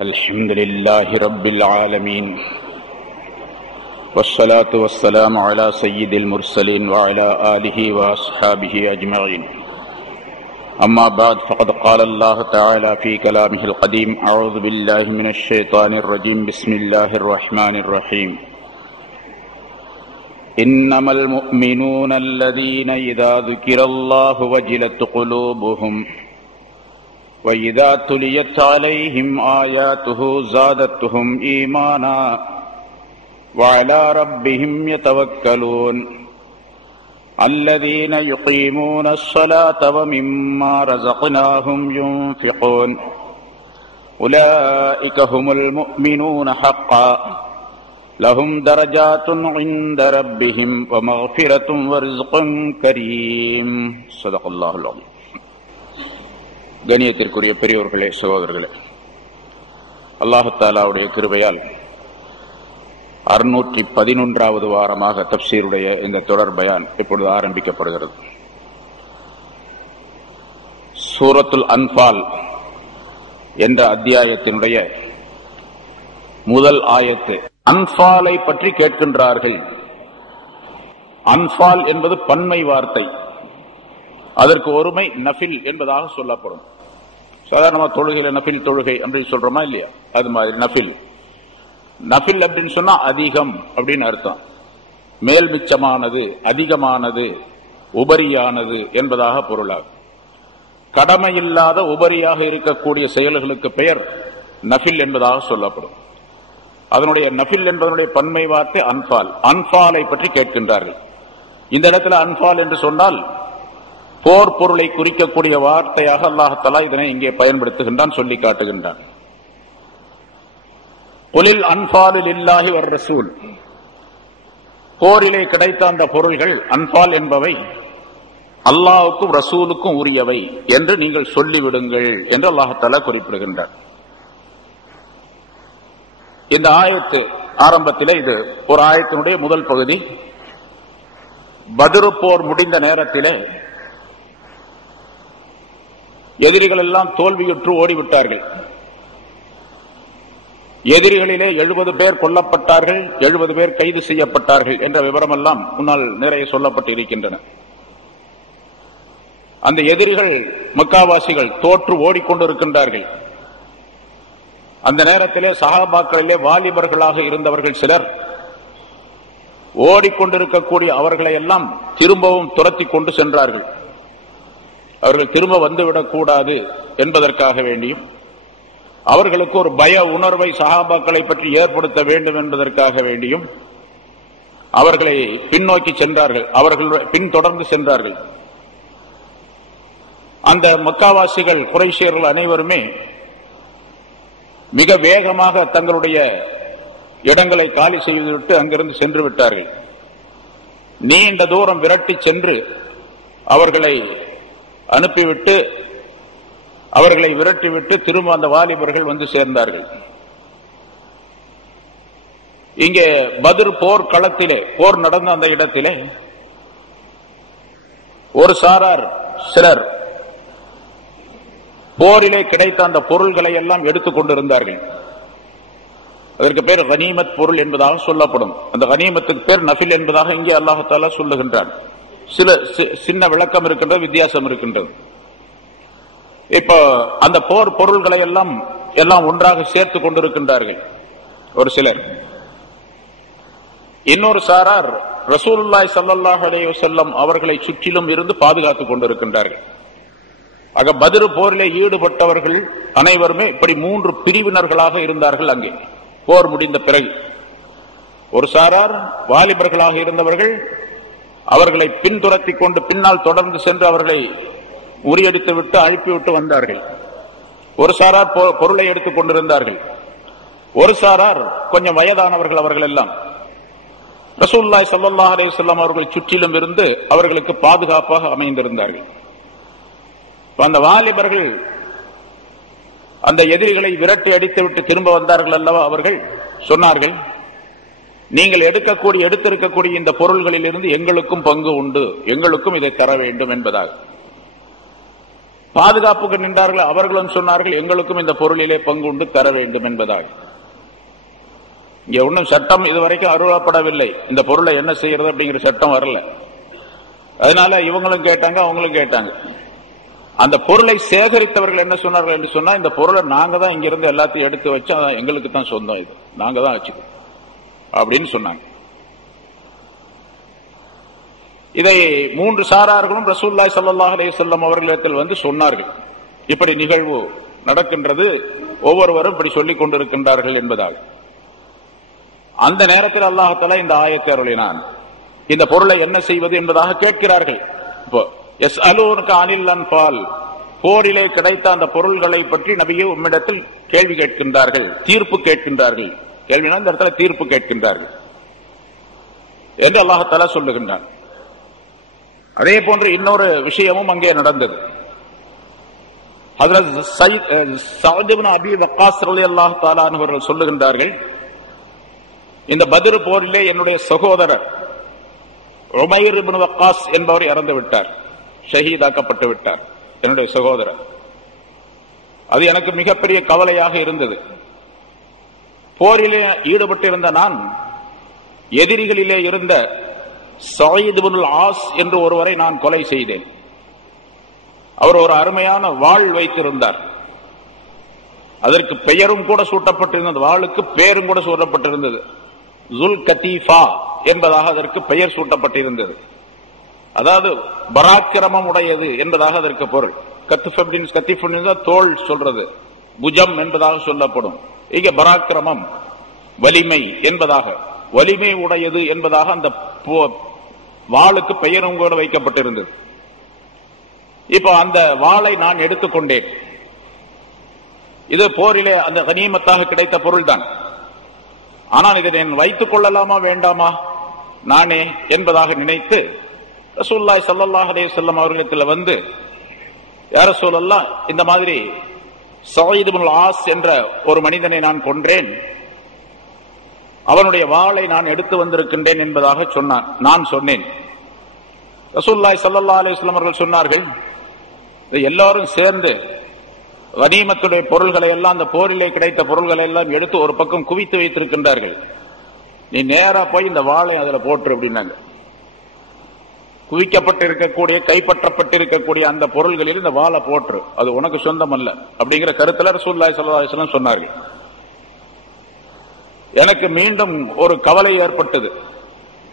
الحمد لله رب العالمين والصلاة والسلام على سيد المرسلين وعلى آله وأصحابه أجمعين أما بعد فقد قال الله تعالى في كلامه القديم أعوذ بالله من الشيطان الرجيم بسم الله الرحمن الرحيم إنما المؤمنون الذين إذا ذكر الله وجلت قلوبهم وَإِذَا تُلِيَتْ عَلَيْهِمْ آيَاتُهُ زَادَتْهُمْ إِيمَانًا وَعَلَى رَبِّهِمْ يَتَوَكَّلُونَ الَّذِينَ يُقِيمُونَ الصَّلَاةَ وَمِمَّا رَزَقْنَاهُمْ يُنْفِقُونَ أُولَئِكَ هُمُ الْمُؤْمِنُونَ حَقًّا لَهُمْ دَرَجَاتٌ عِندَ رَبِّهِمْ وَمَغْفِرَةٌ وَرِزْقٌ كَرِيمٌ صدق الله العظيم. கண்ணியத்திற்குரிய பெரியோர்களே, சகோதரர்களே, அல்லாஹ் தஆலாவுடைய கிருபையால் 611வது வாரமாக தப்சீருடைய இந்த தொடர் பயான் இப்பொழுது ஆரம்பிக்கப்படுகிறது. சூரத்துல் அன்பால் என்ற அத்தியாயத்தினுடைய முதல் ஆயத்து. அன்பாலை பற்றி கேட்கின்றார்கள். அன்பால் என்பது பன்மை வார்த்தை. அதற்கு ஒருமை நஃபில் என்பதாக சொல்லப்படும். சாதாரணமா தொழுகையில நஃபில் தொழுகை அப்படின்னு சொல்றோமா இல்லையா, அது மாதிரி நஃபில். நஃபில் அப்படின்னு சொன்னா அதிகம் அப்படின்னு அர்த்தம். மேல் மிச்சமானது, அதிகமானது, உபரியானது என்பதாக பொருளாகும். கடமையில்லாத உபரியாக இருக்கக்கூடிய செயல்களுக்கு பெயர் நஃபில் என்பதாக சொல்லப்படும். அதனுடைய நஃபில் என்பதனுடைய பன்மை வார்த்தை அன்பால். அன்பாலை பற்றி கேட்கின்றார்கள். இந்த இடத்துல அன்பால் என்று சொன்னால் போர் பொருளை குறிக்கக்கூடிய வார்த்தையாக அல்லாஹ் தஆலா இதனை இங்கே பயன்படுத்துகின்றான், சொல்லி காட்டுகின்றான். குலில் அன்பாலு லில்லாஹி வர் ரசூல். போரிலே கிடைத்த அந்த பொருள்கள் அன்பால் என்பவை அல்லாஹ்வுக்கும் ரசூலுக்கும் உரியவை என்று நீங்கள் சொல்லிவிடுங்கள் என்று அல்லாஹ் தஆலா குறிப்பிடுகின்றார். இந்த ஆயத்து ஆரம்பத்திலே இது ஒரு ஆயத்தினுடைய முதல் பகுதி. பத்ர் போர் முடிந்த நேரத்திலே எதிரிகள் எல்லாம் தோல்வியுற்று ஓடிவிட்டார்கள். எதிரிகளிலே 70 பேர் கொல்லப்பட்டார்கள், 70 பேர் கைது செய்யப்பட்டார்கள் என்ற விவரம் எல்லாம் முன்னால் நிறைய சொல்லப்பட்டு இருக்கின்றன. அந்த எதிரிகள் மக்காவாசிகள் தோற்று ஓடிக்கொண்டிருக்கின்றார்கள். அந்த நேரத்திலே சஹாபாக்களிலே வாலிபர்களாக இருந்தவர்கள் சிலர் ஓடிக்கொண்டிருக்கக்கூடிய அவர்களை எல்லாம் திரும்பவும் துரத்தி கொண்டு சென்றார்கள். அவர்கள் திரும்ப வந்துவிடக் கூடாது என்பதற்காக வேண்டியும், அவர்களுக்கு ஒரு பய உணர்வை சஹாபாக்களை பற்றி ஏற்படுத்த வேண்டும் என்பதற்காக வேண்டியும் அவர்களை பின்னோக்கி சென்றார்கள். அவர்கள் பின்தொடர்ந்து சென்றார்கள். அந்த மக்காவாசிகள் குறைஷியர்கள் அனைவருமே மிக வேகமாக தங்களுடைய இடங்களை காலி செய்துவிட்டு அங்கிருந்து சென்று விட்டார்கள். நீண்ட தூரம் விரட்டி சென்று அவர்களை அனுப்பிவிட்டு, அவர்களை விரட்டிவிட்டு திரும்ப அந்த வாலிபர்கள் வந்து சேர்ந்தார்கள். இங்கே பத்ர் போர் களத்திலே, போர் நடந்த அந்த இடத்திலே ஒரு சாரார் சிலர் போரிலே கிடைத்த அந்த பொருள்களை எல்லாம் எடுத்துக் கொண்டிருந்தார்கள். அதற்கு பேர் கனீமத் பொருள் என்பதாக சொல்லப்படும். அந்த கனீமத்துக்கு பேர் நஃபில் என்பதாக இங்கே அல்லாஹ் தஆலா சொல்லுகின்றான். சில சின்ன விளக்கம் இருக்கின்றது, வித்தியாசம் இருக்கின்றது. இப்போ அந்த போர் பொருள்களை எல்லாம் ஒன்றாக சேர்த்து கொண்டிருக்கின்றார்கள் ஒரு சிலர். இன்னொரு சாரார் ரசூலுல்லாஹி ஸல்லல்லாஹு அலைஹி வஸல்லம் அவர்களை சுற்றிலும் இருந்து பாதுகாத்துக் கொண்டிருக்கின்றார்கள். ஆக பத்ர் போரிலே ஈடுபட்டவர்கள் அனைவருமே இப்படி 3 பிரிவினர்களாக இருந்தார்கள். அங்கே போர் முடிந்த பிறகு ஒரு சாரார் வாலிபர்களாக இருந்தவர்கள் அவர்களை பின்துரத்தி கொண்டு பின்னால் தொடர்ந்து சென்று அவர்களை உரியடித்து விட்டு அனுப்பிவிட்டு வந்தார்கள். ஒரு சாரார் பொருளை எடுத்துக் கொண்டிருந்தார்கள். ஒரு சாரார் கொஞ்சம் வயதானவர்கள். அவர்கள் எல்லாம் ரசூலுல்லாஹி ஸல்லல்லாஹு அலைஹி வஸல்லம் அவர்கள் சுற்றிலும் இருந்து அவர்களுக்கு பாதுகாப்பாக அமைந்திருந்தார்கள். அந்த வாலிபர்கள் அந்த எதிரிகளை விரட்டி அடித்துவிட்டு திரும்ப வந்தார்கள் அல்லவா, அவர்கள் சொன்னார்கள், நீங்கள் எடுத்திருக்கக்கூடிய இந்த பொருள்களில் இருந்து எங்களுக்கும் பங்கு உண்டு, எங்களுக்கும் இதை தர வேண்டும் என்பதாக. பாதுகாப்புக்கு நின்றார்கள். அவர்களும் சொன்னார்கள், எங்களுக்கும் இந்த பொருளிலே பங்கு உண்டு, தர வேண்டும் என்பதாக. இங்க ஒன்றும் சட்டம் இதுவரைக்கும் அருளப்படவில்லை. இந்த பொருளை என்ன செய்யறது அப்படிங்கிற சட்டம் வரல. அதனால இவங்களும் கேட்டாங்க, அவங்களும் கேட்டாங்க. அந்த பொருளை சேகரித்தவர்கள் என்ன சொன்னார்கள் என்று சொன்னா, இந்த பொருளை நாங்க தான் இங்கிருந்து எல்லாத்தையும் எடுத்து வச்சு எங்களுக்கு தான் சொந்தம், இது நாங்க தான் வச்சுக்கோம் அப்படின்னு சொன்னாங்க. இதை 3 சாரார்களும் ரசூலுல்லாஹி ஸல்லல்லாஹு அலைஹி வஸல்லம் அவர்களிடத்தில் வந்து சொன்னார்கள். இப்படி நிகழ்வு நடக்கின்றது, ஒவ்வொருவரும் இப்படி சொல்லிக் கொண்டிருக்கின்றார்கள் என்பதாக. அந்த நேரத்தில் அல்லாஹ் தஆலா இந்த ஆயத்தை அருளினான். இந்த பொருளை என்ன செய்வது என்பதாக கேட்கிறார்கள். இப்போ யஸ்அலூனக அனில் அன்ஃபால், போரிலே கிடைத்த அந்த பொருள்களை பற்றி நபியே உம்மிடத்தில் கேள்வி கேட்கின்றார்கள், தீர்ப்பு கேட்கின்றார்கள். கேள்வினா இந்த இடத்துல தீர்ப்பு கேட்கின்றார்கள் என்று அல்லாஹ் தஆலா சொல்லுகின்றான். அதே போன்று இன்னொரு விஷயமும் அங்கே நடந்தது. ஹஜ்ரத் சஅத் இப்னு அபீ வக்காஸ் ரலியல்லாஹு தஆலா அன்ஹு அவர்கள் சொல்லுகின்றார்கள், இந்த பத்ர் போரிலே என்னுடைய சகோதரர் உமைர் இப்னு வக்காஸ் என்பவர் இறந்து விட்டார், ஷஹீதாக்கப்பட்டு விட்டார், என்னுடைய சகோதரர். அது எனக்கு மிகப்பெரிய கவலையாக இருந்தது. போரிலே ஈடுபட்டிருந்த நான் எதிரிகளிலே இருந்த சயீத் இப்னுல் ஆஸ் என்று ஒருவரை நான் கொலை செய்தேன். அவர் ஒரு அருமையான வாள் வைத்திருந்தார். அதற்கு பெயரும் கூட சூட்டப்பட்டிருந்தது, வாளுக்கு பெயரும் கூட சூட்டப்பட்டிருந்தது. ஜுல் கத்தீஃபா என்பதாக அதற்கு பெயர் சூட்டப்பட்டிருந்தது. அதாவது பராக்கிரமம் உடையது என்பதாக அதற்கு பொருள். கத்திஃப் தோல் சொல்றது, புஜம் என்பதாக சொல்லப்படும். இங்க பராக்கிரமம் வலிமை என்பதாக, வலிமை உடையது என்பதாக அந்த வாளுக்கு பெயரும் கூட வைக்கப்பட்டிருந்தது. இப்போ அந்த வாளை நான் எடுத்துக்கொண்டேன். இது போரிலே அந்த கனிமத்தாக கிடைத்த பொருள் தான். ஆனால் இதை நான் வைத்துக் கொள்ளலாமா வேண்டாமா நானே என்பதாக நினைத்து ரசூலுல்லாஹி ஸல்லல்லாஹு அலைஹி வஸல்லம் அவர்களிடத்தில் வந்து, யா ரசூலல்லாஹ், இந்த மாதிரி சயீத் இப்னுல் ஆஸ் என்ற ஒரு மனிதனை நான் கொன்றேன், அவனுடைய வாளை நான் எடுத்து வந்திருக்கின்றேன் என்பதாக சொன்னான். நான் சொன்னேன். ரசூலுல்லாஹி ஸல்லல்லாஹு அலைஹி வஸல்லம் அவர்கள் சொன்னார்கள், எல்லாரும் சேர்ந்து கனிமத்துடைய பொருள்களை எல்லாம், அந்த போரிலே கிடைத்த பொருள்களை எல்லாம் எடுத்து ஒரு பக்கம் குவித்து வைத்திருக்கின்றார்கள். நீ நேரா போய் இந்த வாளை அதுல போட்டு அப்படின்னாங்க. குவிக்கப்பட்டிருக்கக்கூடிய, கைப்பற்றப்பட்டிருக்கக்கூடிய அந்த பொருள்களில் இந்த வாளை போற்று, அது உனக்கு சொந்தம் அல்ல அப்படிங்கிற கருத்துல ரசூலுல்லாஹி ஸல்லல்லாஹு அலைஹி வஸல்லம் சொன்னார்கள். எனக்கு மீண்டும் ஒரு கவலை ஏற்பட்டது.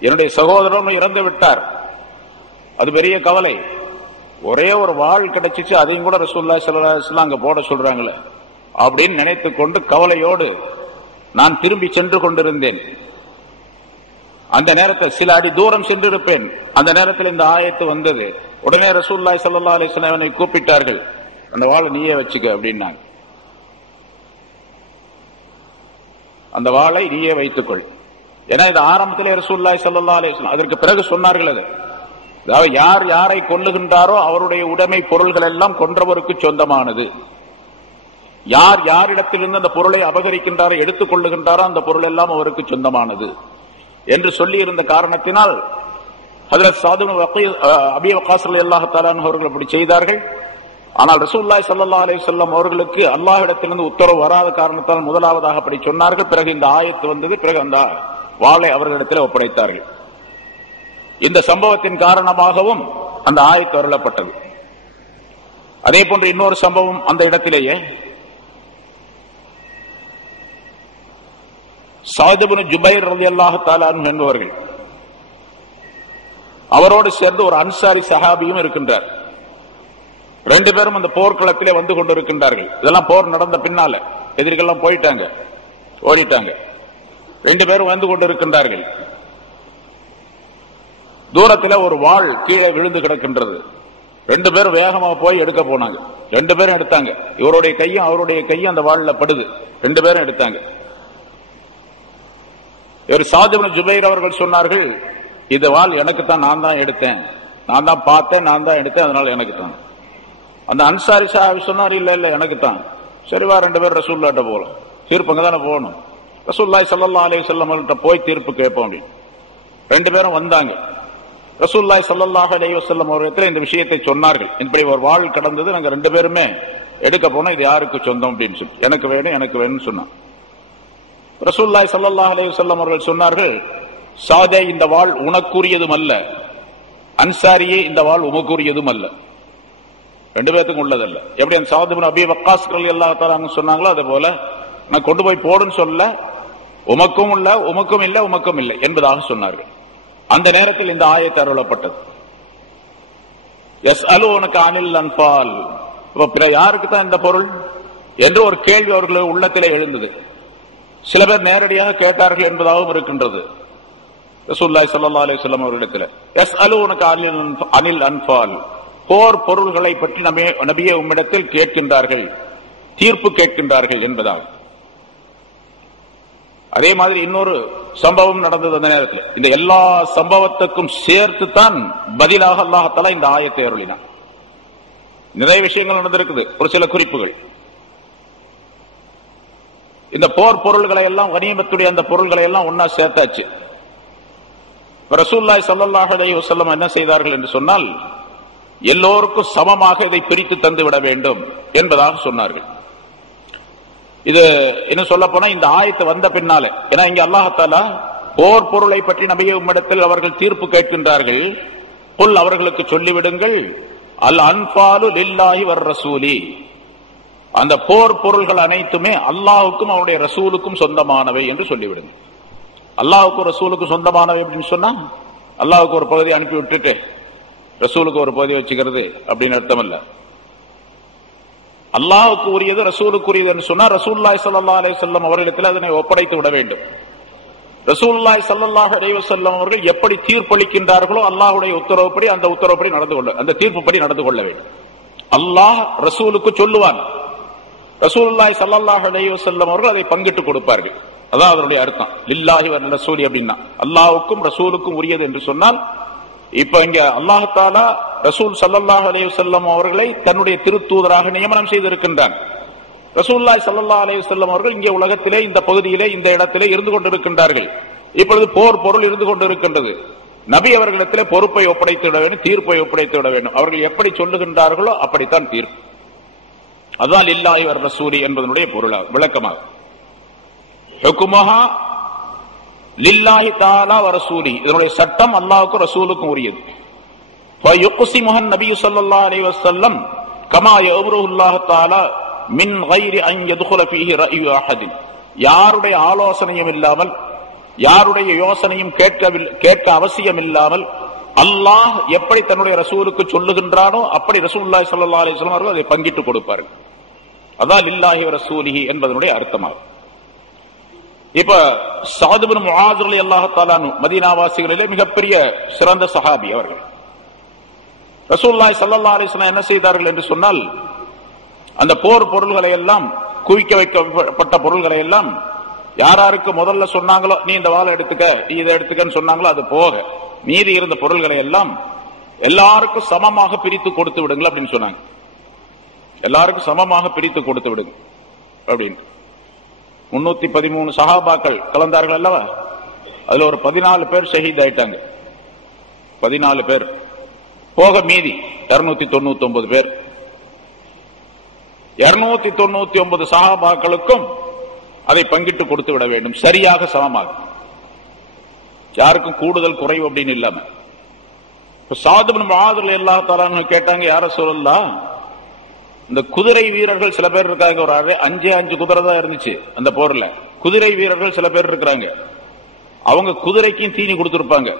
என்னுடைய சகோதரன் இறந்து விட்டார், அது பெரிய கவலை. ஒரே ஒரு வாள் கிடைச்சிச்சு, அதையும் கூட ரசூலுல்லாஹி ஸல்லல்லாஹு அலைஹி வஸல்லம் அங்க போட சொல்றாங்களே அப்படின்னு நினைத்துக் கொண்டு கவலையோடு நான் திரும்பி சென்று கொண்டிருந்தேன். அந்த நேரத்தில் சில அடி தூரம் சென்றிருப்பேன். அந்த நேரத்தில் இந்த ஆயத்து வந்தது. உடனே ரசூலுல்லாஹி ஸல்லல்லாஹு அலைஹி வஸல்லம் என்னை கூப்பிட்டார்கள், அந்த வாளை நீயே வச்சுக்க அப்படின்னாங்க. அந்த வாளை நீயே வைத்துக்கொள். ஏன்னா இது ஆரம்பத்திலே ரசூலுல்லாஹி ஸல்லல்லாஹு அலைஹி வஸல்லம், அதற்கு பிறகு சொன்னார்கள். அது அதாவது யார் யாரை கொல்லுகின்றாரோ அவருடைய உடைமை பொருள்கள் எல்லாம் கொன்றவருக்கு சொந்தமானது. யார் யாரிடத்திலிருந்து அந்த பொருளை அபகரிக்கின்றாரோ, எடுத்துக் கொள்ளுகின்றாரோ, அந்த பொருள் எல்லாம் அவருக்கு சொந்தமானது என்று சொல்லி இருந்த காரணத்தினால் ஹஜ்ரத் சஅத் இப்னு அபீ வக்காஸ் ரலியல்லாஹு தஆலா அன்ஹு அவர்கள் அப்படி செய்தார்கள். ஆனால் ரசூலுல்லாஹி ஸல்லல்லாஹு அலைஹி வஸல்லம் அவர்களுக்கு அல்லாஹ்விடத்திலிருந்து உத்தரவு வராத காரணத்தால் முதலாவதாக அப்படி சொன்னார்கள். பிறகு இந்த ஆயத்து வந்தது. பிறகு அந்த வாளை அவர்களிடத்தில் ஒப்படைத்தார்கள். இந்த சம்பவத்தின் காரணமாகவும் அந்த ஆயத்து அருளப்பட்டது. அதே போன்று இன்னொரு சம்பவம் அந்த இடத்திலேயே, சஅத் இப்னு ஜுபைர் ரலியல்லாஹு தஆலா அன்ஹு என்பவர்கள், அவரோடு சேர்ந்து ஒரு அன்சாரி சஹாபியும் இருக்கின்றார். 2 பேரும் அந்த போர்க்களத்திலே வந்து கொண்டிருக்கின்றார்கள். இதெல்லாம் போர் நடந்த பின்னால, எதிரிகள்லாம் போயிட்டாங்க, ஓடிட்டாங்க. 2 பேரும் வந்து கொண்டிருக்கின்றார்கள். தூரத்தில் ஒரு வாள் கீழே விழுந்து கிடக்கின்றது. 2 பேரும் வேகமாக போய் எடுக்க போனாங்க. 2 பேரும் எடுத்தாங்க. இவருடைய கையும் அவருடைய கையும் அந்த வாள்ல படுது. 2 பேரும் எடுத்தாங்க. இவர் சஅத் இப்னு ஜுபைர் அவர்கள் சொன்னார்கள், இந்த வாள் எனக்கு தான், நான் தான் எடுத்தேன், நான் தான் பார்த்தேன், நான் தான் எடுத்தேன், அதனால எனக்கு தான். அந்த அன்சாரி சஹாபி சொன்னார், இல்ல இல்ல எனக்கு தான். சரிவா, 2 பேரும் ரசூலுல்லாஹ்ட்ட போகலாம், தீர்ப்பு அங்க தானே போகணும், ரசூலுல்லாஹி ஸல்லல்லாஹு அலைஹி வஸல்லம் போய் தீர்ப்பு கேட்போம் அப்படின்னு 2 பேரும் வந்தாங்க. ரசூலுல்லாஹி ஸல்லல்லாஹு அலைஹி வஸல்லம் அவர்கள் இந்த விஷயத்தை சொன்னார்கள். இப்படி ஒரு வாழ் கடந்தது, நாங்க ரெண்டு பேருமே எடுக்க போனோம், இது யாருக்கு சொந்தம் அப்படின்னு சொல்லி, எனக்கு வேணும் எனக்கு வேணும்னு சொன்னான். ரசூலுல்லாஹி ஸல்லல்லாஹு அலைஹி வஸல்லம் அவர்கள் சொன்னார்கள், சாதே இந்த வாழ் உனக்குரியதும் அல்ல, அன்சாரியே இந்த வாழ் உமக்குரியதும் அல்ல, ரெண்டு பேருக்கும் உள்ளதல்ல. எப்படி அந்த சாத் இப்னு அபீ வக்காஸ் ரலியல்லாஹு தஆலா சொன்னாங்களோ அதே போல நான் கொண்டு போய் போடுன்னு சொல்ல, உமக்கும் இல்ல உமக்கும் இல்லை உமக்கும் இல்லை என்பதாக சொன்னார்கள். அந்த நேரத்தில் இந்த ஆயத்து அருளப்பட்டது. யஸ்அலூனக அனில் அன்ஃபால், யாருக்கு தான் இந்த பொருள் என்று ஒரு கேள்வி அவர்கள் உள்ளத்திலே எழுந்தது. சில பேர் நேரடியாக கேட்டார்கள் என்பதாகவும் இருக்கின்றது. ரசூலுல்லாஹி ஸல்லல்லாஹு அலைஹி வஸல்லம் அவர்களிடத்தில் யஸ்அலூனக அனில் அன்ஃபால், போர் பொருள்களை பற்றி நபியே உம்மிடத்தில் கேட்கின்றார்கள், தீர்ப்பு கேட்கின்றார்கள் என்பதாக. அதே மாதிரி இன்னொரு சம்பவம் நடந்தது அந்த நேரத்தில். இந்த எல்லா சம்பவத்துக்கும் சேர்த்து தான் பதிலாக அல்லாஹ் தஆலா இந்த ஆயத்தை அருளினான். நிறைய விஷயங்கள் நடந்திருக்குது, ஒரு சில குறிப்புகள். இந்த போர் பொருள்களை எல்லாம், கனிமத்துடைய அந்த பொருள்களை எல்லாம் ஒன்னா சேர்த்தாச்சு. ரசூலுல்லாஹி ஸல்லல்லாஹு அலைஹி வஸல்லம் என்ன செய்தார்கள் என்று சொன்னால், எல்லோருக்கும் சமமாக இதை பிரித்து தந்து விட வேண்டும் என்பதாக சொன்னார்கள். இது என்ன சொல்ல போனா இந்த ஆயத்து வந்த பின்னாலே, ஏன்னா இங்க அல்லாஹ் தஆலா போர் பொருளை பற்றி நபியே உம்மிடத்தில் அவர்கள் தீர்ப்பு கேட்கின்றார்கள், புல் அவர்களுக்கு சொல்லிவிடுங்கள், அல் அன்ஃபாலு லில்லாஹி வர் ரசூலி, அந்த போர் பொருள்கள் அனைத்துமே அல்லாஹ்வுக்கும் அவருடைய ரசூலுக்கும் சொந்தமானவை என்று சொல்லிவிடுங்க. அல்லாஹ்வுக்கும் ரசூலுக்கும் சொந்தமானவை அப்படின்னு சொன்னா அல்லாஹ்வுக்கு ஒரு பகுதி அனுப்பி விட்டுட்டு ரசூலுக்கு ஒரு பகுதி வச்சுக்கிறது அப்படின்னு அர்த்தம் இல்ல. அல்லாஹ்வுக்கு உரியது ரசூலுக்கு உரியது என்று சொன்னா ரசூலுல்லாஹி ஸல்லல்லாஹு அலைஹி வஸல்லம் அவர்களிடத்தில் அதனை ஒப்படைத்து விட வேண்டும். ரசூலுல்லாஹி ஸல்லல்லாஹு அலைஹி வஸல்லம் அவர்கள் எப்படி தீர்ப்பளிக்கின்றார்களோ அல்லாஹ்வுடைய உத்தரவுப்படி அந்த உத்தரவுப்படி நடந்து கொள்ள, அந்த தீர்ப்புப்படி நடந்து கொள்ள வேண்டும். அல்லாஹ் ரசூலுக்கு சொல்லுவான், ரசூலுல்லாஹி ஸல்லல்லாஹு அலைஹி வஸல்லம் அவர்கள் அதை பங்கிட்டு கொடுப்பார்கள். அதான் அதனுடைய அர்த்தம். லில்லாஹி வ ரசூலி அப்படின்னா அல்லாஹ்வுக்கும் ரசூலுக்கும் உரியது என்று சொன்னால், இப்ப இங்க அல்லாஹ் தஆலா ரசூல் ஸல்லல்லாஹு அலைஹி வஸல்லம் அவர்களை தன்னுடைய திருத்தூதராக நியமனம் செய்திருக்கின்றான். ரசூலுல்லாஹி ஸல்லல்லாஹு அலைஹி வஸல்லம் அவர்கள் இங்கே உலகத்திலே இந்த பகுதியிலே இந்த இடத்திலே இருந்து கொண்டிருக்கின்றார்கள். இப்பொழுது போர் பொருள் இருந்து கொண்டிருக்கின்றது. நபி அவர்களிடத்திலே பொறுப்பை ஒப்படைத்து விட வேண்டும், தீர்ப்பை ஒப்படைத்து விட வேண்டும். அவர்கள் எப்படி சொல்லுகின்றார்களோ அப்படித்தான் தீர்ப்பு. அதுதான் லில்லாஹி வ ரசூலி என்பதனுடைய பொருளாக விளக்கமாக. ஹுக்முஹா லில்லாஹி தஆலா வ ரசூலி, இதனுடைய சட்டம் அல்லாஹ்வுக்கும் ரசூலுக்கும் உரியது. ஃபயுக்ஸிமுஹன் நபியு ஸல்லல்லாஹு அலைஹி வஸல்லம் கமா யஅமுருல்லாஹு தஆலா மின் கைரி அன் யதுகுல ஃபீஹி ரஅயு அஹதின், யாருடைய ஆலோசனையும் இல்லாமல், யாருடைய யோசனையும் கேட்க அவசியம் இல்லாமல் அல்லாஹ் எப்படி தன்னுடைய ரசூலுக்கு சொல்லுகின்றானோ அப்படி ரசூலுல்லாஹி ஸல்லல்லாஹு அலைஹி வஸல்லம் அவர்கள் அதை பங்கிட்டு கொடுப்பார்கள். அதான் லில்லாஹி வ ரசூலிஹி என்பதனுடைய அர்த்தமாகும். இப்ப ஸஅத் இப்னு முஆஸ் ரலியல்லாஹு தஆலா அன்ஹு மதீனாவாசிகளிலே மிகப்பெரிய சிறந்த சஹாபி அவர்கள். ரசூலுல்லாஹி ஸல்லல்லாஹு அலைஹி வஸல்லம் என்ன செய்தார்கள் என்று சொன்னால், அந்த போர் பொருள்களை எல்லாம், குவிக்க வைக்கப்பட்ட பொருள்களை எல்லாம் யாராருக்கு முதல்ல சொன்னாங்களோ நீ இந்த வாளை எடுத்துக்க, நீ இதை எடுத்துக்கன்னு சொன்னாங்களோ அது போக மீதி இருந்த பொருள்களை எல்லாம் எல்லாருக்கும் சமமாக பிரித்து கொடுத்து விடுங்கள் அப்படின்னு சொன்னாங்க. எல்லாருக்கும் சமமாக பிரித்து கொடுத்து விடுங்க அப்படின்னு. 313 சஹாபாக்கள் கலந்தார்கள் அல்லவா, அதுல ஒரு 14 பேர் ஷஹீத் ஆயிட்டாங்க. 14 பேர் போக மீதி 299 பேர். 299 சஹாபாக்களுக்கும் அதை பங்கிட்டு கொடுத்து விட வேண்டும், சரியாக சமமாக, யாருக்கும் கூடுதல் குறைவு அப்படின்னு இல்லாம. ஸஅத் இப்னு முஆஸ் ரலியல்லாஹு தஆலா அன்ஹு கேட்டாங்க, யா ரசூலல்லாஹ், இந்த குதிரை வீரர்கள் சில பேர் இருக்காங்க, ஒரு 5 குதிரை தான் இருந்துச்சு அந்த போர்ல. குதிரை வீரர்கள் சில பேர் இருக்கிறாங்க, அவங்க குதிரைக்கும் தீனி கொடுத்திருப்பாங்க,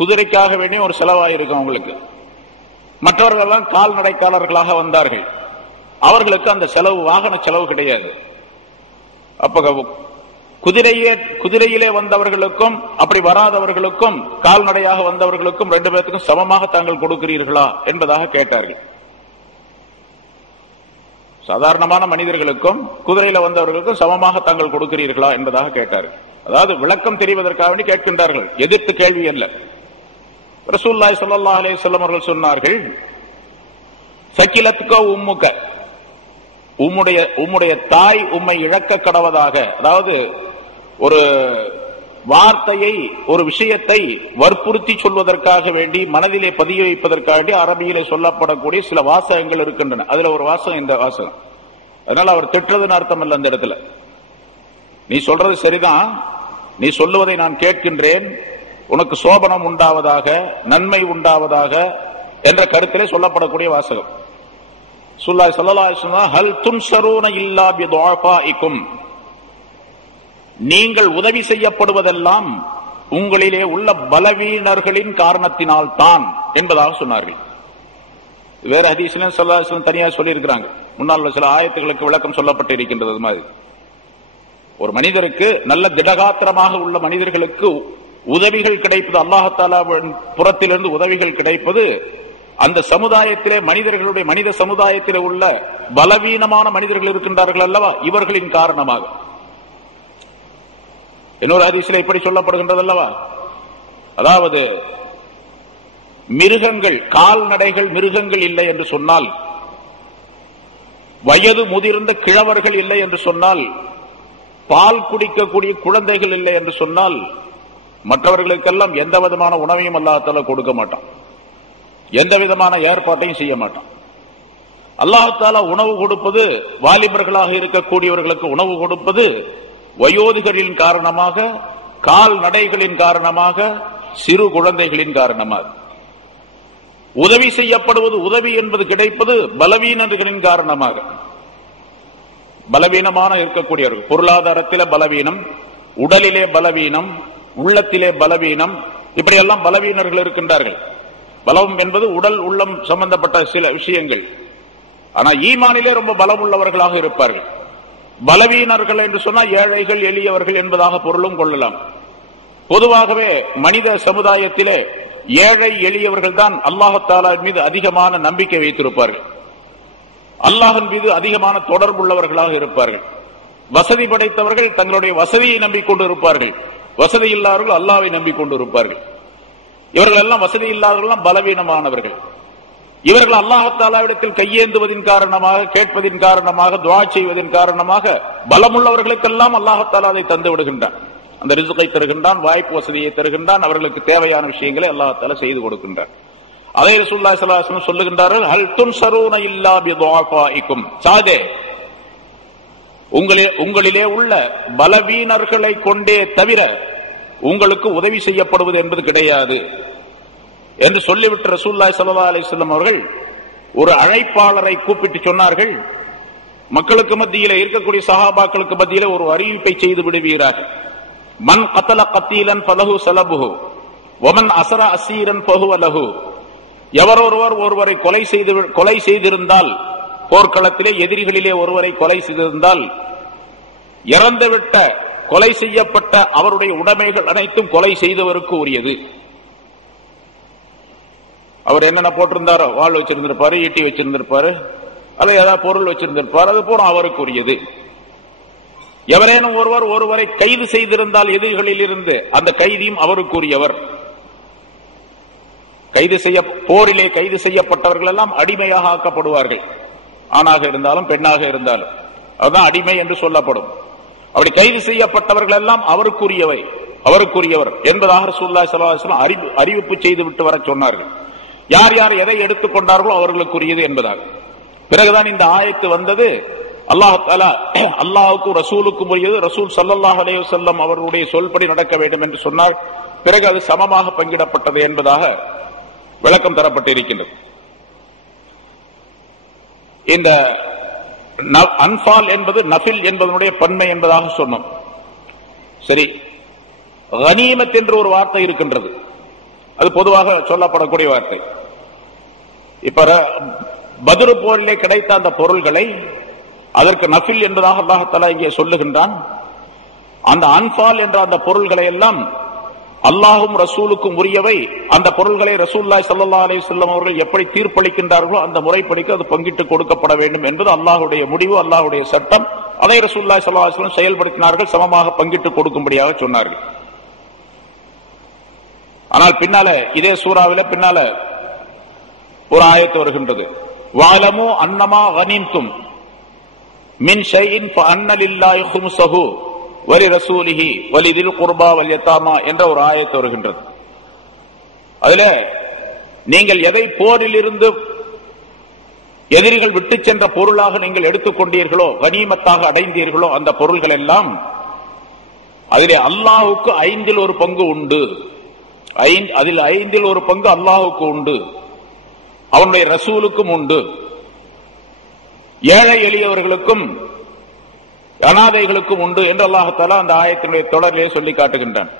குதிரைக்காக வேண்டிய ஒரு செலவாயிருக்கும் அவங்களுக்கு. மற்றவர்கள் எல்லாம் கால்நடைக்காரர்களாக வந்தார்கள், அவர்களுக்கு அந்த செலவு, வாகன செலவு கிடையாது. அப்ப குதிரையிலே வந்தவர்களுக்கும் அப்படி வராதவர்களுக்கும் கால்நடையாக வந்தவர்களுக்கும் 2 பேருக்கும் சமமாக தாங்கள் கொடுக்கிறீர்களா என்பதாக கேட்டார்கள். சாதாரணமான மனிதர்களுக்கும் குதிரையில வந்தவர்களுக்கும் சமமாக தாங்கள் கொடுக்கிறீர்களா என்பதாக கேட்டார்கள். அதாவது விளக்கம் தெரிவதற்காக வேண்டி கேட்கின்றார்கள், எதிர்த்து கேள்வி அல்ல. ரசூலுல்லாஹி ஸல்லல்லாஹு அலைஹி வஸல்லம் அவர்கள் சொன்னார்கள், சகிலத்துக உம்முக, உம்முடைய தாய் உம்மை இழக்க கடவதாக. அதாவது ஒரு வார்த்தையை, ஒரு விஷயத்தை வற்புறுத்தி சொல்வதற்காக வேண்டி, மனதிலே பதிய வைப்பதற்காக வேண்டி அரபியிலே சொல்லப்படக்கூடிய சில வாசகங்கள் இருக்கின்றன. அதுல ஒரு வாசகம் இந்த வாசகம். அதனால அவர் திட்டுறதுன்னு அர்த்தம் அல்ல. அந்த இடத்துல நீ சொல்றது சரிதான், நீ சொல்லுவதை நான் கேட்கின்றேன், உனக்கு சோபனம் உண்டாவதாக, நன்மை உண்டாவதாக என்ற கருத்திலே சொல்லப்படக்கூடிய வாசகம். ஸல்லல்லாஹு அலைஹி வஸல்லம் ஹல் துன்ஸரூன இல்லா பிதுஆஃபாஇக்கும், நீங்கள் உதவி செய்யப்படுவதெல்லாம் உங்களிலே உள்ள பலவீனர்களின் காரணத்தினால் தான் என்பதாக சொன்னார்கள். வேற ஹதீஸ்ல ஸல்லல்லாஹு அலைஹி வஸல்லம் தனியாக சொல்லி இருக்கிறாங்க. முன்னால் சில ஆயத்துகளுக்கு விளக்கம் சொல்லப்பட்டு இருக்கின்றது. மாதிரி ஒரு மனிதருக்கு, நல்ல திடகாத்திரமாக உள்ள மனிதர்களுக்கு உதவிகள் கிடைப்பது, அல்லாஹ் தஆலா புறத்திலிருந்து உதவிகள் கிடைப்பது, அந்த சமுதாயத்திலே மனிதர்களுடைய, மனித சமுதாயத்திலே உள்ள பலவீனமான மனிதர்கள் இருக்கின்றார்கள் அல்லவா, இவர்களின் காரணமாக. இன்னொரு ஹதீஸிலே இப்படி சொல்லப்படுகின்றது அல்லவா, அதாவது மிருகங்கள், கால்நடைகள், மிருகங்கள் இல்லை என்று சொன்னால், வயது முதிர்ந்த கிழவர்கள் இல்லை என்று சொன்னால், பால் குடிக்கக்கூடிய குழந்தைகள் இல்லை என்று சொன்னால், மற்றவர்களுக்கெல்லாம் எந்த விதமான உணவையும் அல்லாஹ் தஆலா கொடுக்க மாட்டான், எந்த விதமான ஏற்பாட்டையும் செய்ய மாட்டான். அல்லாஹ் தஆலா உணவு கொடுப்பது, வாலிபர்களாக இருக்கக்கூடியவர்களுக்கு உணவு கொடுப்பது வயோதிகரின் காரணமாக, கால்நடைகளின் காரணமாக, சிறு குழந்தைகளின் காரணமாக. உதவி செய்யப்படுவது, உதவி என்பது கிடைப்பது பலவீனர்களின் காரணமாக. பலவீனமான இருக்கக்கூடியவர்கள், பொருளாதாரத்திலே பலவீனம், உடலிலே பலவீனம், உள்ளத்திலே பலவீனம், இப்படியெல்லாம் பலவீனர்கள் இருக்கின்றார்கள். பலம் என்பது உடல் உள்ளம் சம்பந்தப்பட்ட சில விஷயங்கள். ஆனால் ஈமானிலே ரொம்ப பலம் உள்ளவர்களாக இருப்பார்கள். பலவீனர்கள் என்று சொன்னால் ஏழைகள், எளியவர்கள் என்பதாக பொருளும் கொள்ளலாம். பொதுவாகவே மனித சமுதாயத்திலே ஏழை எளியவர்கள் தான் அல்லாஹ் தஆலா மீது அதிகமான நம்பிக்கை வைத்திருப்பார்கள், அல்லாஹ்வின் மீது அதிகமான தொடர்புள்ளவர்களாக இருப்பார்கள். வசதி படைத்தவர்கள் தங்களுடைய வசதியை நம்பிக்கொண்டு இருப்பார்கள், வசதி இல்லாதவர்கள் அல்லாஹ்வை நம்பிக்கொண்டு இருப்பார்கள். இவர்கள் எல்லாம் வசதி இல்லாதவர்கள் பலவீனமானவர்கள். இவர்கள் அல்லாஹ் தஆலாவிடத்தில் கையேந்துவதின் காரணமாக, கேட்பதின் காரணமாக, துஆ செய்வதின் காரணமாக பலமுள்ளவர்களுக்கெல்லாம் அல்லாஹ் தஆலா அதை தந்து விடுகின்றான். அந்த ரிஸ்கை தருகின்றான், வாய்ப்பு வசதியை தருகின்றான், அவர்களுக்கு தேவையான விஷயங்களை அல்லாஹ் தஆலா செய்து கொடுக்கின்றான். அதே ரசூலுல்லாஹி ஸல்லல்லாஹு அலைஹி வஸல்லம் சொல்லுகின்றார்கள், ஹல் துன்ஸரூன இல்லா பிதுஆஃபாஇக்கும், சாதே உங்களிலே உள்ள பலவீனர்களை கொண்டே தவிர உங்களுக்கு உதவி செய்யப்படுவது என்பது கிடையாது என்று சொல்லிவிட்டு ரசூலுல்லாஹி ஸல்லல்லாஹு அலைஹி வஸல்லம் அவர்கள் ஒரு அழைப்பாளரை கூப்பிட்டு சொன்னார்கள், மக்களுக்கு மத்தியிலே இருக்கக்கூடிய சஹாபாக்களுக்கு மத்தியிலே ஒரு அறிவிப்பை செய்து விடுவீர்கள். மன் கத்தல கத்தீலன் ஃபலஹு ஸலபுஹு வமன் அஸர அஸீரன் ஃபஹுவ லஹு. எவரொருவர் ஒருவரை கொலை செய்திருந்தால், போர்க்களத்திலே எதிரிகளிலே ஒருவரை கொலை செய்திருந்தால், இறந்துவிட்ட கொலை செய்யப்பட்ட அவருடைய உடைமைகள் அனைத்தும் கொலை செய்தவருக்கு உரியது. அவர் என்னென்ன போட்டிருந்தாரோ, வாள் வச்சிருந்திருப்பாரு, ஈட்டி வச்சிருந்திருப்பாரு, அல்லது ஏதாவது பொருள் வச்சிருந்திருப்பார், அது பூரா அவருக்கு உரியது. எவரேனும் ஒருவரை கைது செய்திருந்தால் எதிரிகளில் இருந்து, அந்த கைதியும் அவருக்குரியவர். போரிலே கைது செய்யப்பட்டவர்கள் எல்லாம் அடிமையாக ஆக்கப்படுவார்கள், ஆணாக இருந்தாலும் பெண்ணாக இருந்தாலும், அதுதான் அடிமை என்று சொல்லப்படும். அப்படி கைது செய்யப்பட்டவர்கள் எல்லாம் அவருக்குரியவர் என்பதாக ரசூலுல்லாஹி ஸல்லல்லாஹு அலைஹி வஸல்லம் அறிவிப்பு செய்து விட்டு வர சொன்னார்கள். யார் யார் எதை எடுத்துக்கொண்டார்களோ அவர்களுக்குரியது என்பதாக. பிறகுதான் இந்த ஆயத்து வந்தது. அல்லாஹ் தஆலா அல்லாஹ்வுக்கும் ரசூலுக்கும் உரியது, ரசூல் ஸல்லல்லாஹு அலைஹி வஸல்லம் அவர்களுடைய சொல்படி நடக்க வேண்டும் என்று சொன்னார். பிறகு அது சமமாக பங்கிடப்பட்டது என்பதாக விளக்கம் தரப்பட்டு இருக்கின்றது. இந்த அன்பால் என்பது நஃபில் என்பதனுடைய பன்மை என்பதாக சொன்னோம். சரி, கனீமத் என்று ஒரு வார்த்தை இருக்கின்றது, அது பொதுவாக சொல்லப்படக்கூடிய வார்த்தை. இப்ப பத்ர் போரிலே கிடைத்த அந்த பொருள்களை அதற்கு நஃபில் என்பதாக அல்லாஹ் தஆலா இங்கே சொல்லுகின்றான். அந்த அன்பால் என்ற அந்த பொருள்களை எல்லாம் அல்லாஹும் ரசூலுக்கும் உரியவை. அந்த பொருள்களை ரசூலுல்லாஹி ஸல்லல்லாஹு அலைஹி வஸல்லம் அவர்கள் எப்படி தீர்ப்பளிக்கின்றார்களோ அந்த முறைப்படிக்கு அது பங்கிட்டு கொடுக்கப்பட வேண்டும் என்பது அல்லாஹ்வுடைய முடிவு, அல்லாஹ்வுடைய சட்டம். அதை ரசூலுல்லாஹி ஸல்லல்லாஹு அலைஹி வஸல்லம் செயல்படுத்தினார்கள், சமமாக பங்கிட்டு கொடுக்கும்படியாக சொன்னார்கள். ஆனால் பின்னால இதே சூராவில பின்னால ஒரு ஆயத்து வருகின்றது. வஅலமு அன்னமா கனீம்தும் மின் ஷைஇன் ஃபஅன்ன லில்லாஹி கும்ஸஹு வலி ரசூலிஹி வலிதில் குர்பா வல் யதாமா என்ற ஒரு ஆயத்து வருகின்றது. அதிலே நீங்கள் எதை போரில் இருந்து எதிரிகள் விட்டு சென்ற பொருளாக நீங்கள் எடுத்துக்கொண்டீர்களோ, கனிமத்தாக அடைந்தீர்களோ, அந்த பொருள்கள் எல்லாம் அதிலே அல்லாஹுக்கு 1/5 பங்கு உண்டு. அதில் 1/5 பங்கு அல்லாஹுக்கு உண்டு, அவனுடைய ரசூலுக்கும் உண்டு, ஏழை எளியவர்களுக்கும் அனாதைகளுக்கும் உண்டு என்று அல்லாஹ் தஆலா அந்த ஆயத்தினுடைய தொடரிலே சொல்லி காட்டுகின்றான்.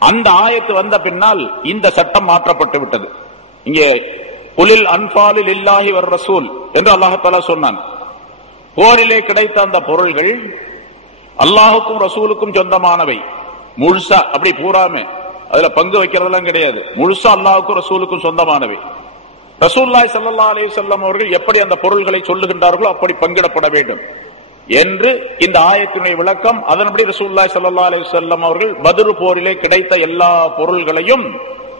அந்த ஆயத்து வந்த பின்னால் இந்த சட்டம் மாற்றப்பட்டு விட்டது. இங்கே குலில் அன்பாலில் இல்லாஹி வர் ரசூல் என்று அல்லாஹ் தஆலா சொன்னான். போரிலே கிடைத்த அந்த பொருள்கள் அல்லாஹுக்கும் ரசூலுக்கும் சொந்தமானவை. முழுசா அப்படி பூராமே அதுல பங்கு வைக்கிறதெல்லாம் கிடையாது. முழுசா அல்லாஹுக்கும் ரசூலுக்கும் சொந்தமானவை. ரசூலுல்லாஹி ஸல்லல்லாஹு அலைஹி வஸல்லம் அவர்கள் எப்படி அந்த பொருள்களை சொல்லுகின்றார்களோ அப்படி பங்கிடப்பட வேண்டும் என்று இந்த ஆயத்தினுடைய விளக்கம். அதன்படி ரசூலுல்லாஹி ஸல்லல்லாஹு அலைஹி வஸல்லம் அவர்கள் பத்ர் போரிலே கிடைத்த எல்லா பொருள்களையும்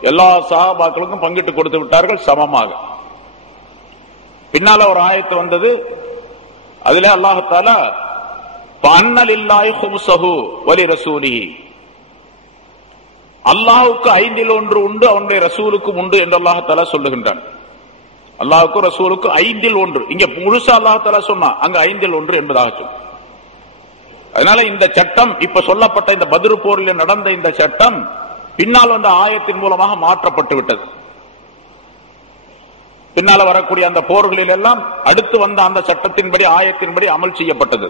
எல்லா சஹாபாக்களுக்கும் பங்கிட்டு கொடுத்து விட்டார்கள் சமமாக. பின்னால ஒரு ஆயத்து வந்தது. அதிலே அல்லாஹ் தஆலா ஃபஅன்ன லில்லாஹி ஹும்ஸஹு வலி ரசூலிஹி, அல்லாஹ்வுக்கு 1/5 உண்டு, அவனுடைய ரசூலுக்கும் உண்டு என்று அல்லாஹ் தஆலா சொல்லுகின்றான். அல்லாஹ்வுக்கு ரசூலுக்கு 1/5. இங்க முழுசா அல்லாஹ் தஆலா சொன்னா அங்க 1/5 என்பதாக சொல்லும். அதனால இந்த சட்டம் இப்ப சொல்லப்பட்ட இந்த பத்ர் போரில் நடந்த இந்த சட்டம் பின்னால் வந்த ஆயத்தின் மூலமாக மாற்றப்பட்டு விட்டது. பின்னால வரக்கூடிய அந்த போர்களில் எல்லாம் அடுத்து வந்த அந்த சட்டத்தின்படி ஆயத்தின்படி அமல் செய்யப்பட்டது.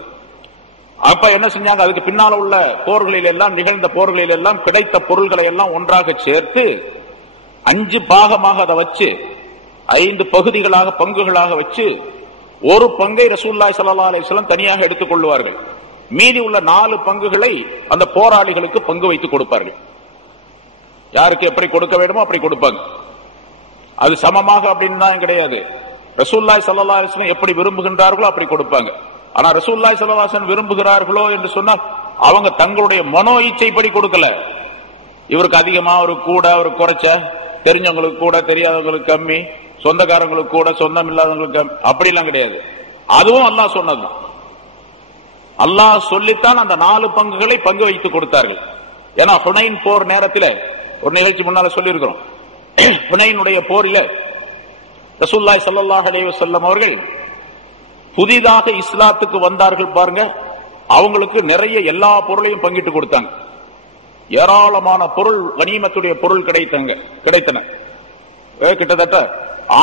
அப்ப என்ன செஞ்சாங்க, அதுக்கு பின்னால உள்ள போர்களில் எல்லாம் நிகழ்ந்த போர்களில் எல்லாம் கிடைத்த பொருள்களை எல்லாம் ஒன்றாக சேர்த்து 5 பாகமாக அதை வச்சு 5 பகுதிகளாக பங்குகளாக வச்சு ஒரு பங்கை ரசூலுல்லாஹி ஸல்லல்லாஹு அலைஹி வஸல்லம் தனியாக எடுத்துக் கொள்வார்கள். மீதி உள்ள 4 பங்குகளை அந்த போராளிகளுக்கு பங்கு வைத்து கொடுப்பார்கள். யாருக்கு எப்படி கொடுக்க வேண்டுமோ அப்படி கொடுப்பாங்க. அது சமமாக அப்படின்னு தான் கிடையாது. ரசூலுல்லாஹி ஸல்லல்லாஹு அலைஹி வஸல்லம் எப்படி விரும்புகின்றார்களோ அப்படி கொடுப்பாங்க. ஆனா ரசூலுல்லாஹி ஸல்லல்லாஹு அலைஹி வஸல்லம் விரும்புகிறார்களோ என்று சொன்னால் அவங்க தங்களுடைய மனோ இச்சைப்படி கொடுக்கல. இவருக்கு அதிகமா, ஒரு கூட, ஒரு குறைச்ச, தெரிஞ்சவங்களுக்கு கூட, தெரியாதவங்களுக்கு கம்மி, சொந்தக்காரங்களுக்கு கூட, சொந்தம் இல்லாதவங்களுக்கு கம்மி, அப்படிலாம் கிடையாது. அதுவும் அல்லாஹ் சொன்னது. அல்லாஹ் சொல்லித்தான் அந்த 4 பங்குகளை பங்கு வைத்து கொடுத்தார்கள். ஏன்னா ஹுனைன் போர் நேரத்தில் ஒரு நிகழ்ச்சி முன்னால சொல்லி இருக்கிறோம். ஹுனைனுடைய போரில் ரசூலுல்லாஹி ஸல்லல்லாஹு அலைஹி வஸல்லம் அவர்கள் புதிதாக இஸ்லாத்துக்கு வந்தார்கள் பாருங்க, அவங்களுக்கு நிறைய எல்லா பொருளையும் பங்கிட்டு கொடுத்தாங்க. ஏராளமான பொருள், கனிமத்துடைய பொருள் கிடைத்தன. கிட்டத்தட்ட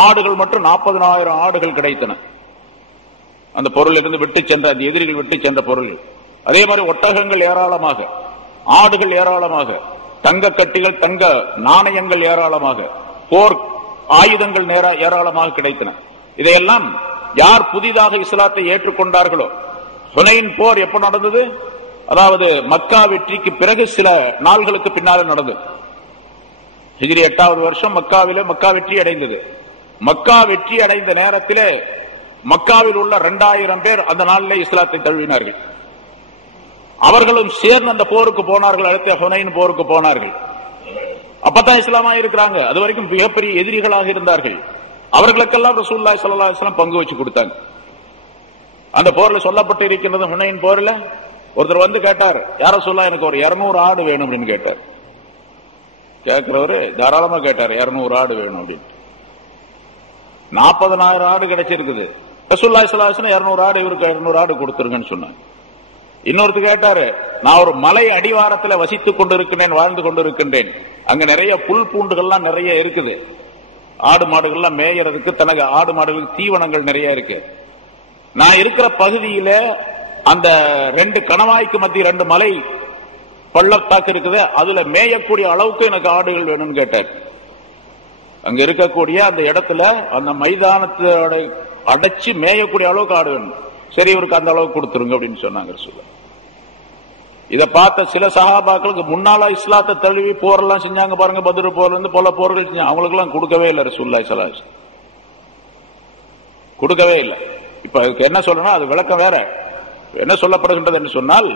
ஆடுகள் மட்டும் 40,000 ஆடுகள் கிடைத்தன. அந்த பொருள் இருந்து விட்டு சென்ற, அந்த எதிரிகள் விட்டு சென்ற பொருள்கள். அதே மாதிரி ஒட்டகங்கள் ஏராளமாக, ஆடுகள் ஏராளமாக, தங்க கட்டிகள், தங்க நாணயங்கள் ஏராளமாக, போர் ஆயுதங்கள் ஏராளமாக கிடைத்தன. இதையெல்லாம் யார் புதிதாக இஸ்லாத்தை ஏற்றுக்கொண்டார்களோ, ஹுனைன் போர் எப்ப நடந்தது, அதாவது மக்கா வெற்றிக்கு பிறகு சில நாள்களுக்கு பின்னால நடந்தது. ஹிஜ்ரி 8வது வருஷம் மக்காவிலே மக்கா வெற்றி அடைந்தது. மக்கா வெற்றி அடைந்த நேரத்திலே மக்காவில் உள்ள 2000 பேர் அந்த நாளிலே இஸ்லாத்தை தழுவினார்கள். அவர்களும் சேர்ந்து அந்த போருக்கு போனார்கள். அடுத்த ஹுனைன் போருக்கு போனார்கள். அப்பதான் இஸ்லாமா இருக்கிறாங்க. அது வரைக்கும் மிகப்பெரிய எதிரிகளாக இருந்தார்கள். அவர்களுக்கெல்லாம் ரசூலுல்லாஹி ஸல்லல்லாஹு அலைஹி வஸல்லம் பங்கு வச்சு கொடுத்தாங்க. அந்த போர்ல சொல்லப்பட்டு இருக்கின்றது, ஹுனைன் போர்ல ஒருத்தர் வந்து கேட்டார், யார சொல்ல எனக்கு ஒரு 200 ஆடு வேணும் அப்படின்னு கேட்டார். கேட்கிறவரு தாராளமா கேட்டார், 200 ஆடு வேணும் அப்படின்னு. 40,000 ஆடு கிடைச்சிருக்குது. ரசூலுல்லாஹி ஸல்லல்லாஹு அலைஹி வஸல்லம் 200 ஆடு, இவருக்கு 200 ஆடு கொடுத்துருங்கன்னு சொன்னாங்க. இன்னொருத்தர் கேட்டாரு, நான் ஒரு மலை அடிவாரத்தில் வசித்துக் கொண்டிருக்கிறேன், வாழ்ந்து கொண்டிருக்கின்றேன். அங்க நிறைய புல் பூண்டுகள்லாம் நிறைய இருக்குது. ஆடு மாடுகள்லாம் மேயறதுக்கு, தனக்கு ஆடு மாடுகளுக்கு தீவனங்கள் நிறைய இருக்கு. நான் இருக்கிற பகுதியில அந்த 2 கணவாய்க்கு மத்திய 2 மலை பள்ளத்தாக்கு இருக்குது, அதுல மேயக்கூடிய அளவுக்கு எனக்கு ஆடுகள் வேணும்னு கேட்டார். அங்க இருக்கக்கூடிய அந்த இடத்துல அந்த மைதானத்தோட அடைச்சு மேயக்கூடிய அளவுக்கு ஆடு வேணும். சரி, இவருக்கு அந்த அளவுக்கு கொடுத்துருங்க அப்படின்னு சொன்னாங்க. இதை பார்த்த சில சஹாபாக்களுக்கு முன்னால இஸ்லாத்தை தழுவி போரெல்லாம் செஞ்சாங்க பாருங்க, பத்ர் போர்ல இருந்து பல போர்கள் செஞ்சாங்க. அவங்களுக்கு எல்லாம் கொடுக்கவே இல்லை ரசூலுல்லாஹி ஸல்லல்லாஹு அலைஹி வஸல்லம், கொடுக்கவே இல்லை. இப்ப அதுக்கு என்ன சொல்லணும், அது விளக்கம் வேற. என்ன சொல்லப்படுகின்றது என்று சொன்னால்,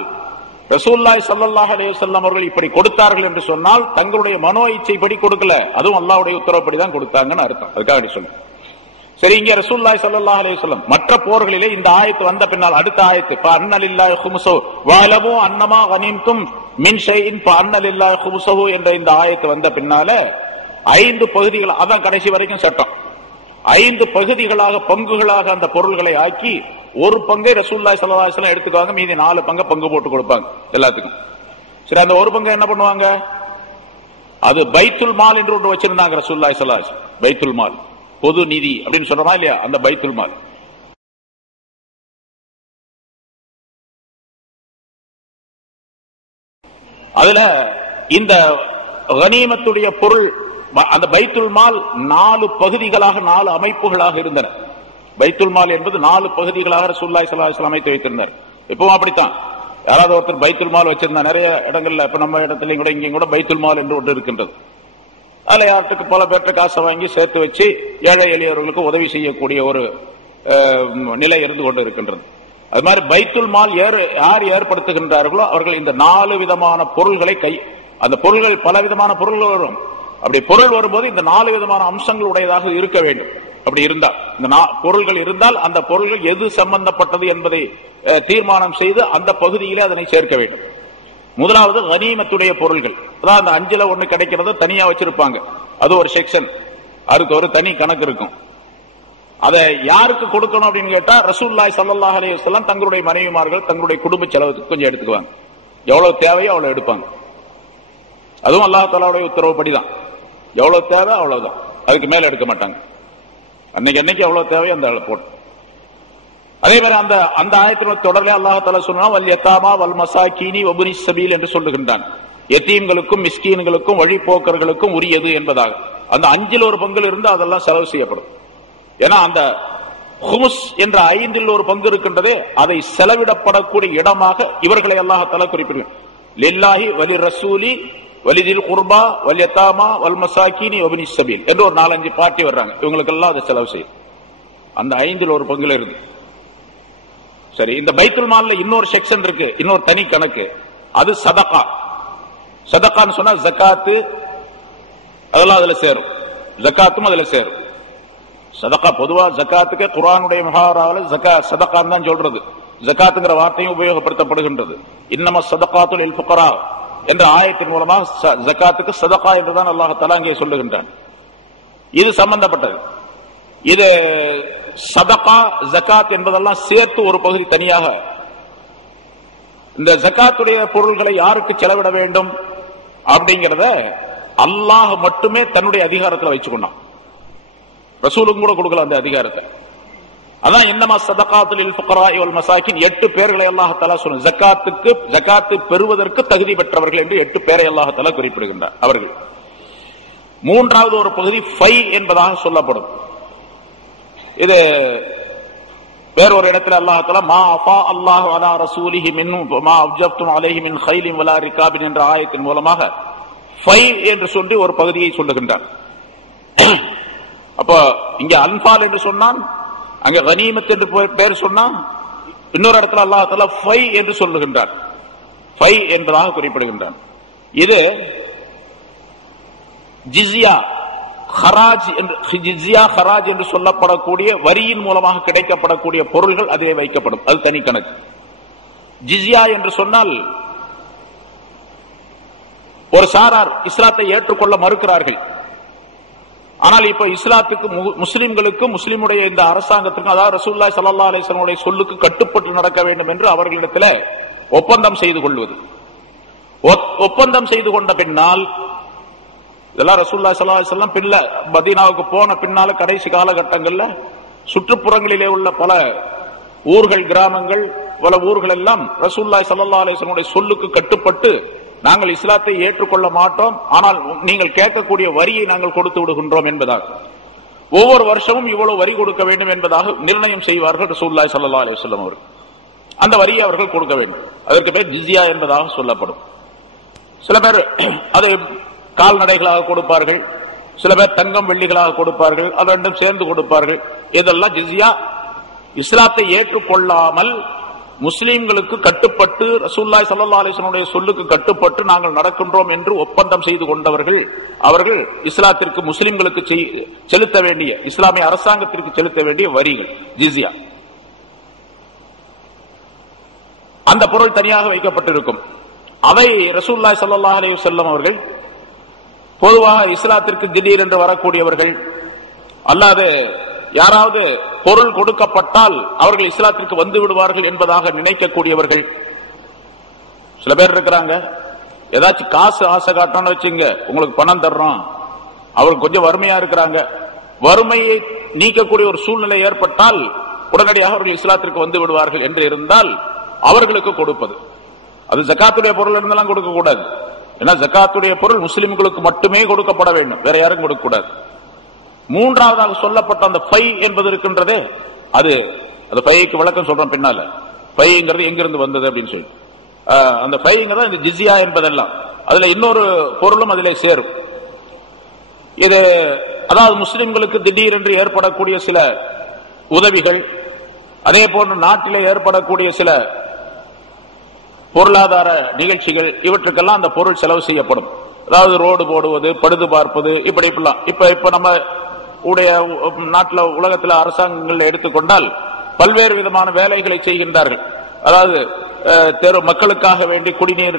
ரசூலுல்லாஹி ஸல்லல்லாஹு அலைஹி வஸல்லம் அவர்கள் இப்படி கொடுத்தார்கள் என்று சொன்னால் தங்களுடைய மனோ இச்சைப்படி கொடுக்கல, அதுவும் அல்லாஹ்வுடைய உத்தரவுப்படி தான் கொடுத்தாங்கன்னு அர்த்தம். அதுக்காக சொல்லுங்க. சரி, இங்க ரசூலுல்லாஹி ஸல்லல்லாஹு அலைஹி வஸல்லம் மற்ற போர்களிலே இந்த ஆயத்து வந்த பின்னால் அடுத்த ஆயத்து ஃபஅன்னலில்லாஹி கும்ஸஹு வஅலமு அன்னமா கனிம்தும் மின் ஷைஇன் ஃபஅன்னலில்லாஹி கும்ஸஹு என்ற இந்த ஆயத்து வந்த பின்னால 5 பகுதிகள், அதான் கடைசி வரைக்கும் சட்டம். 5 பகுதிகளாக பங்குகளாக அந்த பொருள்களை ஆக்கி ஒரு பங்கை ரசூலுல்லாஹி ஸல்லல்லாஹு அலைஹி வஸல்லம் எடுத்துக்குவாங்க, மீதி 4 பங்கை பங்கு போட்டு கொடுப்பாங்க எல்லாத்துக்கும். சரி, அந்த ஒரு பங்கை என்ன பண்ணுவாங்க? அது பைத்துல் மால் என்று ஒன்று வச்சிருந்தாங்க ரசூலுல்லாஹி ஸல்லல்லாஹு அலைஹி வஸல்லம். பைத்துல் மால், பொது நிதி அப்படின்னு சொல்றோமா இல்லையா, அந்த பைத்துல் மால். அதுல இந்த கனிமத்துடைய பொருள், அந்த பைத்துல் மால் 4 பகுதிகளாக 4 அமைப்புகளாக இருந்தன. பைத்துல் மால் என்பது 4 பகுதிகளாக ரசூலுல்லாஹி ஸல்லல்லாஹு அலைஹி வஸல்லம் அமைத்து வைத்திருந்தார். இப்பவும் அப்படித்தான். யாராவது ஒருத்தர் பைத்துல் மால் வச்சிருந்தா, நிறைய இடங்கள்ல, இப்ப நம்ம இடத்துலயும் கூட இங்கேயும் கூட பைத்துல் மால் என்று ஒன்று இருக்கின்றது. அதுல யாருக்கு பல பேர்ட்ட காசை வாங்கி சேர்த்து வச்சு ஏழை எளியவர்களுக்கு உதவி செய்யக்கூடிய ஒரு நிலை இருந்து கொண்டு இருக்கின்றது. அது மாதிரி பைத்துல் மால் யார் ஏற்படுத்துகின்றார்களோ அவர்கள் இந்த 4 விதமான பொருள்களை அந்த பொருள்கள் பல விதமான பொருள்கள் வரும். அப்படி பொருள் வரும்போது இந்த 4 விதமான அம்சங்கள் உடையதாக இருக்க வேண்டும். அப்படி இருந்தால், இந்த பொருள்கள் இருந்தால் அந்த பொருள்கள் எது சம்பந்தப்பட்டது என்பதை தீர்மானம் செய்து அந்த பகுதியிலே அதனை சேர்க்க வேண்டும். முதலாவது கனிமத்துடைய பொருள்கள். அதான் அந்த 5ல 1 கிடைக்கிறது தனியா வச்சிருப்பாங்க, அது ஒரு செக்ஷன், அதுக்கு ஒரு தனி கணக்கு இருக்கும். அதை யாருக்கு கொடுக்கணும் அப்படின்னு கேட்டா ரசூலுல்லாஹி ஸல்லல்லாஹு அலைஹி வஸல்லம் தங்களுடைய மனைவிமார்கள் தங்களுடைய குடும்ப செலவுக்கு கொஞ்சம் எடுத்துக்குவாங்க. எவ்வளவு தேவையோ அவ்வளவு எடுப்பாங்க. அதுவும் அல்லாஹ் தஆலாவுடைய உத்தரவுப்படிதான். எவ்வளவு தேவை அவ்வளவுதான், அதுக்கு மேல எடுக்க மாட்டாங்க. அன்னைக்கு எவ்வளவு தேவையோ அந்த போட்டு. அதே மாதிரி அந்த ஆயத்தின் தொடர்ல அல்லாஹ் தஆலா சொன்னா வல் யதாமா வல் மசாகீனி வபுனி ஸபீல் என்று சொல்லுகின்றான். யதீம்களுக்கும் மிஸ்கீன்களுக்கும் வழிபோக்கர்களுக்கும் உரியது என்பதாக. அந்த 5ல் 1 பங்கு இருந்து அதெல்லாம் செலவு செய்யப்படும். ஏன்னா அந்த ஹுமுஸ் என்ற 5ல் 1 பங்கு இருக்கின்றதே, அதை செலவிடப்படக்கூடிய இடமாக இவர்களை அல்லாஹ் தஆலா குறிப்பிடுகிறார். லில்லாஹி வலி ரசூலி வலிதில் குர்பா வல் யதாமா வல் மசாகீனி வபுனி ஸபீல் என்று ஒரு 4-5 பார்ட்டி வர்றாங்க. இவங்களுக்கு எல்லாம் அதை செலவு செய்யும். அந்த 5ல் 1 பங்குல இருந்து. சரி, இந்த பைத்துல் மால்ல இன்னொரு செக்ஷன் இருக்கு, இன்னொரு தனி கணக்கு. அது சதகா. சதகான்னு சொன்னா ஜகாத்து, அதெல்லாம் அதுல சேரும். ஜகாத்தும் அதுல சேரும். சதகா பொதுவா ஜகாத்துக்கு குர்ஆனுடைய முஹாரால சதகான்னு தான் சொல்றது. ஜகாத்துங்கிற வார்த்தையும் உபயோகப்படுத்தப்படுகின்றது. இன்னம சதகாத்துல் லில் ஃபுகரா என்ற ஆயத்தின் மூலமா ஜகாத்துக்கு சதகா என்றுதான் அல்லாஹ் தஆலா அங்கே சொல்லுகின்றான். இது சம்பந்தப்பட்டது. இது சதகா ஜகாத் என்பதெல்லாம் சேர்த்து ஒரு பகுதி தனியாக. இந்த ஜகாத்துடைய பொருள்களை யாருக்கு செலவிட வேண்டும் அப்படிங்கறத அல்லாஹ் மட்டுமே தன்னுடைய அதிகாரத்தில் வச்சுக்கொண்டான். ரசூலுக்கும் கூட கொடுக்கல அந்த அதிகாரத்தை. அதான் இன்னமா ஸதகாத்துல் லில் ஃபுகராஇ வல் மசாகின் 8 பேர்களை அல்லாஹ் தஆலா சொன்ன. ஜகாத்து பெறுவதற்கு தகுதி பெற்றவர்கள் என்று 8 பேரை அல்லாஹ் தஆலா குறிப்பிடுகின்றார். அவர்கள் 3வது ஒரு பகுதி ஃபை என்பதாக சொல்லப்படும். இது வேறொரு இடத்துல அல்லாஹ் தஆலா மா அஃபா அல்லாஹு அலா ரசூலிஹி மின்ஹும் மா அவ்ஜப்தும் அலைஹி மின் கைலின் வலா ரிகாபின் என்ற ஆயத்தின் மூலமாக ஃபை என்று சொல்லி ஒரு பகுதியை சொல்லுகின்றார். அப்ப இங்க அன்பால் என்று சொன்னான், அங்க கனிமத் என்று பேர் சொன்னான். இன்னொரு இடத்துல அல்லாஹ் தஆலா ஃபை என்று சொல்லுகின்றார். ஃபை என்பதாக குறிப்பிடுகின்றான். இது ஜிஸ்யா ஹராஜ் என்று சொல்லப்படக்கூடிய வரியின் மூலமாக கிடைக்கப்படக்கூடிய பொருள்கள் அதிலே வைக்கப்படும். அது தனி கணக்கு. ஜிஸ்யா என்று சொன்னால் ஒரு சாரார் இஸ்லாத்தை ஏற்றுக்கொள்ள மறுக்கிறார்கள். ஆனால் இப்ப இஸ்லாத்துக்கு முஸ்லிம்களுக்கும் முஸ்லிமுடைய இந்த அரசாங்கத்திற்கும், அதாவது ரசூலுல்லாஹி ஸல்லல்லாஹு அலைஹி வஸல்லம் சொல்லுக்கு கட்டுப்பட்டு நடக்க வேண்டும் என்று அவர்களிடத்தில் ஒப்பந்தம் செய்து கொள்வது. ஒப்பந்தம் செய்து கொண்ட பின்னால் இதெல்லாம் ரசூலுல்லாஹி ஸல்லல்லாஹு அலைஹி வஸல்லம் மதீனாவுக்கு போன பின்னால கடைசி காலகட்டங்கள்ல சுற்றுப்புறங்களிலே உள்ள பல ஊர்கள், கிராமங்கள், பல ஊர்கள் எல்லாம் ரசூலுல்லாஹி ஸல்லல்லாஹு அலைஹி வஸல்லம் சொல்லுக்கு கட்டுப்பட்டு நாங்கள் இஸ்லாத்தை ஏற்றுக்கொள்ள மாட்டோம், ஆனால் நீங்கள் கேட்கக்கூடிய வரியை நாங்கள் கொடுத்து விடுகின்றோம் என்பதாக ஒவ்வொரு வருஷமும் இவ்வளவு வரி கொடுக்க வேண்டும் என்பதாக நிர்ணயம் செய்வார்கள் ரசூலுல்லாஹி ஸல்லல்லாஹு அலைஹி வஸல்லம் அவர்கள். அந்த வரியை அவர்கள் கொடுக்க வேண்டும். அதற்கு பேர் ஜிஸ்யா என்பதாக சொல்லப்படும். சில பேர் அதை கால்நடைகளாக கொடுப்பார்கள், சில பேர் தங்கம் வெள்ளிகளாக கொடுப்பார்கள், அது ரெண்டும் சேர்ந்து கொடுப்பார்கள். இதெல்லாம் ஜிஸ்யா. இஸ்லாத்தை ஏற்றுக்கொள்ளாமல் முஸ்லிம்களுக்கு கட்டுப்பட்டு ரசூலுல்லாஹி ஸல்லல்லாஹு அலைஹி வஸல்லம் சொல்லுக்கு கட்டுப்பட்டு நாங்கள் நடக்கின்றோம் என்று ஒப்பந்தம் செய்து கொண்டவர்கள், அவர்கள் இஸ்லாத்திற்கு முஸ்லிம்களுக்கு செலுத்த வேண்டிய, இஸ்லாமிய அரசாங்கத்திற்கு செலுத்த வேண்டிய வரிகள், ஜிஸ்யா, அந்த பொருள் தனியாக வைக்கப்பட்டிருக்கும். அவை ரசூலுல்லாஹி ஸல்லல்லாஹு அலைஹி வஸல்லம் அவர்கள் பொதுவாக இஸ்லாத்திற்கு திடீரென்று வரக்கூடியவர்கள் அல்லாது யாராவது பொருள் கொடுக்கப்பட்டால் அவர்கள் இஸ்லாத்திற்கு வந்து விடுவார்கள் என்பதாக நினைக்கக்கூடியவர்கள் சில பேர் இருக்கிறாங்க. ஏதாச்சும் காசு ஆசை காட்டணும்னு வச்சுங்க, உங்களுக்கு பணம் தர்றோம், அவர்கள் கொஞ்சம் வறுமையா இருக்கிறாங்க, வறுமையை நீக்கக்கூடிய ஒரு சூழ்நிலை ஏற்பட்டால் உடனடியாக அவர்கள் இஸ்லாத்திற்கு வந்து விடுவார்கள் என்று இருந்தால் அவர்களுக்கு கொடுப்பது. அது ஜகாத்துடைய பொருள் இருந்தெல்லாம் கொடுக்க கூடாது. ஏன்னா ஜகாத்துடைய பொருள் முஸ்லிம்களுக்கு மட்டுமே கொடுக்கப்பட வேண்டும், வேற யாரும் கொடுக்க கூடாது. மூன்றாவதாக சொல்லப்பட்ட அந்த ஃபை என்பது இருக்கின்றதே, அது ஃபைக்கு விளக்கம் சொல்றோம் பின்னால. ஃபைங்கிறது எங்கிருந்து வந்தது அப்படின்னு சொல்லி, அந்த ஃபைங்கிறது இந்த ஜிஸ்யா என்பதெல்லாம், அதுல இன்னொரு பொருளும் அதிலே சேரும். இது அதாவது முஸ்லிம்களுக்கு திடீரென்று ஏற்படக்கூடிய சில உதவிகள், அதே போன்று நாட்டிலே ஏற்படக்கூடிய சில பொருளாதார நிகழ்ச்சிகள், இவற்றுக்கெல்லாம் அந்த பொருள் செலவு செய்யப்படும். அதாவது ரோடு போடுவது, பழுது பார்ப்பது, இப்படிலாம். இப்ப நம்ம உடைய நாட்டில் உலகத்தில் அரசாங்கங்கள் எடுத்துக்கொண்டால் பல்வேறு விதமான வேலைகளை செய்கின்றார்கள். அதாவது தெரு மக்களுக்காக வேண்டி குடிநீர்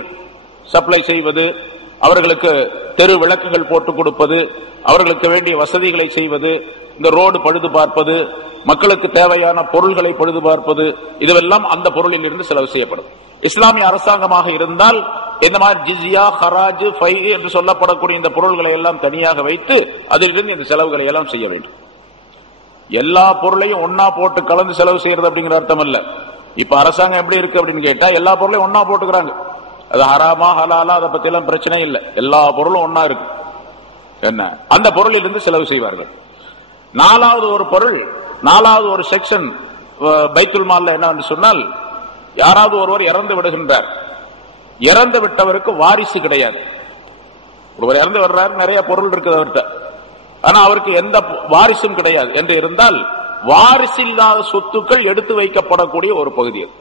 சப்ளை செய்வது, அவர்களுக்கு தெரு விளக்குகள் போட்டு கொடுப்பது, அவர்களுக்கு வேண்டிய வசதிகளை செய்வது, இந்த ரோடு பழுது பார்ப்பது, மக்களுக்கு தேவையான பொருள்களை பழுது பார்ப்பது, இதுவெல்லாம் அந்த பொருளில் இருந்து செலவு செய்யப்படும். இஸ்லாமிய அரசாங்கமாக இருந்தால் இந்த மாதிரி ஜிஸ்யா, ஹராஜ், ஃபை என்று சொல்லப்படக்கூடிய இந்த பொருள்களை எல்லாம் தனியாக வைத்து அதிலிருந்து இந்த செலவுகளை எல்லாம் செய்ய வேண்டும். எல்லா பொருளையும் ஒன்னா போட்டு கலந்து செலவு செய்யறது அப்படிங்கிற அர்த்தம் அல்ல. இப்ப அரசாங்கம் எப்படி இருக்கு அப்படின்னு கேட்டா எல்லா பொருளையும் ஒன்னா போட்டுக்கிறாங்க. அது ஹராமா ஹலாலா அதை பத்தி எல்லாம் பிரச்சனை இல்லை, எல்லா பொருளும் ஒன்னா இருக்கு. என்ன அந்த பொருளில் இருந்து செலவு செய்வார்கள். நாலாவது ஒரு பொருள், நாலாவது ஒரு செக்ஷன் பைத்துல் மால்ல என்ன சொன்னால், யாராவது ஒருவர் இறந்து விடுகின்றார், இறந்து விட்டவருக்கு வாரிசு கிடையாது. ஒருவர் இறந்து வர்றாரு, நிறைய பொருள் இருக்குது அவர்கிட்ட, ஆனா அவருக்கு எந்த வாரிசும் கிடையாது என்று இருந்தால் வாரிசு இல்லாத சொத்துக்கள் எடுத்து வைக்கப்படக்கூடிய ஒரு பகுதி அது.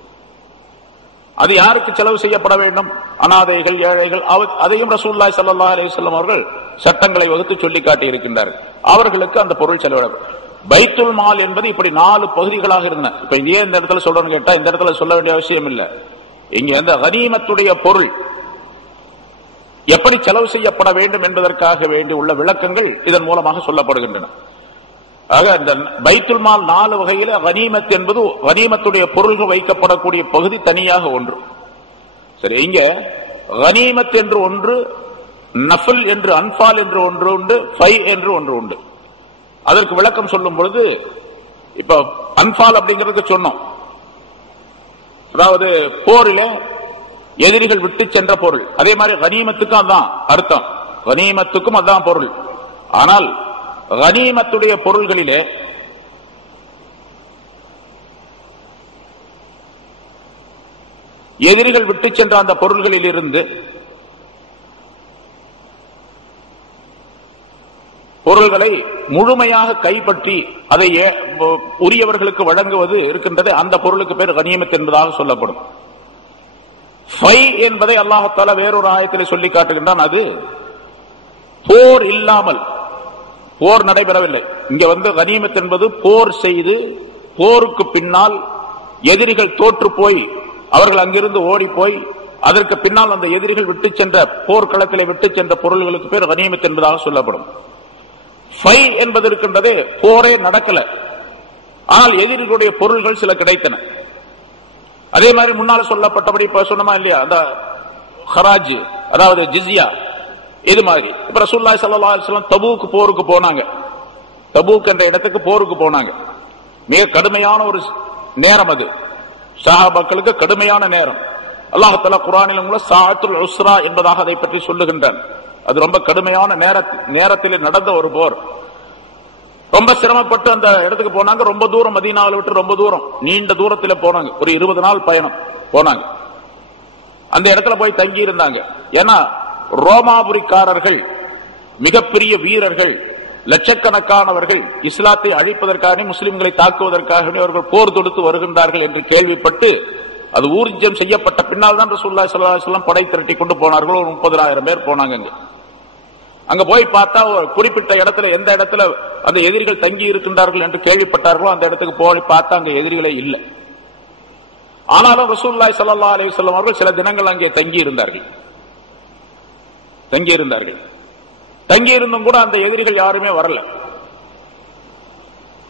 அது யாருக்கு செலவு செய்யப்பட வேண்டும்? அனாதைகள், ஏழைகள். அதையும் ரசூலுல்லாஹி ஸல்லல்லாஹு அலைஹி வஸல்லம் அவர்கள் சட்டங்களை வகுத்து சொல்லி காட்டி இருக்கின்றார்கள். அவர்களுக்கு அந்த பொருள் செலவிட. பைத்துல் மால் என்பது இப்படி 4 பகுதிகளாக இருந்தன. இப்ப இதே இந்த இடத்துல சொல்றேன்னு கேட்டா இந்த இடத்துல சொல்ல வேண்டிய அவசியம் இல்லை. இங்க அந்த கனீமத்துடைய பொருள் எப்படி செலவு செய்யப்பட வேண்டும் என்பதற்காக வேண்டி உள்ள விளக்கங்கள் இதன் மூலமாக சொல்லப்படுகின்றன. ஆக இந்த பைத்துல் மால் 4 வகையில கனீமத் என்பது கனீமத்துடைய பொருள்கள் வைக்கப்படக்கூடிய பகுதி தனியாக ஒன்று. சரி, இங்க கனீமத் என்று ஒன்று, நஃபில் என்று, அன்பால் என்று ஒன்று உண்டு, ஃபை என்று ஒன்று உண்டு. அதற்கு விளக்கம் சொல்லும் பொழுது, இப்ப அன்பால் அப்படிங்கிறதுக்கு சொன்னோம், அதாவது போரில எதிரிகள் விட்டு சென்ற பொருள். அதே மாதிரி கனீமத்துக்கும் அதான் அர்த்தம், கனீமத்துக்கும் அதான் பொருள். ஆனால் கனீமத்துடைய பொருள்களிலே எதிரிகள் விட்டு சென்ற அந்த பொருள்களில் இருந்து பொருள்களை முழுமையாக கைப்பற்றி அதை உரியவர்களுக்கு வழங்குவது இருக்கின்றது. அந்த பொருளுக்கு பேர் கனீமத் என்பதாக சொல்லப்படும். ஃபை என்பதை அல்லாஹ் தஆலா வேறொரு ஆயத்திலே சொல்லி காட்டுகின்றான். அது போர் இல்லாமல், போர் நடைபெறவில்லை. இங்க கனீமத் என்பது போர் செய்து போருக்கு பின்னால் எதிரிகள் தோற்று போய் அவர்கள் அங்கிருந்து ஓடி போய் அதற்கு பின்னால் அந்த எதிரிகள் விட்டு சென்ற போர்க்களத்திலே விட்டு சென்ற பொருள்களுக்கு பேர் கனீமத் என்பதாக சொல்லப்படும். ஃபை என்பது இருக்கின்றதே, போரே நடக்கல, ஆனால் எதிரிகளுடைய பொருள்கள் சில கிடைத்தன. அதே மாதிரி முன்னால் சொல்லப்பட்டபடி இப்ப சொன்னமா இல்லையா, அந்த ஹராஜ் அதாவது ஜிஸ்யா, இது மாதிரி. இப்ப ரசூலுல்லாஹி ஸல்லல்லாஹு அலைஹி வஸல்லம் தபூக் போருக்கு போனாங்க. தபூக் என்ற இடத்துக்கு போருக்கு போனாங்க. மிக கடுமையான ஒரு நேரம் அது, சஹாபாக்களுக்கு கடுமையான நேரம். அல்லாஹ் தஆலா குர்ஆனில் உள்ள சாஅத்துல் உஸ்ரா என்பதாக அதை பற்றி சொல்லுகின்றான். அது ரொம்ப கடுமையான நேரத்தில் நடந்த ஒரு போர். ரொம்ப சிரமப்பட்டு அந்த இடத்துக்கு போனாங்க. ரொம்ப தூரம், மதீனாவை விட்டு ரொம்ப தூரம், நீண்ட தூரத்தில் போனாங்க. ஒரு 20 நாள் பயணம் போனாங்க. அந்த இடத்துல போய் தங்கி இருந்தாங்க. ஏன்னா ரோமாபுரிக்காரர்கள் மிகப்பெரிய வீரர்கள், லட்சக்கணக்கானவர்கள் இஸ்லாத்தை அழிப்பதற்காக, முஸ்லிம்களை தாக்குவதற்காக அவர்கள் போர் தொடுத்து வருகின்றார்கள் என்று கேள்விப்பட்டு அது ஊர்ஜம் செய்யப்பட்ட பின்னால் தான் ரசூலுல்லாஹி ஸல்லல்லாஹு அலைஹி வஸல்லம் படை திரட்டி கொண்டு போனார்கள். ஒரு 30,000 பேர் போனாங்க. அங்க போய் பார்த்தா குறிப்பிட்ட இடத்துல, எந்த இடத்துல அந்த எதிரிகள் தங்கி இருக்கின்றார்கள் என்று கேள்விப்பட்டார்களோ அந்த இடத்துக்கு போய் பார்த்தா அங்க எதிரிகளே இல்லை. ஆனாலும் ரசூலுல்லாஹி ஸல்லல்லாஹு அலைஹி வஸல்லம் அவர்கள் சில தினங்கள் அங்கே தங்கி இருந்தார்கள். தங்கி இருந்தும் கூட அந்த எதிரிகள் யாருமே வரல.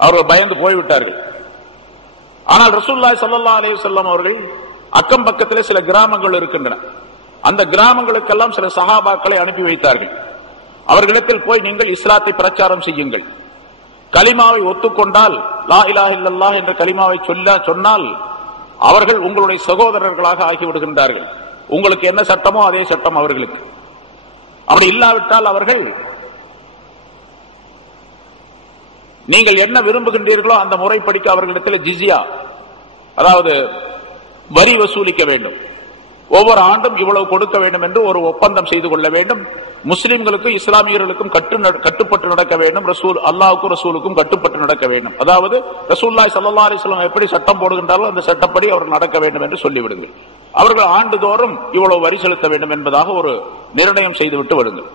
அவர்கள் பயந்து போய்விட்டார்கள். ஆனால் ரசூலுல்லாஹி ஸல்லல்லாஹு அலைஹி வஸல்லம் அவர்கள் அக்கம் பக்கத்திலே சில கிராமங்கள் இருக்கின்றன. அந்த கிராமங்களுக்கெல்லாம் சில சஹாபாக்களை அனுப்பி வைத்தார்கள். அவர்களிடத்தில் போய் நீங்கள் இஸ்லாத்தை பிரச்சாரம் செய்யுங்கள், கலிமாவை ஒத்துக்கொண்டால், லா இலாஹ இல்லல்லாஹ் என்ற கலிமாவை சொன்னால் அவர்கள் உங்களுடைய சகோதரர்களாக ஆகிவிடுகின்றார்கள். உங்களுக்கு என்ன சட்டமோ அதே சட்டம் அவர்களுக்கு. அப்படி இல்லாவிட்டால் அவர்கள் நீங்கள் என்ன விரும்புகின்றீர்களோ அந்த முறைப்படிக்கு அவர்களிடத்தில் ஜிஸியா, அதாவது வரி வசூலிக்க வேண்டும். ஒவ்வொரு ஆண்டும் இவ்வளவு கொடுக்க வேண்டும் என்று ஒரு ஒப்பந்தம் செய்து கொள்ள வேண்டும். முஸ்லிம்களுக்கும் இஸ்லாமியர்களுக்கும் கட்டுப்பட்டு நடக்க வேண்டும். அல்லாஹ்வுக்கும் ரசூலுக்கும் கட்டுப்பட்டு நடக்க வேண்டும். அதாவது ரசூலுல்லாஹி ஸல்லல்லாஹு அலைஹி வஸல்லம் எப்படி சட்டம் போடுகின்றார்களோ அந்த சட்டப்படி அவர்கள் நடக்க வேண்டும் என்று சொல்லிவிடுங்கள். அவர்கள் ஆண்டுதோறும் இவ்வளவு வரி செலுத்த வேண்டும் என்பதாக ஒரு நிர்ணயம் செய்துவிட்டு விடுங்கள்.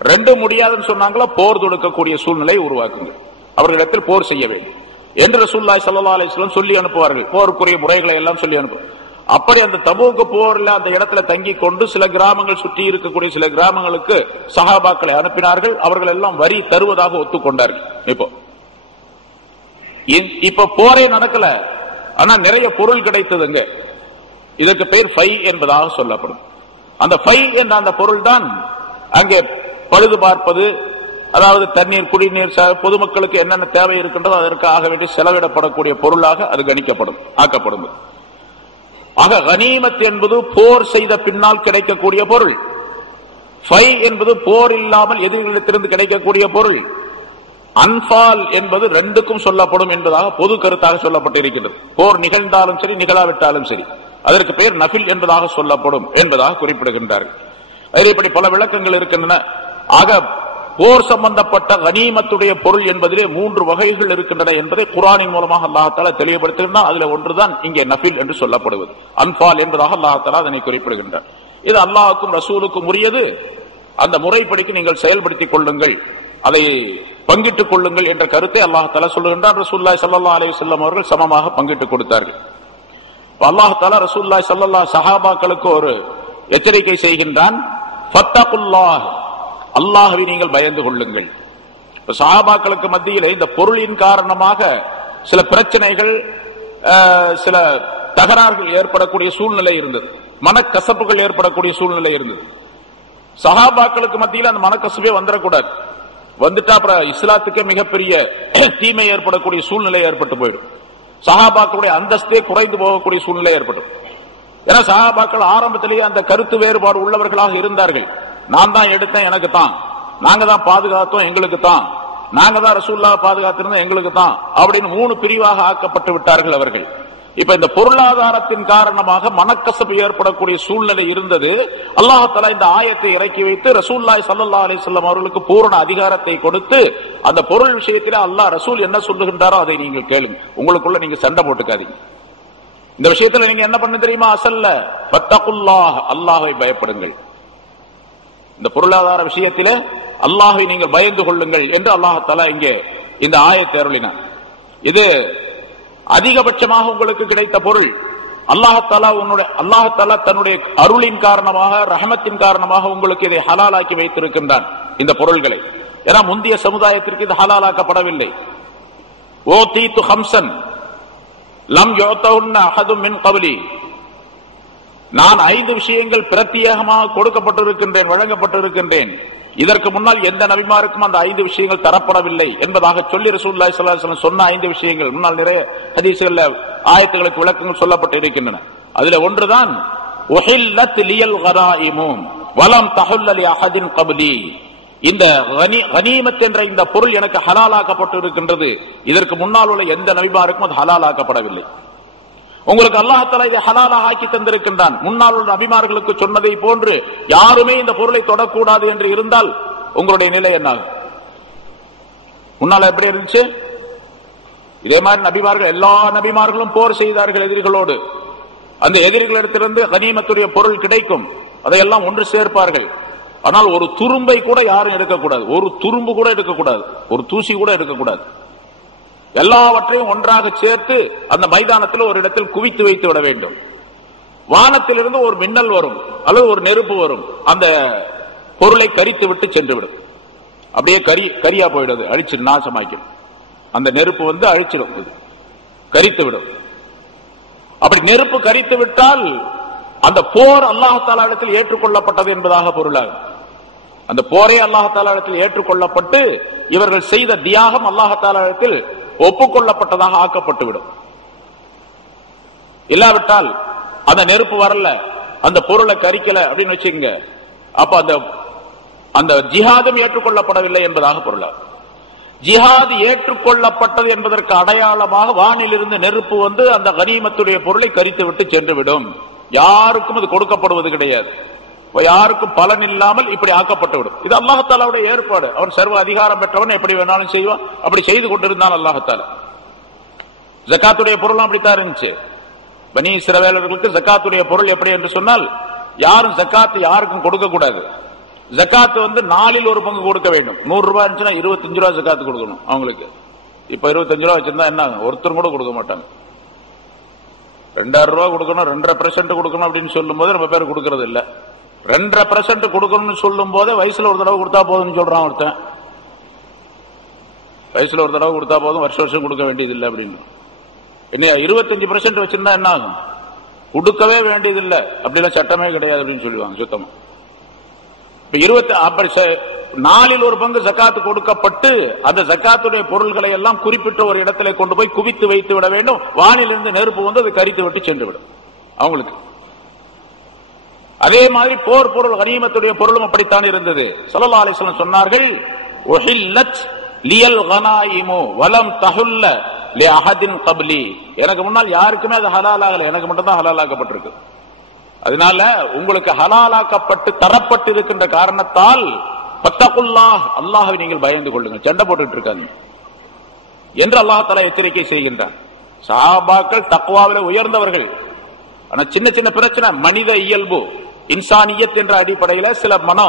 ரெண்டு முடியாதுன்னு சொன்னாங்களோ போர் தொடுக்கக்கூடிய சூழ்நிலை உருவாக்குங்கள். அவர்களிடத்தில் போர் செய்ய வேண்டும் என்று ரசூலுல்லாஹி ஸல்லல்லாஹு அலைஹி வஸல்லம் சொல்லி அனுப்புவார்கள். போருக்குரிய முறைகளை எல்லாம் சொல்லி அனுப்புவார்கள். அப்படி அந்த தபூக்கு போர்ல அந்த இடத்துல தங்கி கொண்டு சில கிராமங்கள் சுற்றி இருக்கக்கூடிய சில கிராமங்களுக்கு சஹாபாக்களை அனுப்பினார்கள். அவர்கள் எல்லாம் வரி தருவதாக ஒத்துக்கொண்டார்கள். இப்ப போரே நடக்கல, ஆனா நிறைய பொருள் கிடைத்ததுங்க. இதற்கு பெயர் ஃபை என்பதாக சொல்லப்படும். அந்த ஃபை என்ற அந்த பொருள் தான் அங்கே பழுது பார்ப்பது, அதாவது தண்ணீர், குடிநீர், பொதுமக்களுக்கு என்னென்ன தேவை இருக்கின்றதோ அதற்கு ஆக வேண்டி செலவிடப்படக்கூடிய பொருளாக அது கணிக்கப்படும், ஆக்கப்படும். ஆக கனிமத் என்பது போர் செய்த பின்னால் கிடைக்கக்கூடிய பொருள். ஃபை என்பது போர் இல்லாமல் எதிரிகளிடத்திலிருந்து கிடைக்கக்கூடிய பொருள். அன்பால் என்பது ரெண்டுக்கும் சொல்லப்படும் என்பதாக பொது கருத்தாக சொல்லப்பட்டிருக்கிறது. போர் நிகழ்ந்தாலும் சரி, நிகழாவிட்டாலும் சரி, அதற்கு பெயர் நஃபில் என்பதாக சொல்லப்படும் என்பதாக குறிப்பிடுகின்றார்கள். அதில் இப்படி பல விளக்கங்கள் இருக்கின்றன. ஆக போர் சம்பந்தப்பட்ட கனிமத்துடைய பொருள் என்பதிலே 3 வகைகள் இருக்கின்றன என்பதை குர்ஆனின் மூலமாக அல்லாஹ் தஆலா தெளிவுபடுத்தினார். அதுல ஒன்றுதான் இங்கே நஃபில் என்று சொல்லப்படுவது. அன்பால் என்பதாக அல்லாஹ் தஆலா அதனை குறிப்பிடுகின்றார். இது அல்லாஹ்வுக்கும் ரசூலுக்கும் உரியது. அந்த முறைப்படிக்கு நீங்கள் செயல்படுத்திக் கொள்ளுங்கள், அதை பங்கிட்டுக் கொள்ளுங்கள் என்ற கருத்தை அல்லாஹ் தஆலா சொல்லுகின்றார். ரசூலுல்லாஹி ஸல்லல்லாஹு அலைஹி வஸல்லம் அவர்கள் சமமாக பங்கிட்டுக் கொடுத்தார்கள். அல்லாஹ் தஆலா ரசூலுல்லாஹி ஸல்லல்லாஹு சஹாபாக்களுக்கு ஒரு எச்சரிக்கை செய்கின்றான். ஃபத்தகுல்லாஹ், அல்லாஹ்வை நீங்கள் பயந்து கொள்ளுங்கள். சஹாபாக்களுக்கு மத்தியிலே இந்த பொருளின் காரணமாக சில பிரச்சனைகள், சில தகராறுகள் ஏற்படக்கூடிய சூழ்நிலை இருந்தது. மனக்கசப்புகள் ஏற்படக்கூடிய சூழ்நிலை இருந்தது. சஹாபாக்களுக்கு மத்தியில் அந்த மனக்கசப்பே வந்துடக்கூடாது. வந்துட்டா அப்புறம் இஸ்லாத்துக்கே மிகப்பெரிய தீமை ஏற்படக்கூடிய சூழ்நிலை ஏற்பட்டு போயிடும். சஹாபாக்களுடைய அந்தஸ்தே குறைந்து போகக்கூடிய சூழ்நிலை ஏற்படும். ஏன்னா சஹாபாக்கள் ஆரம்பத்திலேயே அந்த கருத்து வேறுபாடு உள்ளவர்களாக இருந்தார்கள். நான் தான் எடுத்தேன், எனக்கு தான், நாங்க தான் பாதுகாத்தோம், எங்களுக்கு தான், நாங்க தான் ரசூலுல்லாஹ் பாதுகாத்திருந்தோம், எங்களுக்கு தான் அப்படின்னு 3 பிரிவாக ஆக்கப்பட்டு விட்டார்கள் அவர்கள். இப்ப இந்த பொருளாதாரத்தின் காரணமாக மனக்கசப்பு ஏற்படக்கூடிய சூழ்நிலை இருந்தது. அல்லாஹ் தஆலா இந்த ஆயத்தை இறக்கி வைத்து ரசூலுல்லாஹி ஸல்லல்லாஹு அலைஹி வஸல்லம் அவர்களுக்கு பூரண அதிகாரத்தை கொடுத்து அந்த பொருள் விஷயத்தில் அல்லாஹ் ரசூல் என்ன சொல்லுகின்றாரோ அதை நீங்கள் கேளுங்க, உங்களுக்குள்ள நீங்க சண்டை போட்டுக்காதீங்க. இந்த விஷயத்துல நீங்க என்ன பண்ண தெரியுமா? அசல்ல வத்தகுல்லாஹ், அல்லாஹ்வை பயப்படுங்கள். இந்த பொருளாதார விஷயத்தில அல்லாஹ்வை நீங்கள் பயந்து கொள்ளுங்கள் என்று அல்லாஹ் தஆலா இங்கே இந்த ஆயத்தை அருளினார். இது அதிகபட்சமாக உங்களுக்கு கிடைத்த பொருள். அல்லாஹ் தஆலா தன்னுடைய அருளின் காரணமாக, ரஹமத்தின் காரணமாக உங்களுக்கு இதை ஹலாலாக்கி வைத்திருக்கின்றான் இந்த பொருள்களை. ஏன்னா முந்தைய சமுதாயத்திற்கு இது ஹலாலாக்கப்படவில்லை. ஓதீது ஹம்சன் லம் யுதவுன்ன அஹதும் மின் கப்லி, நான் 5 விஷயங்கள் பிரத்யேகமாக கொடுக்கப்பட்டிருக்கின்றேன், வழங்கப்பட்டிருக்கின்றேன். இதற்கு முன்னால் எந்த நபிமாருக்கும் அந்த 5 விஷயங்கள் தரப்படவில்லை என்பதாக சொல்லி ரசூலுல்லாஹி ஸல்லல்லாஹு அலைஹி வஸல்லம் சொன்ன 5 விஷயங்கள் முன்னால் நிறைய ஹதீஸ்கள்ல ஆயத்துகளுக்கு விளக்கங்கள் சொல்லப்பட்டு இருக்கின்றன. அதுல ஒன்றுதான் உஹில்லத் லியல் கராயிமு வலம் தஹுல்ல லி அஹதின் கப்லி, இந்த கனிமத் என்ற இந்த பொருள் எனக்கு ஹலாலாக்கப்பட்டு இருக்கின்றது. இதற்கு முன்னால் உள்ள எந்த நபிமாருக்கும் அது ஹலாலாக்கப்படவில்லை. உங்களுக்கு அல்லாஹ் தஆலா இதை ஹலாலாக ஆக்கி தந்திருக்கின்றான். முன்னால் உள்ள நபிமார்களுக்கு சொன்னதை போன்று யாருமே இந்த பொருளை தொடக்கூடாது என்று இருந்தால் உங்களுடைய நிலை என்ன? முன்னால எப்படி இருந்துச்சு? இதே மாதிரி நபிமார்கள், எல்லா நபிமார்களும் போர் செய்தார்கள் எதிரிகளோடு. அந்த எதிரிகளிடத்திலிருந்து கனிமத்துடைய பொருள் கிடைக்கும், அதையெல்லாம் ஒன்று சேர்ப்பார்கள். ஆனால் ஒரு துரும்பை கூட யாரும் எடுக்கக்கூடாது, ஒரு துரும்பு கூட எடுக்கக்கூடாது, ஒரு தூசி கூட எடுக்கக்கூடாது. எல்லாவற்றையும் ஒன்றாக சேர்த்து அந்த மைதானத்தில் ஒரு இடத்தில் குவித்து வைத்து விட வேண்டும். வானத்திலிருந்து ஒரு மின்னல் வரும் அல்லது ஒரு நெருப்பு வரும், அந்த பொருளை கரித்து விட்டு சென்று விடும். அப்படியே கரியா போயிடுது, அழிச்சு நாசமாக்கும். அந்த நெருப்பு வந்து அழிச்சிடும், கரித்து விடும். அப்படி நெருப்பு கரித்து விட்டால் அந்த போர் அல்லாஹ் இடத்தில் ஏற்றுக்கொள்ளப்பட்டது என்பதாக பொருளாகும். அந்த போரே அல்லாஹ் இடத்தில் ஏற்றுக்கொள்ளப்பட்டு இவர்கள் செய்த தியாகம் அல்லாஹ் இடத்தில் ஒப்புக்கொள்ளப்பட்டதாக ஆக்கப்பட்டுவிடும். இல்லாவிட்டால் அந்த நெருப்பு வரல, அந்த பொருளை கரிக்கல அப்படின்னு வச்சுங்க, அப்ப அந்த ஜிஹாதும் ஏற்றுக்கொள்ளப்படவில்லை என்பதாக பொருளாகும். ஜிஹாது ஏற்றுக்கொள்ளப்பட்டது என்பதற்கு அடையாளமாக வானிலிருந்து நெருப்பு வந்து அந்த கனிமத்துடைய பொருளை கரித்து விட்டு சென்றுவிடும். யாருக்கும் அது கொடுக்கப்படுவது கிடையாது, யாருக்கும் பலன் இல்லாமல் இப்படி ஆக்கப்பட்டுவிடும். இது அல்லாஹ்தாலாவுடைய ஏற்பாடு. அவர் சர்வ அதிகாரம் பெற்றவன், எப்படி வேணாலும் செய்வான். அப்படி செய்து கொண்டிருந்தான் அல்லாஹ்தாலா. ஜக்காத்துடைய பொருளும் அப்படித்தான் இருந்துச்சு. பனி இஸ்ரவேலர்களுக்கு ஜக்காத்துடைய பொருள் எப்படி என்று சொன்னால், யாரும் ஜக்காத்து யாருக்கும் கொடுக்க கூடாது. ஜக்காத்து வந்து 4 ஒரு பங்கு கொடுக்க வேண்டும். 100 ரூபாய் இருந்துச்சுன்னா 25 ரூபாய் ஜக்காத்து கொடுக்கணும் அவங்களுக்கு. இப்ப 25 ரூபாய் வச்சிருந்தா என்ன, ஒருத்தரும் கூட கொடுக்க மாட்டாங்க. 2000 ரூபாய் கொடுக்கணும், 2.5% கொடுக்கணும் அப்படின்னு சொல்லும் போது நம்ம பேர் கொடுக்கறது இல்ல. 2.5% கொடுக்கணும்னு சொல்லும் போது வயசுல ஒரு தடவை கொடுத்தா போதும்னு சொல்றான் ஒருத்தன். வயசுல ஒரு தடவை கொடுத்தா போதும், வருஷம் வருஷம் கொடுக்க வேண்டியது இல்லை அப்படின்னு. என்ன 25% வச்சிருந்தா என்ன ஆகும், கொடுக்கவே வேண்டியதில்லை அப்படிலாம் சட்டமே கிடையாது அப்படின்னு சொல்லுவாங்க சுத்தமா. 4 ஒரு பங்கு ஜக்காத்து கொடுக்கப்பட்டு அந்த ஜக்காத்துடைய பொருள்களை எல்லாம் குறிப்பிட்ட ஒரு இடத்துல கொண்டு போய் குவித்து வைத்து விட வேண்டும். வானிலிருந்து நெருப்பு வந்து அதை கரித்து விட்டு சென்று விடும் அவங்களுக்கு. அதே மாதிரி போர் பொருள் கனிமத்துடைய பொருளும் அப்படித்தான் இருந்தது. ஸல்லல்லாஹு அலைஹி வஸல்லம் சொன்னார்கள், உஹில்லத் லியல் கனாயிமு வலம் தஹுல்ல லிஅஹதின் கப்லி. எனக்கு முன்னால் யாருக்குமே அது ஹலால் ஆகல, எனக்கு மட்டும் தான் ஹலால் ஆக்கப்பட்டிருக்கு. அதனால உங்களுக்கு ஹலாலாக்கப்பட்டு தரப்பட்டு இருக்கின்ற காரணத்தால் பத்தகுல்லாஹ், அல்லாஹ்வை நீங்கள் பயந்து கொள்ளுங்கள், சண்டை போட்டுட்டு இருக்காங்க என்று அல்லாஹ் தஆலா எச்சரிக்கை செய்கின்றான். சஹாபாக்கள் தக்வாவிலே உயர்ந்தவர்கள். ஆனா சின்ன சின்ன பிரச்சனை, மனித இயல்பு இன்சானியத் என்ற அடிப்படையில் சில மன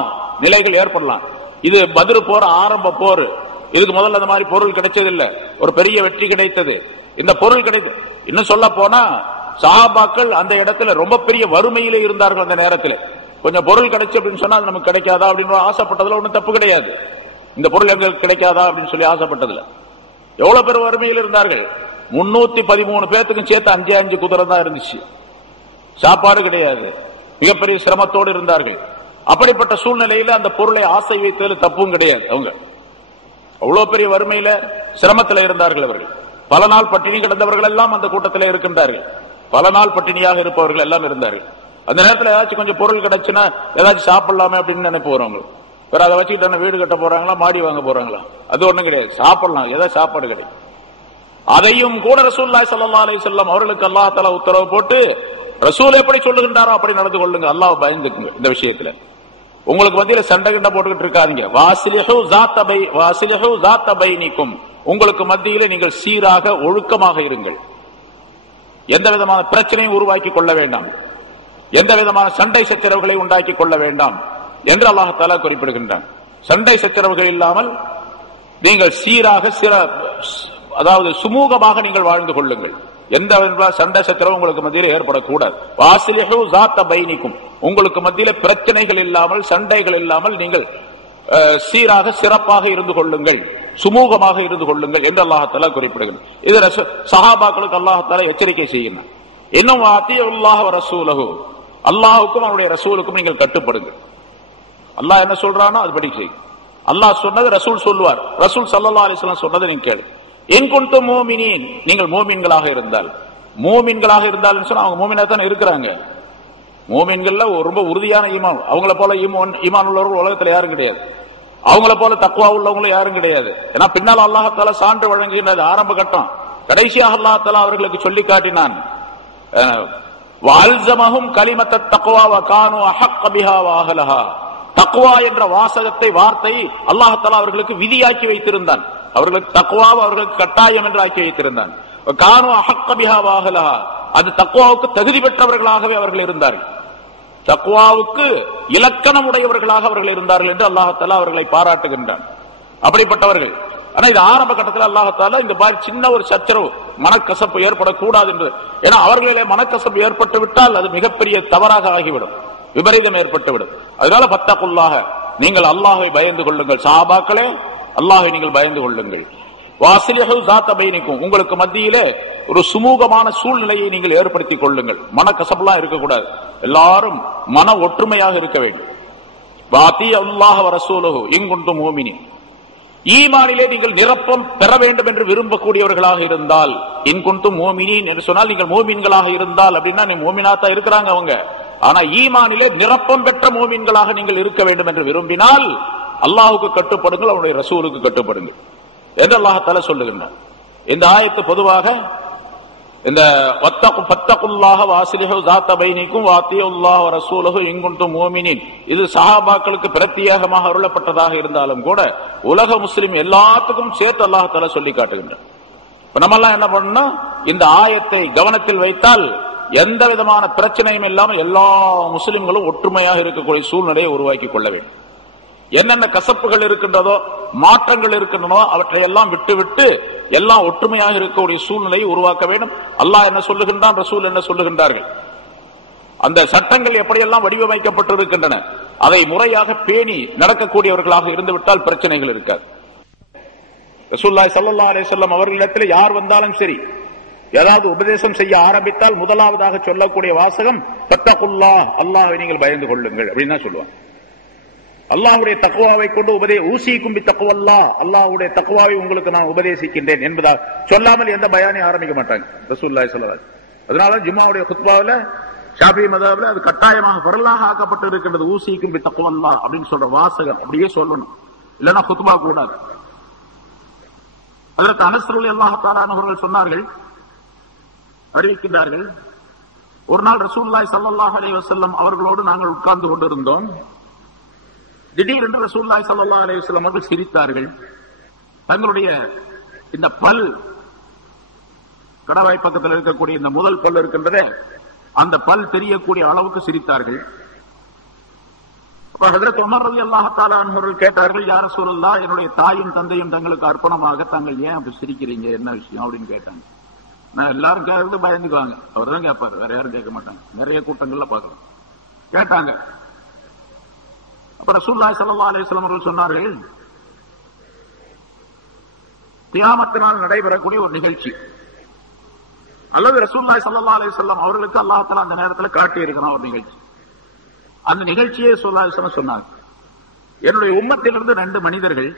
நிலைகள் ஏற்படலாம். இது பத்ர் போர் ஆரம்ப போர், இதுக்கு முதல்ல அந்த மாதிரி பொருள் கிடைச்சதில்லை, ஒரு பெரிய வெற்றி கிடைத்தது. இந்த பொருள் கிடைத்தது, இன்னும் சொல்ல போனா சஹாபாக்கள் அந்த இடத்துல ரொம்ப பெரிய வறுமையிலே இருந்தார்கள். அந்த நேரத்தில் கொஞ்சம் பொருள் கிடைச்சு அப்படின்னு சொன்னா அது நமக்கு கிடைக்காதா அப்படின்னு ஆசைப்பட்டதுல ஒன்றும் தப்பு கிடையாது. இந்த பொருள் எங்களுக்கு கிடைக்காதா அப்படின்னு சொல்லி ஆசைப்பட்டதுல எவ்வளவு பேர் வறுமையில் இருந்தார்கள். 313 பேத்துக்கும் சேர்த்து 5 குதிரை தான் இருந்துச்சு, சாப்பாடு கிடையாது, மிகப்பெரிய சிரமத்தோடு இருந்தார்கள். அப்படிப்பட்ட சூழ்நிலையில அந்த பொருளை ஆசை வைத்ததில் தப்பும் கிடையாது. அவங்க அவ்வளவு பெரிய வறுமையில சிரமத்தில் இருந்தார்கள். அவர்கள் பல நாள் பட்டினி கிடந்தவர்கள் எல்லாம் அந்த கூட்டத்தில் இருக்கின்றார்கள். பல நாள் பட்டினியாக இருப்பவர்கள் எல்லாம் இருந்தார்கள். அந்த நேரத்தில் ஏதாச்சும் கொஞ்சம் பொருள் கிடைச்சுன்னா ஏதாச்சும் சாப்பிடலாமே அப்படின்னு நினைப்போறவங்க. வேற அதை வச்சுக்கிட்டு வீடு கட்ட போறாங்களா, மாடி வாங்க போறாங்களா, அது ஒண்ணும் கிடையாது. சாப்பிடலாம், ஏதாவது சாப்பாடு கிடைக்கும். அதையும் கூட ரசூலுல்லாஹி ஸல்லல்லாஹு அலைஹி வஸல்லம் அவர்களுக்கு அல்லாஹ் தஆலா உத்தரவு போட்டு, ரசூல் எப்படி சொல்லுகின்றாரோ அப்படி நடந்து கொள்ளுங்க, அல்லாஹ் பயந்துக்குங்க. இந்த விஷயத்துல உங்களுக்கு மத்தியில சண்டை கிண்ட போட்டுக்கிட்டு இருக்காதீங்க. வாசிலிஹு ஸாத்த பைனிக்கும், உங்களுக்கு மத்தியில நீங்கள் சீராக ஒழுக்கமாக இருங்கள், எந்த விதமான பிரச்சனையும் உருவாக்கி கொள்ள வேண்டாம், எந்த விதமான சண்டை சச்சரவுகளை உண்டாக்கி கொள்ள வேண்டாம் என்று அல்லாஹ் தஆலா குறிப்பிடுகின்றான். சண்டை சச்சரவுகள் இல்லாமல் நீங்கள் சீராக அதாவது சுமூகமாக நீங்கள் வாழ்ந்து கொள்ளுங்கள். எந்த சண்டை சச்சரவு உங்களுக்கு மத்தியில் ஏற்படக்கூடாது. வாசிலிஹு ஸாத்த பைனிக்கும், உங்களுக்கு மத்தியில பிரச்சனைகள் இல்லாமல் சண்டைகள் இல்லாமல் நீங்கள் சீராக சிறப்பாக இருந்து கொள்ளுங்கள், சுமூகமாக இருந்து கொள்ளுங்கள் என்று அல்லாஹ் தஆலா குறிப்பிடுகிறார். இது சஹாபாக்களுக்கு அல்லாஹ் தஆலா எச்சரிக்கை செய்கிறார். இன்னும் அத்தீஉல்லாஹ் வ ரசூலஹு, அல்லாஹ்வுக்கும் அவருடைய ரசூலுக்கும் நீங்கள் கட்டுப்படுங்கள். அல்லாஹ் என்ன சொல்றானோ அதுபடி செய்யுங்க. அல்லாஹ் சொன்னது ரசூல் சொல்லுவார், ரசூல் ஸல்லல்லாஹு அலைஹி வஸல்லம் சொன்னதை நீங்க கேளு. இன் குன்தும் முஃமினீன், நீங்கள் மூமின்களாக இருந்தால், மூமின்களாக இருந்தால் சொன்னா அவங்க மூமினா தான் இருக்கிறாங்க. மூமின்கள்ல ரொம்ப உறுதியான ஈமான், அவங்கள போல ஈமான் உள்ளவர்கள் உலகத்துல யாரும் கிடையாது, அவங்கள போல தக்வா உள்ளவங்களும் யாரும் கிடையாது. ஏன்னா பின்னால் அல்லாஹ் தஆலா சான்று வழங்குகின்றது ஆரம்ப கட்டம். கடைசியாக அல்லாஹ் தஆலா அவர்களுக்கு சொல்லி காட்டினான், வஅல்ஸமஹும் கலிமத்தத் தக்வா வ கானூ அஹக்க பிஹா வ அஹ்லஹா. தக்வா என்ற வாசகத்தை வார்த்தை அல்லாஹ் தஆலா அவர்களுக்கு விதியாக்கி வைத்திருந்தான். அவர்களுக்கு தக்வா அவர்களுக்கு கட்டாயம் என்று ஆக்கி வைத்திருந்தான். கானூ அஹக்க பிஹா வ அஹ்லஹா, அது தக்வாவுக்கு தகுதி பெற்றவர்களாகவே அவர்கள் இருந்தார்கள், தக்வாவுக்கு இலக்கணம் உடையவர்களாக அவர்கள் இருந்தார்கள் என்று அல்லாஹ் அவர்களை பாராட்டுகின்றான். அப்படிப்பட்டவர்கள். ஆனா இது ஆரம்ப கட்டத்தில் அல்லாஹ் இந்த மாதிரி சின்ன ஒரு சச்சரவு மனக்கசப்பு ஏற்படக்கூடாது என்று, ஏன்னா அவர்களிலே மனக்கசப்பு ஏற்பட்டு விட்டால் அது மிகப்பெரிய தவறாக ஆகிவிடும், விபரீதம் ஏற்பட்டுவிடும். அதனால ஃபத்தகுல்லாஹ, நீங்கள் அல்லாஹை பயந்து கொள்ளுங்கள், சஹாபாக்களே அல்லாஹை நீங்கள் பயந்து கொள்ளுங்கள். வாஸ்லிஹு ஸாத பைனிக்கும், உங்களுக்கு மத்தியிலே ஒரு சுமூகமான சூழ்நிலையை நீங்கள் ஏற்படுத்திக் கொள்ளுங்கள். மனக்கசப்புலாம் இருக்கக்கூடாது, எல்லாரும் மன ஒற்றுமையாக இருக்க வேண்டும். வாத்தி அல்லாஹ் வ ரசூலுஹு இன் குன்தும் முஃமினீன், ஈமானிலே நீங்கள் நிரப்பம் பெற வேண்டும் என்று விரும்பக்கூடியவர்களாக இருந்தால், இன் குன்தும் முஃமினீன் என்று சொன்னால் நீங்கள் முஃமின்களாக இருந்தால் அப்படின்னா நீ முஃமினாத்தா இருக்கிறாங்க அவங்க, ஆனா ஈமானிலே நிரப்பம் பெற்ற முஃமின்களாக நீங்கள் இருக்க வேண்டும் என்று விரும்பினால் அல்லாஹ்வுக்கு கட்டுப்படுங்கள், அவருடைய ரசூலுக்கு கட்டுப்படுங்கள் என்று அல்லாஹ் தஆலா சொல்லுகின்றார். இந்த ஆயத்து பொதுவாக இந்த வத்தகுல்லாஹ வாஸ்லிஹு ஸாத பைனிக்கும் வாத்தியுல்லாஹ வ ரசூலுஹு இன் குன்தும் முஃமினீன், இது சஹாபாக்களுக்கு பிரத்யேகமாக அருளப்பட்டதாக இருந்தாலும் கூட உலக முஸ்லிம் எல்லாத்துக்கும் சேர்த்து அல்லாஹ் தஆலா சொல்லி காட்டுகின்றார். இப்ப நம்ம எல்லாம் என்ன பண்ணணும், இந்த ஆயத்தை கவனத்தில் வைத்தால் எந்த விதமான பிரச்சனையும் இல்லாமல் எல்லா முஸ்லிம்களும் ஒற்றுமையாக இருக்கக்கூடிய சூழ்நிலையை உருவாக்கி கொள்ள வேண்டும். என்னென்ன கசப்புகள் இருக்கின்றதோ, மாற்றங்கள் இருக்கின்றனோ அவற்றை எல்லாம் விட்டுவிட்டு எல்லாம் ஒற்றுமையாக இருக்கக்கூடிய சூழ்நிலையை உருவாக்க வேண்டும். அல்லாஹ் என்ன சொல்லுகின்றான், ரசூல் என்ன சொல்லுகின்றார்கள், அந்த சட்டங்கள் எப்படியெல்லாம் வடிவமைக்கப்பட்டிருக்கின்றன அதை முறையாக பேணி நடக்கக்கூடியவர்களாக இருந்துவிட்டால் பிரச்சனைகள் இருக்காது. ரசூலுல்லாஹி ஸல்லல்லாஹு அலைஹி வஸல்லம் அவர்களிடத்தில் யார் வந்தாலும் சரி, ஏதாவது உபதேசம் செய்ய ஆரம்பித்தால் முதலாவதாக சொல்லக்கூடிய வாசகம் ஃபத்தகுல்லாஹ், அல்லாஹ்வை நீங்கள் பயந்து கொள்ளுங்கள் அப்படின்னு தான் சொல்லுவாங்க. அல்லாஹ்வுடைய தக்வாவை கொண்டு ஊசிக்கும் பித்தக்வல்லாஹ், அல்லாஹ்வுடைய தக்வாவை உங்களுக்கு நான் உபதேசிக்கின்றேன் என்பதா சொல்லாமல் எந்த பயானையும் ஆரம்பிக்க மாட்டாங்க ரசூலுல்லாஹி ஸல்லல்லாஹு அலைஹி வஸல்லம். அதனால ஜும்மாவுடைய குத்பாவில் ஷாஃபிஈ மذஹபில் அது கட்டாயமாக ஃபர்லாக ஆக்கப்பட்டு இருக்கின்றது. ஊசிக்கும் பித்தக்வல்லாஹ் அப்படின்னு சொல்ற வாசகம் அப்படியே சொல்லணும், இல்லைன்னா குத்பா கூடாது. அதற்கு அனஸ் ரலியல்லாஹு தஆலா அவர்கள் சொன்னார்கள், அறிவிக்கின்றார்கள், ஒரு நாள் ரசூலுல்லாஹி ஸல்லல்லாஹு அலைஹி வஸல்லம் அவர்களோடு நாங்கள் உட்கார்ந்து கொண்டிருந்தோம். திடீரென்று ரசூலுல்லாஹி ஸல்லல்லாஹு அலைஹி வஸல்லம் அவர்கள் சிரித்தார்கள். தங்களுடைய இந்த பல், கடவாய் பக்கத்தில் இருக்கக்கூடிய இந்த முதல் பல் இருக்கின்றதே, அந்த பல் தெரியக்கூடிய அளவுக்கு சிரித்தார்கள். ஹஜ்ரத் உமர் ரலியல்லாஹு தஆலா அவர்கள் கேட்டார்கள், யா ரசூலல்லாஹ், என்னுடைய தாயும் தந்தையும் தங்களுக்கு அர்ப்பணமாக தாங்கள் ஏன் அப்படி சிரிக்கிறீங்க, என்ன விஷயம் அப்படின்னு கேட்டாங்க. நான் எல்லாரும் கேட்கறது பயந்துக்குவாங்க, அவர் தான் கேட்பாரு, வேற யாரும் கேட்க மாட்டாங்க. நிறைய கூட்டங்கள்ல பார்க்கலாம் கேட்டாங்க. அப்ப ரசூலுல்லாஹி ஸல்லல்லாஹு அலைஹி வஸல்லம் அவர்கள் சொன்னார்கள், கியாமத்தினால் நடைபெறக்கூடிய ஒரு நிகழ்ச்சி அல்லது ரசூலுல்லாஹி ஸல்லல்லாஹு அலைஹி வஸல்லம் அவர்களுக்கு அல்லாஹ் தஆலா அந்த நேரத்தில் காட்டி இருக்கிறான் ஒரு நிகழ்ச்சி. அந்த நிகழ்ச்சியை ஸல்லல்லாஹு அலைஹி வஸல்லம் சொன்னாங்க, என்னுடைய உம்மத்திலிருந்து 2 மனிதர்கள்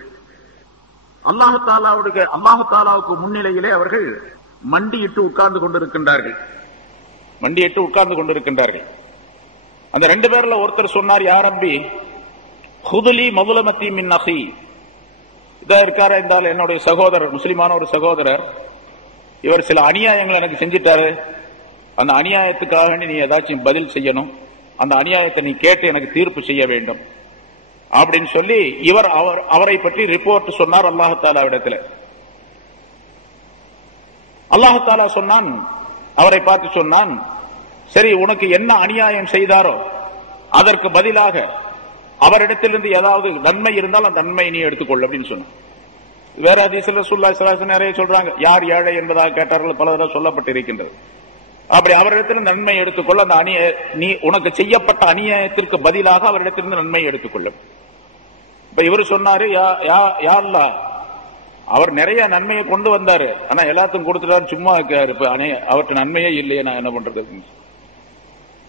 அல்லாஹ் தஆலாவுக்கு முன்னிலையிலே அவர்கள் மண்டியிட்டு உட்கார்ந்து கொண்டிருக்கின்றார்கள். அந்த 2 பேர்ல ஒருத்தர் சொன்னார், யா ரப்பி ஹுதுலி மதுலமத்தி மின் அஹி, இதா இருக்கார இருந்தால் என்னுடைய சகோதரர், முஸ்லிமான ஒரு சகோதரர், இவர் சில அநியாயங்கள் எனக்கு செஞ்சிட்டாரு, அந்த அநியாயத்துக்காக நீ ஏதாச்சும் பதில் செய்யணும், அந்த அநியாயத்தை நீ கேட்டு எனக்கு தீர்ப்பு செய்ய வேண்டும் அப்படின்னு சொல்லி இவர் அவரை பற்றி ரிப்போர்ட் சொன்னார் அல்லாஹ் தஆலாவிடத்தில். அல்லாஹ் தஆலா சொன்னான், அவரை பார்த்து சொன்னான், சரி உனக்கு என்ன அநியாயம் செய்தாரோ அதற்கு பதிலாக அவரிடத்திலிருந்து ஏதாவது நன்மை இருந்தால் அந்த நன்மை நீ எடுத்துக்கொள் அப்படின்னு சொன்னான். வேற ஹதீஸ்ல ரசூலுல்லாஹி ஸல்லல்லாஹு அலைஹி வஸல்லம் நிறைய சொல்றாங்க, யார் ஏழை என்பதாக கேட்டார்கள், பல தடவை சொல்லப்பட்டிருக்கின்றது. அப்படி அவரிடத்தில் நன்மை எடுத்துக்கொள்ள, அந்த நீ உனக்கு செய்யப்பட்ட அநியாயத்திற்கு பதிலாக அவரிடத்திலிருந்து நன்மை எடுத்துக்கொள்ள. இப்ப இவர் சொன்னாரு, யா அல்லாஹ், அவர் நிறைய நன்மையை கொண்டு வந்தாரு, ஆனா எல்லாத்துக்கும் கொடுத்துட்டாரு, சும்மா இருக்காரு, இப்ப அவருக்கு நன்மையே இல்லையே, நான் என்ன பண்றது,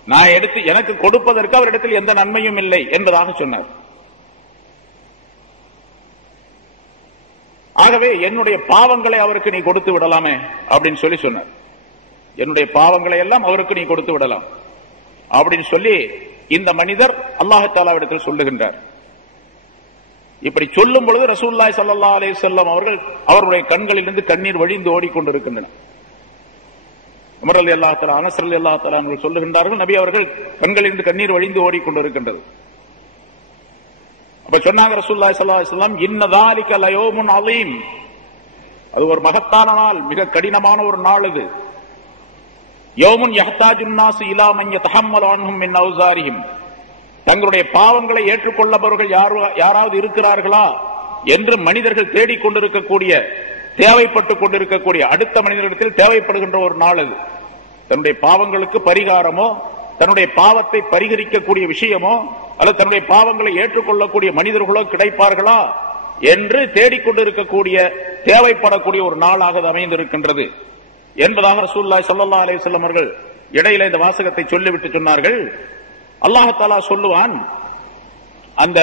நான் எடுத்து எனக்கு கொடுப்பதற்கு அவரிடத்தில் எந்த நன்மையும் இல்லை என்பதாக சொன்னார். ஆகவே என்னுடைய பாவங்களை அவருக்கு நீ கொடுத்து விடலாமே அப்படின்னு சொல்லி சொன்னார். என்னுடைய பாவங்களை எல்லாம் அவருக்கு நீ கொடுத்து விடலாம் அப்படின்னு சொல்லி இந்த மனிதர் அல்லாஹ் தஆலாவிடத்தில் சொல்லுகின்றார். இப்படி சொல்லும் பொழுது ரசூலுல்லாஹி ஸல்லல்லாஹு அலைஹி வஸல்லம் அவர்கள் அவருடைய கண்களிலிருந்து கண்ணீர் வழிந்து ஓடிக்கொண்டிருக்கின்றன. உமர் ரலியல்லாஹு தஆலா, அனஸ் ரலியல்லாஹு தஆலா அவர்கள் சொல்லுகின்றார்கள், நபி அவர்கள் கண்களிலிருந்து கண்ணீர் வழிந்து ஓடிக்கொண்டிருக்கின்றது. அப்ப சொன்னாங்க ரசூலுல்லாஹி ஸல்லல்லாஹு அலைஹி வஸல்லம், இன்ன ذلك ليوم عظيم, அது ஒரு மகத்தான நாள், மிக கடினமான ஒரு நாள் இது. யௌமுன் யஹ்தாஜுன் நாஸு இலா மன் யதஹம்மலு அன்ஹும் மின் அவ்ஸாரிஹிம், தங்களுடைய பாவங்களை ஏற்றுக்கொள்ளவர்கள் யாராவது இருக்கிறார்களா என்று மனிதர்கள் தேடிக்கொண்டிருக்கக்கூடிய, தேவைப்பட்டுக் கொண்டிருக்கக்கூடிய, அடுத்த மனிதர்களிடத்தில் தேவைப்படுகின்ற ஒரு நாள் அது. தன்னுடைய பாவங்களுக்கு பரிகாரமோ, தன்னுடைய பாவத்தை பரிகரிக்கக்கூடிய விஷயமோ, அல்லது தன்னுடைய பாவங்களை ஏற்றுக்கொள்ளக்கூடிய மனிதர்களோ கிடைப்பார்களா என்று தேடிக்கொண்டிருக்கக்கூடிய, தேவைப்படக்கூடிய ஒரு நாளாக அது அமைந்திருக்கின்றது என்பதாக ரசூலுல்லாஹி ஸல்லல்லாஹு அலைஹி வஸல்லம் அவர்கள் இடையில இந்த வாசகத்தை சொல்லிவிட்டு சொன்னார்கள். அல்லாஹ் தஆலா சொல்லுவான், அந்த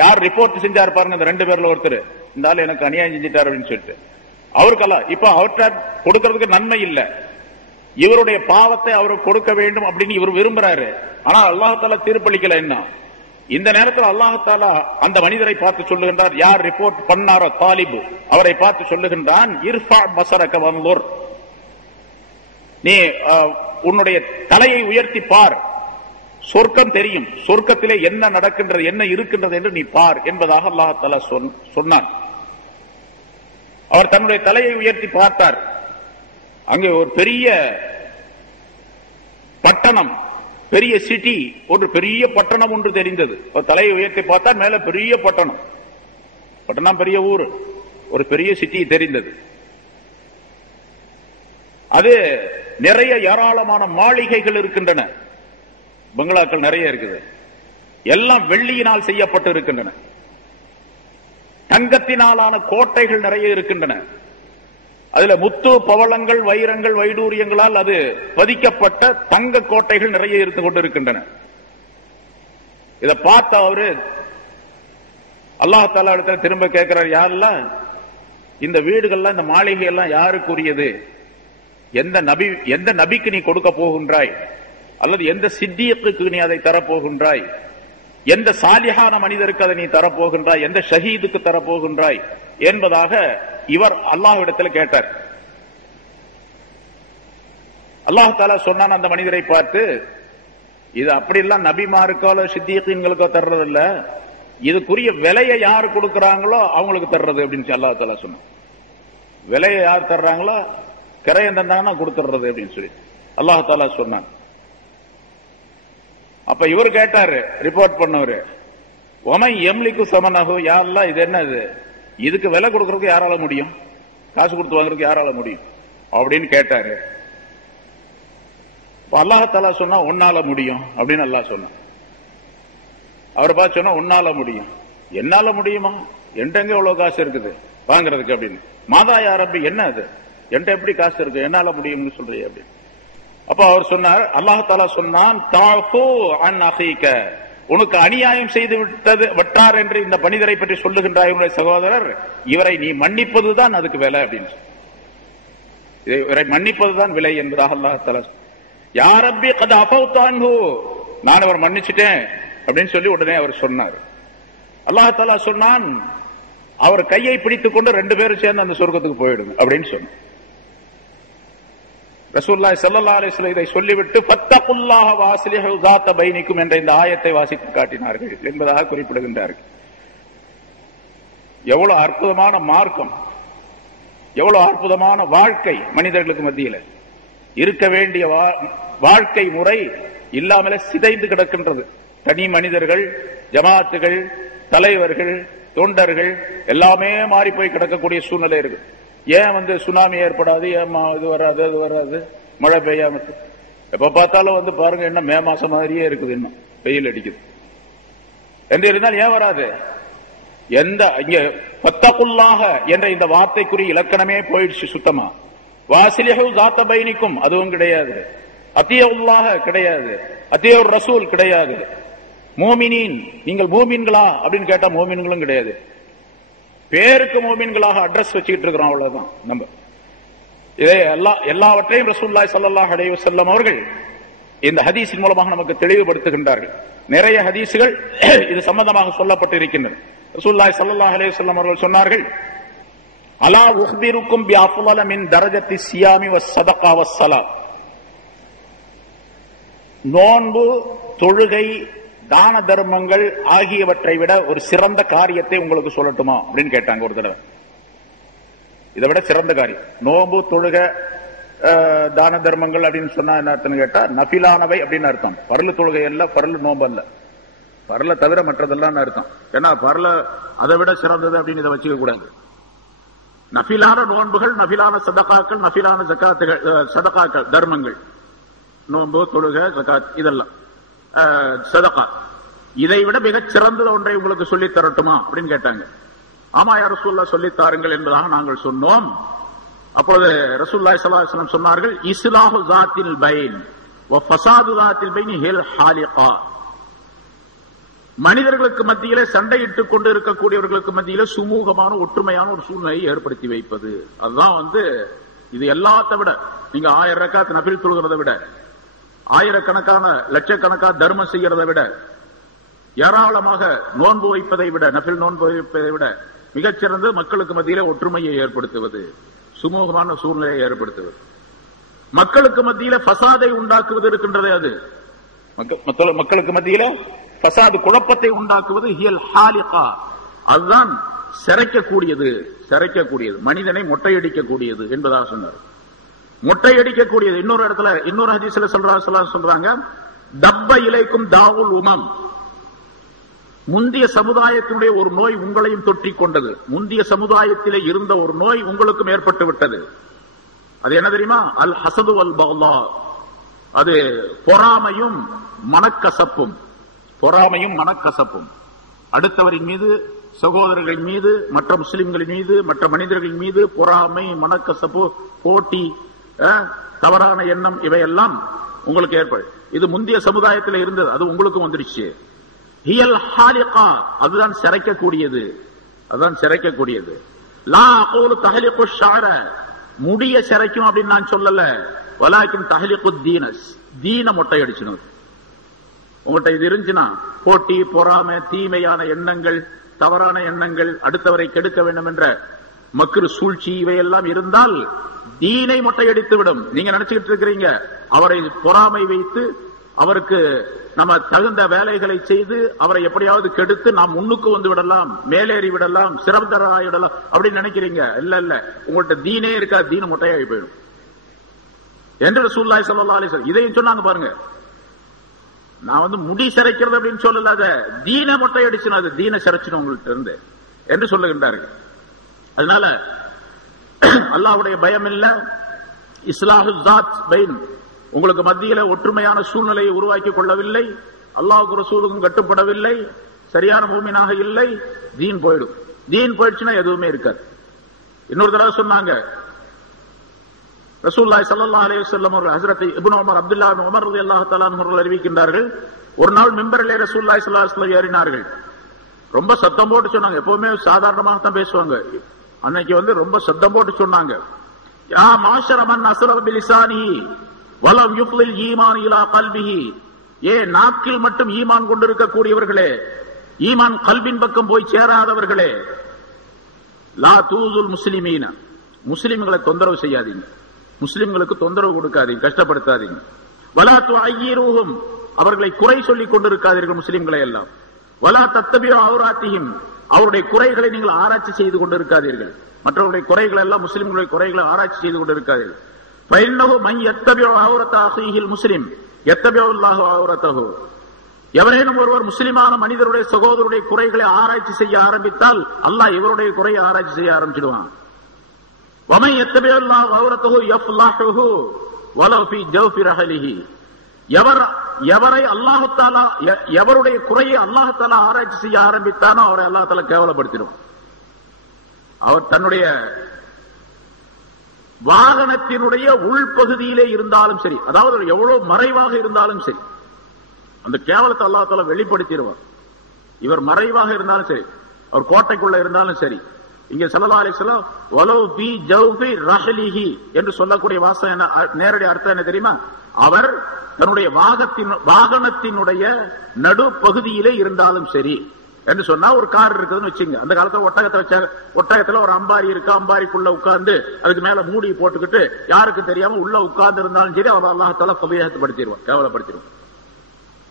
யார் ரிப்போர்ட் செஞ்சார் பாருங்க, அந்த 2 பேர்ல ஒருத்தர், இந்த ஆள் எனக்கு அநியாயம் செஞ்சிட்டார் அப்படின்னு சொல்லிட்டு, அவருக்கெல்லாம் இப்ப அவர்கிட்ட கொடுக்கறதுக்கு நன்மை இல்லை, இவருடைய பாவத்தை அவருக்கு கொடுக்க வேண்டும் அப்படின்னு இவர் விரும்புறாரு. ஆனா அல்லாஹ் தஆலா தீர்ப்பளிக்கல. என்ன இந்த நேரத்தில் அல்லாஹ் தஆலா அந்த மனிதரை பார்த்து சொல்லுகின்றார், யார் ரிப்போர்ட் பண்ணாரோ தாலிபு, அவரை பார்த்து சொல்லுகின்றான், இர்ஃபா பஸரக வன்துர், நீ உன்னுடைய தலையை உயர்த்தி பார், சொர்க்கம் தெரியும், சொர்க்கத்திலே என்ன நடக்கின்றது, என்ன இருக்கின்றது என்று நீ பார் என்பதாக அல்லாஹ் தஆலா சொன்னார். அவர் தன்னுடைய தலையை உயர்த்தி பார்த்தார். அங்கே ஒரு பெரிய பட்டணம், பெரிய சிட்டி, ஒரு பெரிய பட்டணம் ஒன்று தெரிந்தது. தலையை உயர்த்தி பார்த்தார், மேல பெரிய பட்டணம், பட்டணம் பெரிய ஊர், ஒரு பெரிய சிட்டி தெரிந்தது. அது நிறைய ஏராளமான மாளிகைகள் இருக்கின்றன, பங்களாக்கள் நிறைய இருக்குது, எல்லாம் வெள்ளியினால் செய்யப்பட்டு இருக்கின்றன. தங்கத்தினாலான கோட்டைகள் நிறைய இருக்கின்றன. அதுல முத்து பவளங்கள் வைரங்கள் வைடூரியங்களால் அது பதிக்கப்பட்ட தங்க கோட்டைகள் நிறைய இருந்து கொண்டிருக்கின்றன. இதை பார்த்த அவரு அல்லாஹ் தஆலா இடத்துல திரும்ப கேட்கிறார், யாரெல்லாம் இந்த வீடுகள்லாம், இந்த மாளிகை எல்லாம் யாருக்குரியது, எந்த நபிக்கு நீ கொடுக்க போகின்றாய், அல்லது எந்த சித்தியத்துக்கு நீ அதை தரப்போகின்றாய், எந்த சாலிஹான மனிதருக்கு அதை நீ தரப்போகின்றாய், எந்த ஷஹீதுக்கு தரப்போகின்றாய் என்பதாக இவர் அல்லாஹ்விடத்தில் கேட்டார். அல்லாஹ் தஆலா சொன்னான் அந்த மனிதரை பார்த்து, இது அப்படிலாம் நபிமாருக்கோ சித்தியீன்களுக்கோ தர்றது இல்ல, இதுக்குரிய விலையை யார் கொடுக்கிறாங்களோ அவங்களுக்கு தர்றது அப்படின்னு அல்லாஹ் தஆலா சொன்னான். விலையை யார் தர்றாங்களோ கிரையம் தந்தாங்கன்னா கொடுத்துறது அப்படின்னு சொல்லி அல்லாஹ் தஆலா சொன்னான். அப்ப இவர் கேட்டாரு, ரிப்போர்ட் பண்ணவரு, ஒமை எம்லிக்கு சமனாகு, யாரெல்லாம் இது என்ன, இதுக்கு விலை கொடுக்கறதுக்கு யாரால முடியும், காசு கொடுத்து வாங்குறதுக்கு யாரால முடியும் அப்படின்னு கேட்டாரு. அல்லாஹ் தஆலா சொன்னா உன்னால முடியும் அப்படின்னு அல்லாஹ் சொன்னான். அவரை பார்த்து சொன்னா உன்னால முடியும், என்னால முடியுமா, என்கிட்ட எவ்வளவு காசு இருக்குது வாங்குறதுக்கு அப்படின்னு. மாதா யா ரப்பி, என்ன அது, என்கிட்ட எப்படி காசு இருக்கு, என்னால முடியும்னு சொல்றீங்க அப்படின்னு. அப்ப அவர் சொன்னார், அல்லாஹ் தஆலா சொன்னான், தாஃபு அன் அஹீக, உனக்கு அநியாயம் செய்து விட்டார் என்று இந்த மனிதரை பற்றி சொல்லுகின்றாய் உன்னுடைய சகோதரர், இவரை நீ மன்னிப்பதுதான் அதுக்கு விலை அப்படின்னு. இவரை மன்னிப்பதுதான் விலை என்பதாக அல்லாஹ் தஆலா, யா ரப்பி கத் அஃபவ்து அன்ஹு, நான் அவர் மன்னிச்சிட்டேன் அப்படின்னு சொல்லி உடனே அவர் சொன்னார். அல்லாஹ் தஆலா சொன்னான், அவர் கையை பிடித்துக் கொண்டு 2 பேரும் சேர்ந்து அந்த சொர்க்கத்துக்கு போயிடுங்க அப்படின்னு சொன்னார். ரசூலுல்லாஹி ஸல்லல்லாஹு அலைஹி வஸல்லம் இதை சொல்லிவிட்டு ஃபத்தகுல்லாஹ வஅஸ்லிஹு ஸாத பைனிக்கும் என்ற இந்த ஆயத்தை வாசித்து காட்டினார்கள் என்பதாக குறிப்பிடுகின்றார்கள். எவ்வளவு அற்புதமான மார்க்கம், எவ்வளவு அற்புதமான வாழ்க்கை மனிதர்களுக்கு மத்தியில் இருக்க வேண்டிய வாழ்க்கை முறை இல்லாமலே சிதைந்து கிடக்கின்றது. தனி மனிதர்கள், ஜமாத்துகள், தலைவர்கள், தொண்டர்கள் எல்லாமே மாறி போய் கிடக்கக்கூடிய சூழ்நிலை இருக்கு. ஏன் சுனாமி ஏற்படாது, ஏன் இது வராது, அது வராது, மழை பெய்யாம எப்ப பார்த்தாலும் பாருங்க, என்ன மே மாசம் மாதிரியே இருக்குது, இன்னும் வெயில் அடிக்குது என்று இருந்தால் ஏன் வராது? எந்த இங்க ஃபத்தகுல்லாஹ என்ற இந்த வார்த்தைக்குரிய இலக்கணமே போயிடுச்சு சுத்தமா. வாசிலிஹு ஸாத பைனிக்கும் அதுவும் கிடையாது, அத்தியவுல்லாஹ கிடையாது, அத்தியவுர் ரசூல் கிடையாது, மூமினீன் நீங்கள் மூமின்களா அப்படின்னு கேட்டா மூமின்களும் கிடையாது. பேருக்கு மூமின்களாக அட்ரஸ் வச்சுக்கிட்டு இருக்கிறோம், அவ்வளவுதான். நம்ம இதை எல்லாவற்றையும் ரசூலுல்லாஹி ஸல்லல்லாஹு அலைஹி வஸல்லம் அவர்கள் இந்த ஹதீஸின் மூலமாக நமக்கு தெளிவுபடுத்துகின்றார்கள். நிறைய ஹதீஸுகள் இது சம்பந்தமாக சொல்லப்பட்டு இருக்கின்றன. ரசூலுல்லாஹி ஸல்லல்லாஹு அலைஹி வஸல்லம் அவர்கள் சொன்னார்கள், அலா உஹ்பிருக்கும் பி அஃலல மின் தரஜத்தி ஸியாமி வஸ்ஸதகா வஸ்ஸலாத், நோன்பு, தொழுகை, தான தர்மங்கள் ஆகியவற்றை விட ஒரு சிறந்த காரியத்தை உங்களுக்கு சொல்லட்டுமா அப்படின்னு கேட்டாங்க ஒரு தடவை. இதை விட சிறந்த காரியம், நோன்பு, தொழுகை, தான தர்மங்கள் அப்படின்னு சொன்னா என்ன அர்த்தம் கேட்டா நஃபிலானவை அப்படின்னு அர்த்தம். பரல தொழுகை அல்ல, பரல நோம்பு அல்ல, பரல தவிர மற்றதெல்லாம் அர்த்தம். ஏன்னா பரல அதை விட சிறந்தது அப்படின்னு இதை வச்சுக்க கூடாது. நஃபிலான நோன்புகள், நஃபிலான சதகாக்கள், நஃபிலான ஜகாத்துகள், சதகாக்கள் தர்மங்கள், நோன்பு, தொழுகை, ஜகாத், இதெல்லாம் சதகா. இதை விட மிகச் சிறந்தது ஒன்றை உங்களுக்கு சொல்லித் தரட்டுமா அப்படின்னு கேட்டாங்க. ஆமா யா ரசூலுல்லாஹ் சொல்லித் தாருங்கள் என்பதாக நாங்கள் சொன்னோம். அப்பொழுது ரசூலுல்லாஹி ஸல்லல்லாஹு அலைஹி வஸல்லம் சொன்னார்கள், இஸ்லாஹு ஸாத்தில் பைன் வ ஃபஸாது ஸாத்தில் பைன் ஹில் ஹாலிகா. மனிதர்களுக்கு மத்தியிலே சண்டையிட்டுக் கொண்டு இருக்கக்கூடியவர்களுக்கு மத்தியிலே சுமூகமான ஒற்றுமையான ஒரு சூழ்நிலையை ஏற்படுத்தி வைப்பது. அதுதான் இது எல்லாத்த விட, நீங்க 1000 ரக்காத் நஃபில் தொழுகிறத விட, ஆயிரக்கணக்கான லட்சக்கணக்கான தர்மம் செய்யறதை விட, ஏராளமாக நோன்பு வைப்பதை விட, நஃபில் நோன்பு வைப்பதை விட மிகச்சிறந்து மக்களுக்கு மத்தியிலே ஒற்றுமையை ஏற்படுத்துவது, சுமூகமான சூழ்நிலையை ஏற்படுத்துவது. மக்களுக்கு மத்தியில ஃபசாதை உண்டாக்குவது இருக்கின்றது. அது மக்களுக்கு மத்தியில ஃபசாது, குழப்பத்தை உண்டாக்குவது ஹியல் ஹாலிகா. அதுதான் சிரைக்கக்கூடியது, மனிதனை மொட்டையடிக்கக்கூடியது என்பதாக சொன்னார். மொட்டையடிக்கக்கூடியது. இன்னொரு இடத்துல, இன்னொரு ஹதீஸ்ல சொல்றாங்க, தப்ப இலைக்கும் தாவுல் உமம். முந்திய சமுதாயத்தினுடைய ஒரு நோய் உங்களையும் தொற்றிக் கொண்டது. முந்திய சமுதாயத்திலே இருந்த ஒரு நோய் உங்களுக்கும் ஏற்பட்டு விட்டது. அது என்ன தெரியுமா? அல் ஹசது வல் பக்லா. அது பொறாமையும் மனக்கசப்பும். பொறாமையும் மனக்கசப்பும். அடுத்தவரின் மீது, சகோதரர்களின் மீது, மற்ற முஸ்லிம்களின் மீது, மற்ற மனிதர்களின் மீது பொறாமை, மனக்கசப்பு, போட்டி, தவறான எண்ணம், இவையெல்லாம் உங்களுக்கு ஏற்படும். இது முந்தைய சமுதாயத்தில் இருந்தது, அது உங்களுக்கும் வந்துருச்சு. ஹியல் ஹாலிகா. அதுதான் சிரைக்கக்கூடியது, அதுதான் சிரைக்கக்கூடியது. லா அகூலு தஹலிகு ஷஅர. முடிய சிரைக்கும் அப்படின்னு நான் சொல்லல. வலாக்கின் தஹலிகு தீனஸ். தீன மொட்டை அடிச்சணும். உங்கள்கிட்ட இது இருந்துச்சுன்னா, போட்டி, பொறாமை, தீமையான எண்ணங்கள், தவறான எண்ணங்கள், அடுத்தவரை கெடுக்க வேண்டும் என்ற மக்ரு, சூழ்ச்சி, இவையெல்லாம் இருந்தால் தீனை மொட்டையடித்து விடும். நீங்க நினைச்சுக்கிட்டு இருக்கிறீங்க அவரை பொறாமை வைத்து அவருக்கு நம்ம தகுந்த வேலைகளை செய்து அவரை எப்படியாவது கெடுத்து நாம் முன்னுக்கு வந்து விடலாம், மேலேறி விடலாம், சிறந்தராயிடலாம் அப்படின்னு நினைக்கிறீங்க. இல்ல இல்ல, உங்கள்கிட்ட தீனே இருக்கா, தீன மொட்டையாகி போயிடும் என்று ரசூலுல்லாஹி ஸல்லல்லாஹு அலைஹி வஸல்லம் இதையும் சொன்னாங்க. பாருங்க, நான் முடி சிரைக்கிறது அப்படின்னு சொல்லல, அத தீன மொட்டை அடிச்சுனா அது தீன சிரைச்சிடும் உங்கள்கிட்ட இருந்து என்று சொல்லுகின்றார்கள். அதனால அல்லாஹ்வுடைய பயம் இல்ல, இஸ்லாஹு ஸாத் பைன், உங்களுக்கு மத்தியில ஒற்றுமையான சூழ்நிலையை உருவாக்கி கொள்ளவில்லை, அல்லாஹ்வுக்கு ரசூலுக்கும் கட்டுப்படவில்லை, சரியான மூமினாக இல்லை, தீன் போயிடும். தீன் போயிடுச்சுன்னா எதுவுமே இருக்காது. இன்னொரு தடவை சொன்னாங்க ரசூலுல்லாஹி ஸல்லல்லாஹு அலைஹி வஸல்லம் அவர்கள், ஹஜ்ரத் இப்னு உமர், அப்துல்லாஹ் இப்னு உமர் রাদিয়াল্লাহு தஆலா அவர்கள் அறிவிக்கின்றார்கள், ஒரு நாள் மிம்பரிலே ரசூலுல்லாஹி ஸல்லல்லாஹு அலைஹி வஸல்லம் ஏறினார்கள். ரொம்ப சத்தம் போட்டு சொன்னாங்க. எப்பவுமே சாதாரணமாக தான் பேசுவாங்க, அன்னைக்கு ரொம்ப சத்தம் போட்டு சொன்னாங்க, யா மாஷர மன் அஸ்ரஃப பிலிசானிஹி வலம் யுஃப்லில் ஈமான் இலா கல்பிஹி. ஏ நாக்கில் மட்டும் ஈமான் கொண்டிருக்கக்கூடியவர்களே, ஈமான் கல்பின் பக்கம் போய் சேராதவர்களே, லா தூசுல் முஸ்லிமீன, முஸ்லிம்களை தொந்தரவு செய்யாதீங்க, முஸ்லிம்களுக்கு தொந்தரவு கொடுக்காதீங்க, கஷ்டப்படுத்தாதீங்க. வலா துஅய்யிருஹும், அவர்களை குறை சொல்லிக் கொண்டிருக்காதீர்கள் முஸ்லிம்களை எல்லாம். வலா தத்தபிஉ அவ்ராத்திஹிம், அவருடைய குறைகளை நீங்கள் ஆராய்ச்சி செய்து கொண்டிருக்காதீர்கள். மற்றவருடைய குறைகள் எல்லாம், முஸ்லிம்களுடைய குறைகளை ஆராய்ச்சி செய்து கொண்டிருக்காதீர்கள். ஃபைன்னஹு மன் யத்தபிஉ அவ்ரத அஹீஹில் முஸ்லிம் யத்தபிஉ அல்லாஹு அவ்ரதஹு. எவரேனும் ஒருவர் முஸ்லிமான மனிதருடைய சகோதரருடைய குறைகளை ஆராய்ச்சி செய்ய ஆரம்பித்தால் அல்லாஹ் இவருடைய குறையை ஆராய்ச்சி செய்ய ஆரம்பிச்சிடுவான். வமன் யத்தபிஉ அல்லாஹு அவ்ரதஹு யஃப்லஹு வலவ் ஃபீ ஜவ்ஃபி ரஹலிஹி. எவரை அல்லாஹ் தஆலா, எவருடைய குறையை அல்லாஹ் தஆலா ஆராய்ச்சி செய்ய ஆரம்பித்தானோ அவரை அல்லாஹ் தஆலா கேவலப்படுத்திடுவான். அவர் தன்னுடைய வாகனத்தினுடைய உள்பகுதியிலே இருந்தாலும் சரி, அதாவது எவ்வளவு மறைவாக இருந்தாலும் சரி, அந்த கேவலத்தை அல்லாஹ் தஆலா வெளிப்படுத்திடுவார். இவர் மறைவாக இருந்தாலும் சரி, அவர் கோட்டைக்குள்ள இருந்தாலும் சரி. இங்க ஸல்லல்லாஹு அலைஹி வஸல்லம் வலவ் பி ஜவ்ஃபி ரஹலிஹி என்று சொல்லக்கூடிய வாசகம் என்ன, நேரடி அர்த்தம் என்ன தெரியுமா? அவர் தன்னுடைய வாகனத்தினுடைய நடு பகுதியிலே இருந்தாலும் சரி என்று சொன்னா, ஒரு கார் இருக்குதுன்னு வச்சுங்க, அந்த காலத்துல ஒட்டகத்தை வச்ச, ஒட்டகத்துல ஒரு அம்பாரி இருக்கு, அம்பாரிக்குள்ள உட்கார்ந்து அதுக்கு மேல மூடி போட்டுக்கிட்டு யாருக்கு தெரியாம உள்ள உட்கார்ந்து இருந்தாலும் சரி, அவர் அல்லாஹ் தஆலா கபியஹப்படுத்திடுவார், கேவலப்படுத்திடுவார்.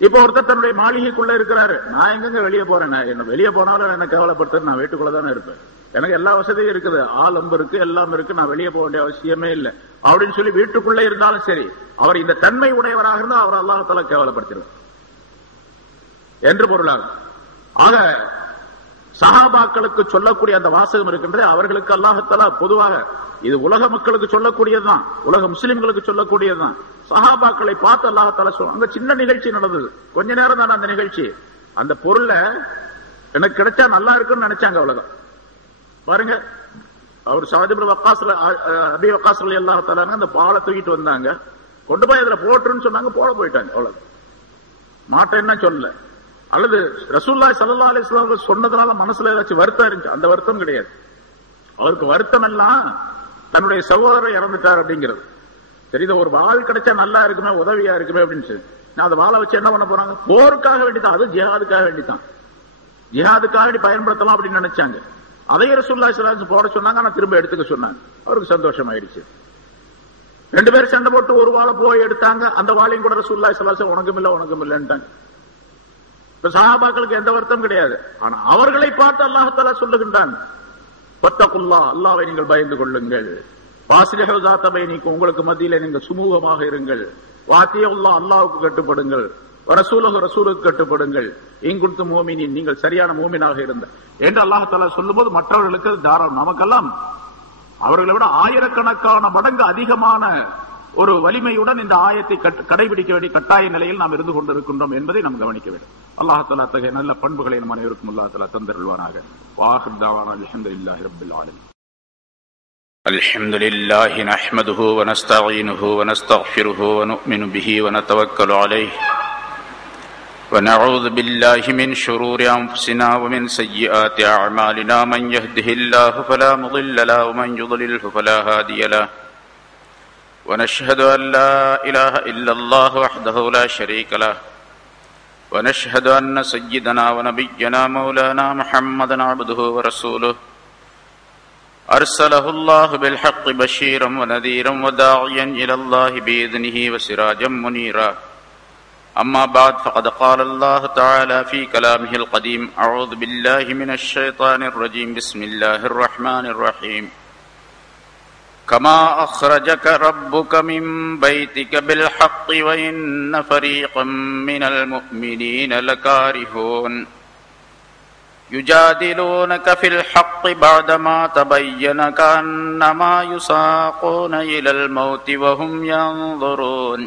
இப்ப ஒருத்தர் தன்னுடைய மாளிகைக்குள்ள இருக்கிறாரு, நான் எங்க வெளியே போறேன், என்ன வெளியே போனாலும் என்ன கேவலப்படுத்துறது, நான் வீட்டுக்குள்ளதானே இருப்பேன். எனக்கு எல்லா வசதியும் இருக்குது, ஆள் அம்பு இருக்கு, எல்லாம் இருக்கு, நான் வெளியே போக வேண்டிய அவசியமே இல்லை அப்படின்னு சொல்லி வீட்டுக்குள்ளே இருந்தாலும் சரி, அவர் இந்த தன்மை உடையவராக இருந்தால் அவர் அல்லாஹ்வுத்தாலா கேவலப்படுத்தினார் என்று பொருளாகும். ஆக சஹாபாக்களுக்கு சொல்லக்கூடிய அந்த வாசகம் இருக்கின்றது, அவர்களுக்கு அல்லாஹ்வுத்தாலா பொதுவாக இது உலக மக்களுக்கு சொல்லக்கூடியதுதான், உலக முஸ்லிம்களுக்கு சொல்லக்கூடியதுதான். சஹாபாக்களை பார்த்து அல்லாஹ்வுத்தாலா சொல்ல, அங்க சின்ன நிகழ்ச்சி நடந்தது, கொஞ்ச நேரம் தானே அந்த நிகழ்ச்சி. அந்த பொருளை எனக்கு கிடைச்சா நல்லா இருக்குன்னு நினைச்சாங்க உலகம். பாருங்க, அவர் சஅத் இப்னு வக்காஸ் அபீ வக்காஸ் ரலியல்லாஹு தஆலா அந்த பாலை தூக்கிட்டு வந்தாங்க, கொண்டு போய் அதுல போட்டுருன்னு சொன்னாங்க, போட போயிட்டாங்க. அவ்வளவு மாட்டேன்னா சொல்லல. அல்லது ரசூலுல்லாஹி ஸல்லல்லாஹு அலைஹி வஸல்லம் சொன்னதுனால மனசுல ஏதாச்சும் வருத்தம் இருந்துச்சு, அந்த வருத்தம் கிடையாது. அவருக்கு வருத்தம் எல்லாம் தன்னுடைய சகோதரர் இறந்துட்டார் அப்படிங்கிறது. சரி, இதை ஒரு வாள் கிடைச்சா நல்லா இருக்குமே, உதவியா இருக்குமே அப்படின்னு சொல்லி நான் அந்த வாளை வச்சு என்ன பண்ண போறாங்க, போருக்காக வேண்டிதான், அது ஜிஹாதுக்காக வேண்டித்தான், ஜிஹாதுக்காக வேண்டி பயன்படுத்தலாம் அப்படின்னு நினைச்சாங்க. அதே ரசூலுல்லாஹி ஸல்லல்லாஹு அலைஹி வஸல்லம் போட சொன்னாங்க, ஆனா திரும்ப எடுத்துக்க சொன்னாங்க. அவருக்கு சந்தோஷம் ஆயிடுச்சு. ரெண்டு பேரும் சண்டை போட்டு ஒரு வாழை போய் எடுத்தாங்க, அந்த வாழையும் கூட ரசூலுல்லாஹி ஸல்லல்லாஹு அலைஹி வஸல்லம் உனக்கும் இல்லைன்ட்டாங்க. இப்ப சஹாபாக்களுக்கு எந்த வருத்தம் கிடையாது. ஆனா அவர்களை பார்த்து அல்லாஹ் தஆலா சொல்லுகின்றான், ஃபத்தகுல்லாஹ், அல்லாஹ்வை நீங்கள் பயந்து கொள்ளுங்கள், வாஸ்லிஹு ஸாத பைனிக்கும், உங்களுக்கு மத்தியிலே நீங்கள் சுமூகமாக இருங்கள், வாத்தியுல்லாஹ், அல்லாஹ்வுக்கு கட்டுப்படுங்கள், ரசூலுஹு, ரசூலுக்கு கட்டுப்படுங்கள், இன் குன்தும் முஃமினீன், நீங்கள் சரியான மூமினாக இருந்த என்று அல்லாஹ் தஆலா சொல்லும்போது மற்றவர்களுக்கு தாராளம். நமக்கெல்லாம் அவர்களை விட ஆயிரக்கணக்கான மடங்கு அதிகமான ஒரு வலிமையுடன் இந்த ஆயத்தை கடைபிடிக்க வேண்டிய கட்டாய நிலையில் நாம் இருந்து கொண்டிருக்கின்றோம் என்பதை நாம் கவனிக்க வேண்டும். அல்லாஹ் தஆலா அத்தகைய நல்ல பண்புகளை நம் அனைவருக்கும் அல்லாஹ் தஆலா தந்தருள்வானாக. வாஹிர் தஅவானா அல்ஹம்துலில்லாஹி ரப்பில் ஆலமீன். அல்ஹம்துலில்லாஹி நஹ்மதுஹு வ நஸ்தஈனுஹு வ நஸ்தக்ஃபிருஹு வ நு'மினு பிஹி வ நதவக்கலு அலைஹி வ நஊது பில்லாஹி மின் ஷுரூரி அன்ஃபுஸினா வ மின் ஸய்யிஆத்தி அஅமாலினா மன் யஹ்திஹில்லாஹு ஃபலா முضில்ல லஹு வ மன் யுضللஹு ஃபலா ஹாதிய லஹு ونشهد أن لا إله إلا الله وحده لا شريك له ونشهد أن سيدنا ونبينا مولانا محمدا عبده ورسوله أرسله الله بالحق بشيرا ونذيرا وداعيا إلى الله بإذنه وسراجا منيرا. أما بعد، فقد قال الله تعالى في كلامه القديم: أعوذ بالله من الشيطان الرجيم، بسم الله الرحمن الرحيم. كما أخرجك ربك من بيتك بالحق وإن فريقا من المؤمنين لكارهون يجادلونك في الحق بعدما تبين كأنما يساقون إلى الموت وهم ينظرون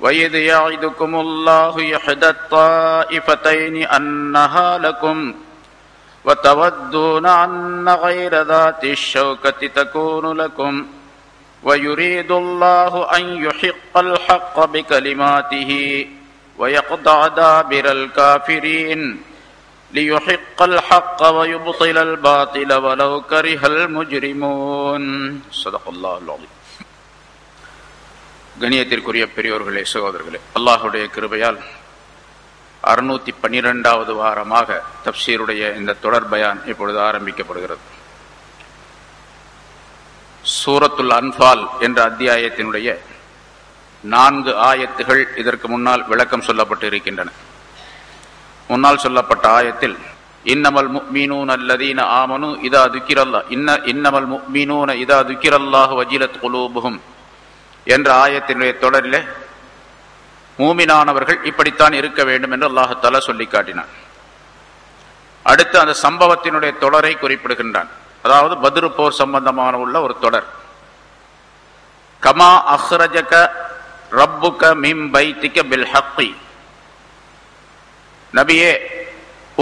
وإذ يعدكم الله إحدى الطائفتين أنها لكم وتودون أن غير ذات الشوكة تكون لكم ويريد الله أن يحق الحق بكلماته ويقطع دابر الكافرين ليحق الحق ويبطل الباطل ولو كره المجرمون. صدق الله العظيم. கணியத்திற்குரிய பெரியோர்களே, சகோதரர்களே, அல்லாஹ்வுடைய கிருபையால் 612வது வாரமாக தப்சீருடைய இந்த தொடர் பயான் இப்பொழுது ஆரம்பிக்கப்படுகிறது. சூரத்துல் அன்ஃபால் என்ற அத்தியாயத்தினுடைய 4 ஆயத்துகள் இதற்கு முன்னால் விளக்கம் சொல்லப்பட்டு இருக்கின்றன. முன்னால் சொல்லப்பட்ட ஆயத்தில் இன்னமல் முஃமினூன அல்லதீன ஆமனு இதா துக்கிரல்லாஹ் இன்னமல் முஃமினூன இதா துக்கிரல்லாஹு வஜிலத் குலூபுஹும் என்ற ஆயத்தினுடைய தொடரிலே மூமினானவர்கள் இப்படித்தான் இருக்க வேண்டும் என்று அல்லாஹ் தஆலா சொல்லி காட்டினான். அடுத்து அந்த சம்பவத்தினுடைய தொடரை குறிப்பிடுகின்றான். அதாவது பத்ரு போர் சம்பந்தமான உள்ள ஒரு தொடர். கமா அஹ்ரஜக ரப்புக மின் பைத்திக பில் ஹக்கி, நபியே,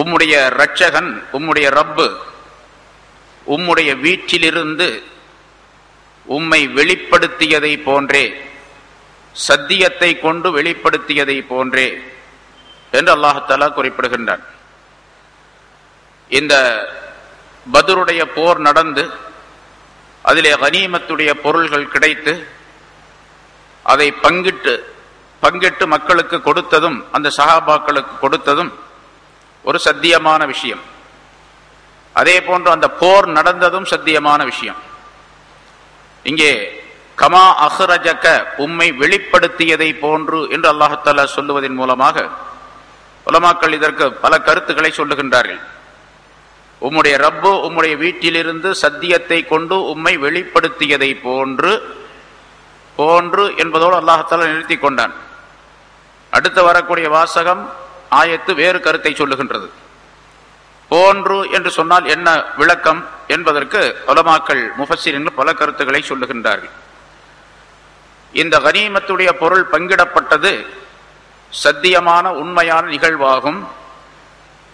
உம்முடைய இரட்சகன், உம்முடைய ரப்பு உம்முடைய வீட்டிலிருந்து உம்மை வெளிப்படுத்தியதை போன்றே, சத்தியத்தை கொண்டு வெளிப்படுத்தியதை போன்றே என்று அல்லாஹ் தஆலா குறிப்பிடுகின்றான். இந்த பத்ருடைய போர் நடந்து அதிலே கனீமத்துடைய பொருள்கள் கிடைத்து அதை பங்கிட்டு மக்களுக்கு கொடுத்ததும், அந்த சஹாபாக்களுக்கு கொடுத்ததும் ஒரு சத்தியமான விஷயம். அதே போன்று அந்த போர் நடந்ததும் சத்தியமான விஷயம். இங்கே கமா அஹ்ரஜக, உம்மை வெளிப்படுத்தியதை போன்று என்று அல்லாஹ் தஆலா சொல்லுவதன் மூலமாக உலமாக்கள் இதற்கு பல கருத்துக்களை சொல்லுகின்றார்கள். உம்முடைய ரப்பு உம்முடைய வீட்டிலிருந்து சத்தியத்தை கொண்டு உம்மை வெளிப்படுத்தியதை போன்று என்பதோடு அல்லாஹ்தாலா நிறுத்தி கொண்டான். அடுத்து வரக்கூடிய வாசகம் ஆயத்து வேறு கருத்தை சொல்லுகின்றது. போன்று என்று சொன்னால் என்ன விளக்கம் என்பதற்கு உலமாக்கள் முஃபஸ்ஸிரீன்கள் பல கருத்துக்களை சொல்லுகின்றார்கள். இந்த கனீமத்துடைய பொருள் பங்கிடப்பட்டது சத்தியமான உண்மையான நிகழ்வாகும்.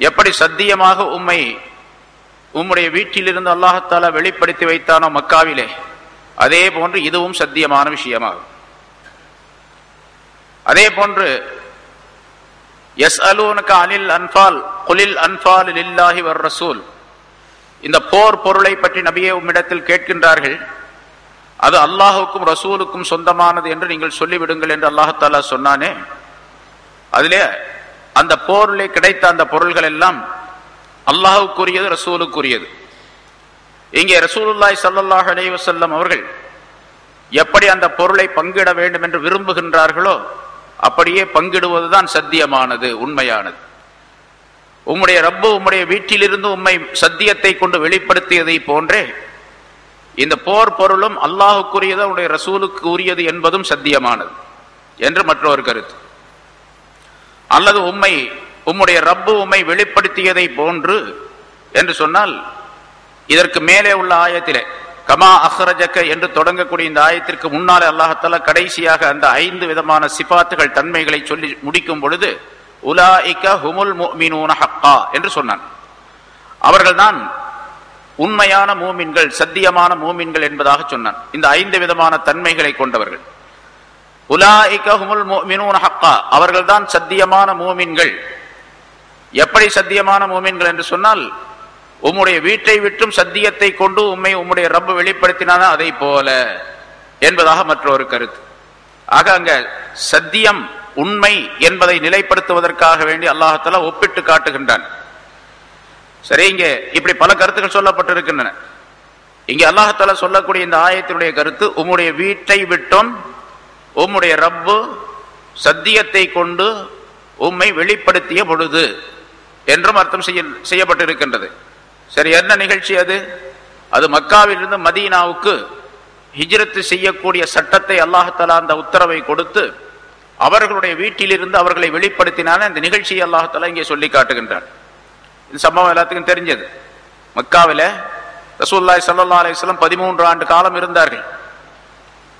எப்படி சத்தியமாக உம்முடைய வீட்டிலிருந்து அல்லாஹ்தாலா வெளிப்படுத்தி வைத்தானோ மக்காவிலே, அதே போன்று இதுவும் சத்தியமான விஷயமாகும். அதே போன்று யஸ்அலூனக அனில் அன்ஃபால் குலில் அன்ஃபால் லில்லாஹி வர் ரசூல், இந்த போர் பொருளை பற்றி நபியே உம்மிடத்தில் கேட்கின்றார்கள், அது அல்லாஹுக்கும் ரசூலுக்கும் சொந்தமானது என்று நீங்கள் சொல்லிவிடுங்கள் என்று அல்லாஹ்தாலா சொன்னானே, அதிலே அந்த போரிலே கிடைத்த அந்த பொருள்கள் எல்லாம் அல்லாஹுக்குரியது, ரசூலுக்குரியது. இங்கே ரசூலுல்லாஹி ஸல்லல்லாஹு அலைஹி வஸல்லம் அவர்கள் எப்படி அந்த பொருளை பங்கிட வேண்டும் என்று விரும்புகின்றார்களோ அப்படியே பங்கிடுவதுதான் சத்தியமானது, உண்மையானது. உம்முடைய ரப்பு உம்முடைய வீட்டிலிருந்து உம்மை சத்தியத்தை கொண்டு வெளிப்படுத்தியதை போன்றே இந்த போர் பொருளும் அல்லாஹுக்குரியது, உடைய ரசூலுக்கு உரியது என்பதும் சத்தியமானது என்று மற்றொரு கருத்து. அல்லது உம்முடைய ரப்பு உம்மை வெளிப்படுத்தியதை போன்று என்று சொன்னால், இதற்கு மேலே உள்ள ஆயத்திலே கமா அஹ்ரஜக என்று தொடங்கக்கூடிய இந்த ஆயத்திற்கு முன்னாலே அல்லாஹ்தாலா கடைசியாக அந்த 5 விதமான சிபாத்துகள், தன்மைகளை சொல்லி முடிக்கும் பொழுது உலாயிக ஹுமுல் முஃமினூன ஹக்கா என்று சொன்னான். அவர்கள்தான் உண்மையான மூமின்கள், சத்தியமான மூமின்கள் என்பதாக சொன்னான். இந்த 5 விதமான தன்மைகளை கொண்டவர்கள் உலாயிக ஹுமுல் முஃமினூன ஹக்கா, அவர்கள்தான் சத்தியமான மூமின்கள். எப்படி சத்தியமான மூமின்கள் என்று சொன்னால், உம்முடைய வீட்டை விட்டும் சத்தியத்தை கொண்டு உம்முடைய ரப்பு வெளிப்படுத்தினான அதை போல என்பதாக மற்றொரு கருத்து. ஆக அங்க சத்தியம் உண்மை என்பதை நிலைப்படுத்துவதற்காக வேண்டி அல்லாஹ்தாலா ஒப்பிட்டு காட்டுகின்றான். சரி, இங்கே இப்படி பல கருத்துக்கள் சொல்லப்பட்டிருக்கின்றன. இங்கே அல்லாஹ்தாலா சொல்லக்கூடிய இந்த ஆயத்தினுடைய கருத்து, உம்முடைய வீட்டை விட்டும் உம்முடைய ரப்பு சத்தியத்தை கொண்டு உம்மை வெளிப்படுத்திய பொழுது என்றும் அர்த்தம் செய்யப்பட்டிருக்கின்றது. சரி, என்ன நிகழ்ச்சி அது? அது மக்காவிலிருந்து மதீனாவுக்கு ஹிஜ்ரத் செய்யக்கூடிய சட்டத்தை அல்லாஹ்தாலா அந்த உத்தரவை கொடுத்து அவர்களுடைய வீட்டிலிருந்து அவர்களை வெளிப்படுத்தினான இந்த நிகழ்ச்சியை அல்லாஹ்தாலா இங்கே சொல்லி காட்டுகின்றார். இந்த சம்பவம் எல்லாத்துக்கும் தெரிஞ்சது. மக்காவில ரசூலுல்லாஹி ஸல்லல்லாஹு அலைஹி வஸல்லம் 13 ஆண்டு காலம் இருந்தார்கள்.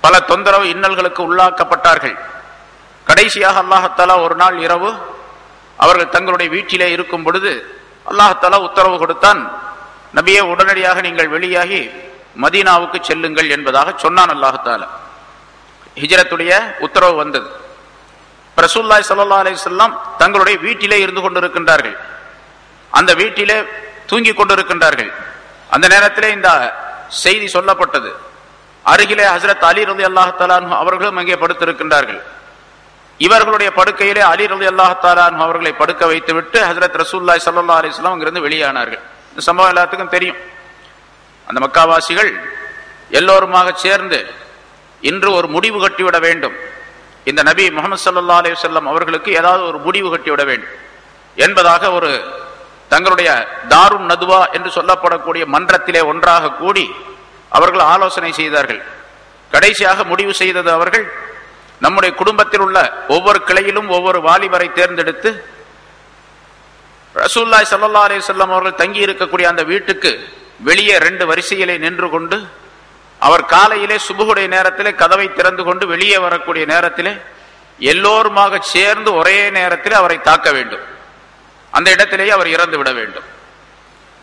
பல தொந்தரவு இன்னல்களுக்கு உள்ளாக்கப்பட்டார்கள். கடைசியாக அல்லாஹ்தாலா ஒரு நாள் இரவு அவர்கள் தங்களுடைய வீட்டிலே இருக்கும் பொழுது அல்லாஹ்தாலா உத்தரவு கொடுத்தான், நபியே உடனடியாக நீங்கள் வெளியாகி மதீனாவுக்கு செல்லுங்கள் என்பதாக சொன்னான் அல்லாஹ்தாலா. ஹிஜ்ரத்துடைய உத்தரவு வந்தது. ரசூலுல்லாஹி ஸல்லல்லாஹு அலைஹி வஸல்லம் தங்களுடைய வீட்டிலே இருந்து கொண்டிருக்கின்றார்கள். அந்த வீட்டிலே தூங்கிக் கொண்டிருக்கின்றார்கள். அந்த நேரத்திலே இந்த செய்தி சொல்லப்பட்டது. அருகிலே ஹஜ்ரத் அலி ரலியல்லாஹு தஆலா அன்ஹு அவர்களும் அங்கே படுத்திருக்கின்றார்கள். இவர்களுடைய படுக்கையிலே அலி ரலியல்லாஹு தஆலா அன்ஹு அவர்களை படுக்க வைத்துவிட்டு ஹஜ்ரத் ரசூலுல்லாஹி ஸல்லல்லாஹு அலைஹி வஸல்லம் அங்கிருந்து வெளியானார்கள். இந்த சம்பவம் எல்லாத்துக்கும் தெரியும். அந்த மக்காவாசிகள் எல்லோருமாக சேர்ந்து இன்று ஒரு முடிவு கட்டிவிட வேண்டும், இந்த நபி முஹம்மது ஸல்லல்லாஹு அலைஹி வஸல்லம் அவர்களுக்கு ஏதாவது ஒரு முடிவு கட்டிவிட வேண்டும் என்பதாக ஒரு தங்களுடைய தாருன் நதுவா என்று சொல்லப்படக்கூடிய மன்றத்திலே ஒன்றாக கூடி அவர்கள் ஆலோசனை செய்தார்கள். கடைசியாக முடிவு செய்தது அவர்கள், நம்முடைய குடும்பத்தில் உள்ள ஒவ்வொரு கிளையிலும் ஒவ்வொரு வாலிபரை தேர்ந்தெடுத்து ரசூலுல்லாஹி ஸல்லல்லாஹு அலைஹி வஸல்லம் அவர்கள் தங்கி இருக்கக்கூடிய அந்த வீட்டுக்கு வெளியே 2 வரிசையிலே நின்று கொண்டு, அவர் காலையிலே சுபுகுடைய நேரத்திலே கதவை திறந்து கொண்டு வெளியே வரக்கூடிய நேரத்திலே எல்லோருமாக சேர்ந்து ஒரே நேரத்தில் அவரை தாக்க வேண்டும். அந்த இடத்திலேயே அவர் இறந்து விட வேண்டும்.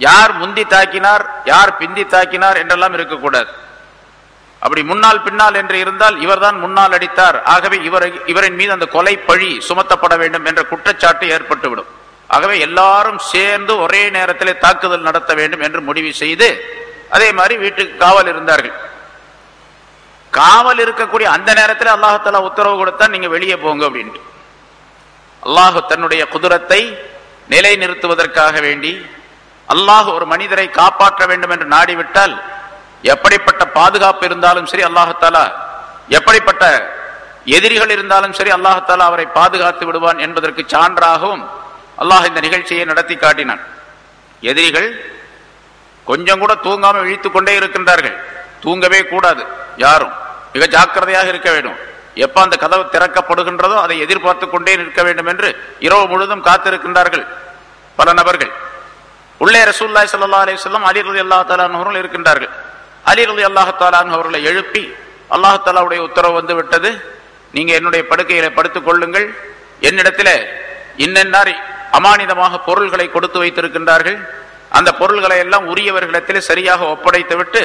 யார் முந்தி தாக்கினார், யார் பிந்தி தாக்கினார் என்றெல்லாம் இருக்கக்கூடாது. அப்படி முன்னால் பின்னால் என்று இருந்தால் இவர்தான் முன்னால் அடித்தார், ஆகவே இவரின் மீது அந்த கொலை பழி சுமத்தப்பட வேண்டும் என்ற குற்றச்சாட்டு ஏற்பட்டுவிடும். ஆகவே எல்லாரும் சேர்ந்து ஒரே நேரத்திலே தாக்குதல் நடத்த வேண்டும் என்று முடிவு செய்து அதே மாதிரி வீட்டுக்கு காவல் இருந்தார்கள். காவல் இருக்கக்கூடிய அந்த நேரத்தில் அல்லாஹ் உத்தரவு கொடுத்தா நீங்க வெளியே போங்க அப்படின்ட்டு. அல்லாஹ் தன்னுடைய குதுரத்தை நிலை நிறுத்துவதற்காக வேண்டி அல்லாஹ் ஒரு மனிதரை காப்பாற்ற வேண்டும் என்று நாடிவிட்டால் எப்படிப்பட்ட பாதுகாப்பு இருந்தாலும் சரி அல்லாஹாலா, எப்படிப்பட்ட எதிரிகள் இருந்தாலும் சரி அல்லாஹாலா அவரை பாதுகாத்து விடுவான் என்பதற்கு சான்றாகவும் அல்லாஹ் இந்த நிகழ்ச்சியை நடத்தி காட்டினான். எதிரிகள் கொஞ்சம் கூட தூங்காம விழித்துக் கொண்டே இருக்கின்றார்கள். தூங்கவே கூடாது, யாரும் மிக ஜாக்கிரதையாக இருக்க வேண்டும். எப்ப அந்த கதவு திறக்கப்படுகின்றதோ அதை எதிர்பார்த்து கொண்டே நிற்க வேண்டும் என்று இரவு முழுதும் காத்திருக்கின்றார்கள் பல நபர்கள். உள்ளே ரசூலுல்லாஹி ஸல்லல்லாஹு அலைஹி வஸல்லம் அலி ரலியல்லாஹு தஆலா அவர்கள் இருக்கின்றார்கள். அலி ரலியல்லாஹு தஆலா அவர்களை எழுப்பி, அல்லாஹ் தஆலாவுடைய உத்தரவு வந்து விட்டது, நீங்க என்னுடைய படுக்கையில படுத்துக் கொள்ளுங்கள், என்னிடத்தில் இன்னென்னார் அமானிதமாக பொருள்களை கொடுத்து வைத்திருக்கின்றார்கள், அந்த பொருள்களை எல்லாம் உரியவர்களிடத்தில் சரியாக ஒப்படைத்து விட்டு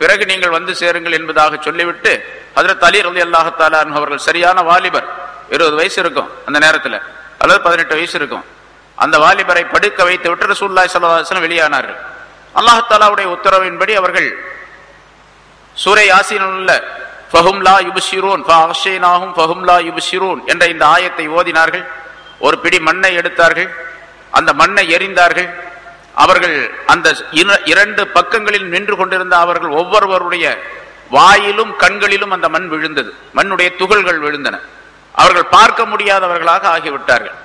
பிறகு நீங்கள் வந்து சேருங்கள் என்பதாக சொல்லிவிட்டு, ஹஜ்ரத் அலி ரலியல்லாஹு தஆலா அவர்கள் சரியான வாலிபர், 20 வயசு இருக்கும் அந்த நேரத்தில், அல்லது 18 வயசு இருக்கும், அந்த வாலிபரை படுக்க வைத்து விட்டு ரசூலுல்லாஹி ஸல்லல்லாஹு அலைஹி வஸல்லம் வெளியானார்கள். அல்லாஹ் தஆலாவுடைய உத்தரவின்படி அவர்கள் சூரை யாசீனில் உள்ள ஃபஹும் லா யுப்ஷிரூன் ஃபஅக்ஷைனாஹும் ஃபஹும் லா யுப்ஷிரூன் என்ற இந்த ஆயத்தை ஓதினார்கள். ஒரு பிடி மண்ணை எடுத்தார்கள், அந்த மண்ணை எறிந்தார்கள். அவர்கள் அந்த 2 பக்கங்களில் நின்று கொண்டிருந்த அவர்கள் ஒவ்வொருவருடைய வாயிலும் கண்களிலும் அந்த மண் விழுந்தது, மண்ணுடைய துகள்கள் விழுந்தன. அவர்கள் பார்க்க முடியாதவர்களாக ஆகிவிட்டார்கள்.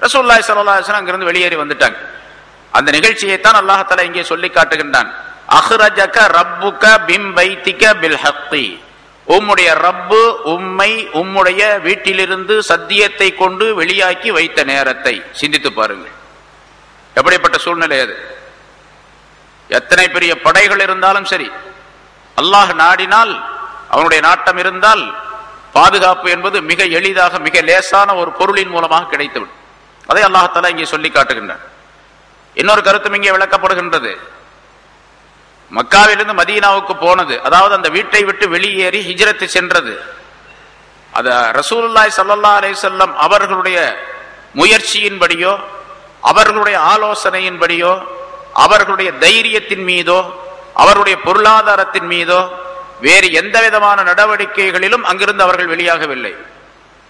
ரசூலுல்லாஹி ஸல்லல்லாஹு அலைஹி வஸல்லம் அங்கிருந்து வெளியேறி வந்துட்டாங்க. அந்த நிகழ்ச்சியை தான் அல்லாஹ் தஆலா இங்கே சொல்லி காட்டுகின்றான். அஹ்ரஜக ரப்புக பிம் பைத்திக பில் ஹக்கி, உம்முடைய ரப்பு உம்மை உம்முடைய வீட்டிலிருந்து சத்தியத்தை கொண்டு வெளியாக்கி வைத்த நேரத்தை சிந்தித்து பாருங்கள். எப்படிப்பட்ட சூழ்நிலை அது! எத்தனை பெரிய படைகள் இருந்தாலும் சரி, அல்லாஹ் நாடினால், அவனுடைய நாட்டம் இருந்தால், பாதுகாப்பு என்பது மிக எளிதாக மிக லேசான ஒரு பொருளின் மூலமாக கிடைத்துவிடும். அதை அல்லாஹ் தஆலா இங்கே சொல்லி காட்டுகின்றான். இன்னொரு கருத்தும் இங்கே விளக்கப்படுகின்றது. மக்காவிலிருந்து மதீனாவுக்கு போனது, அதாவது அந்த வீட்டை விட்டு வெளியேறி ஹிஜ்ரத் சென்றது, அது ரசூலுல்லாஹி ஸல்லல்லாஹு அலைஹி வஸல்லம் அவர்களுடைய முயற்சியின்படியோ அவர்களுடைய ஆலோசனையின்படியோ அவர்களுடைய தைரியத்தின் மீதோ அவர்களுடைய பொருளாதாரத்தின் மீதோ வேறு எந்த விதமான நடவடிக்கைகளிலும் அங்கிருந்து அவர்கள் வெளியாகவில்லை.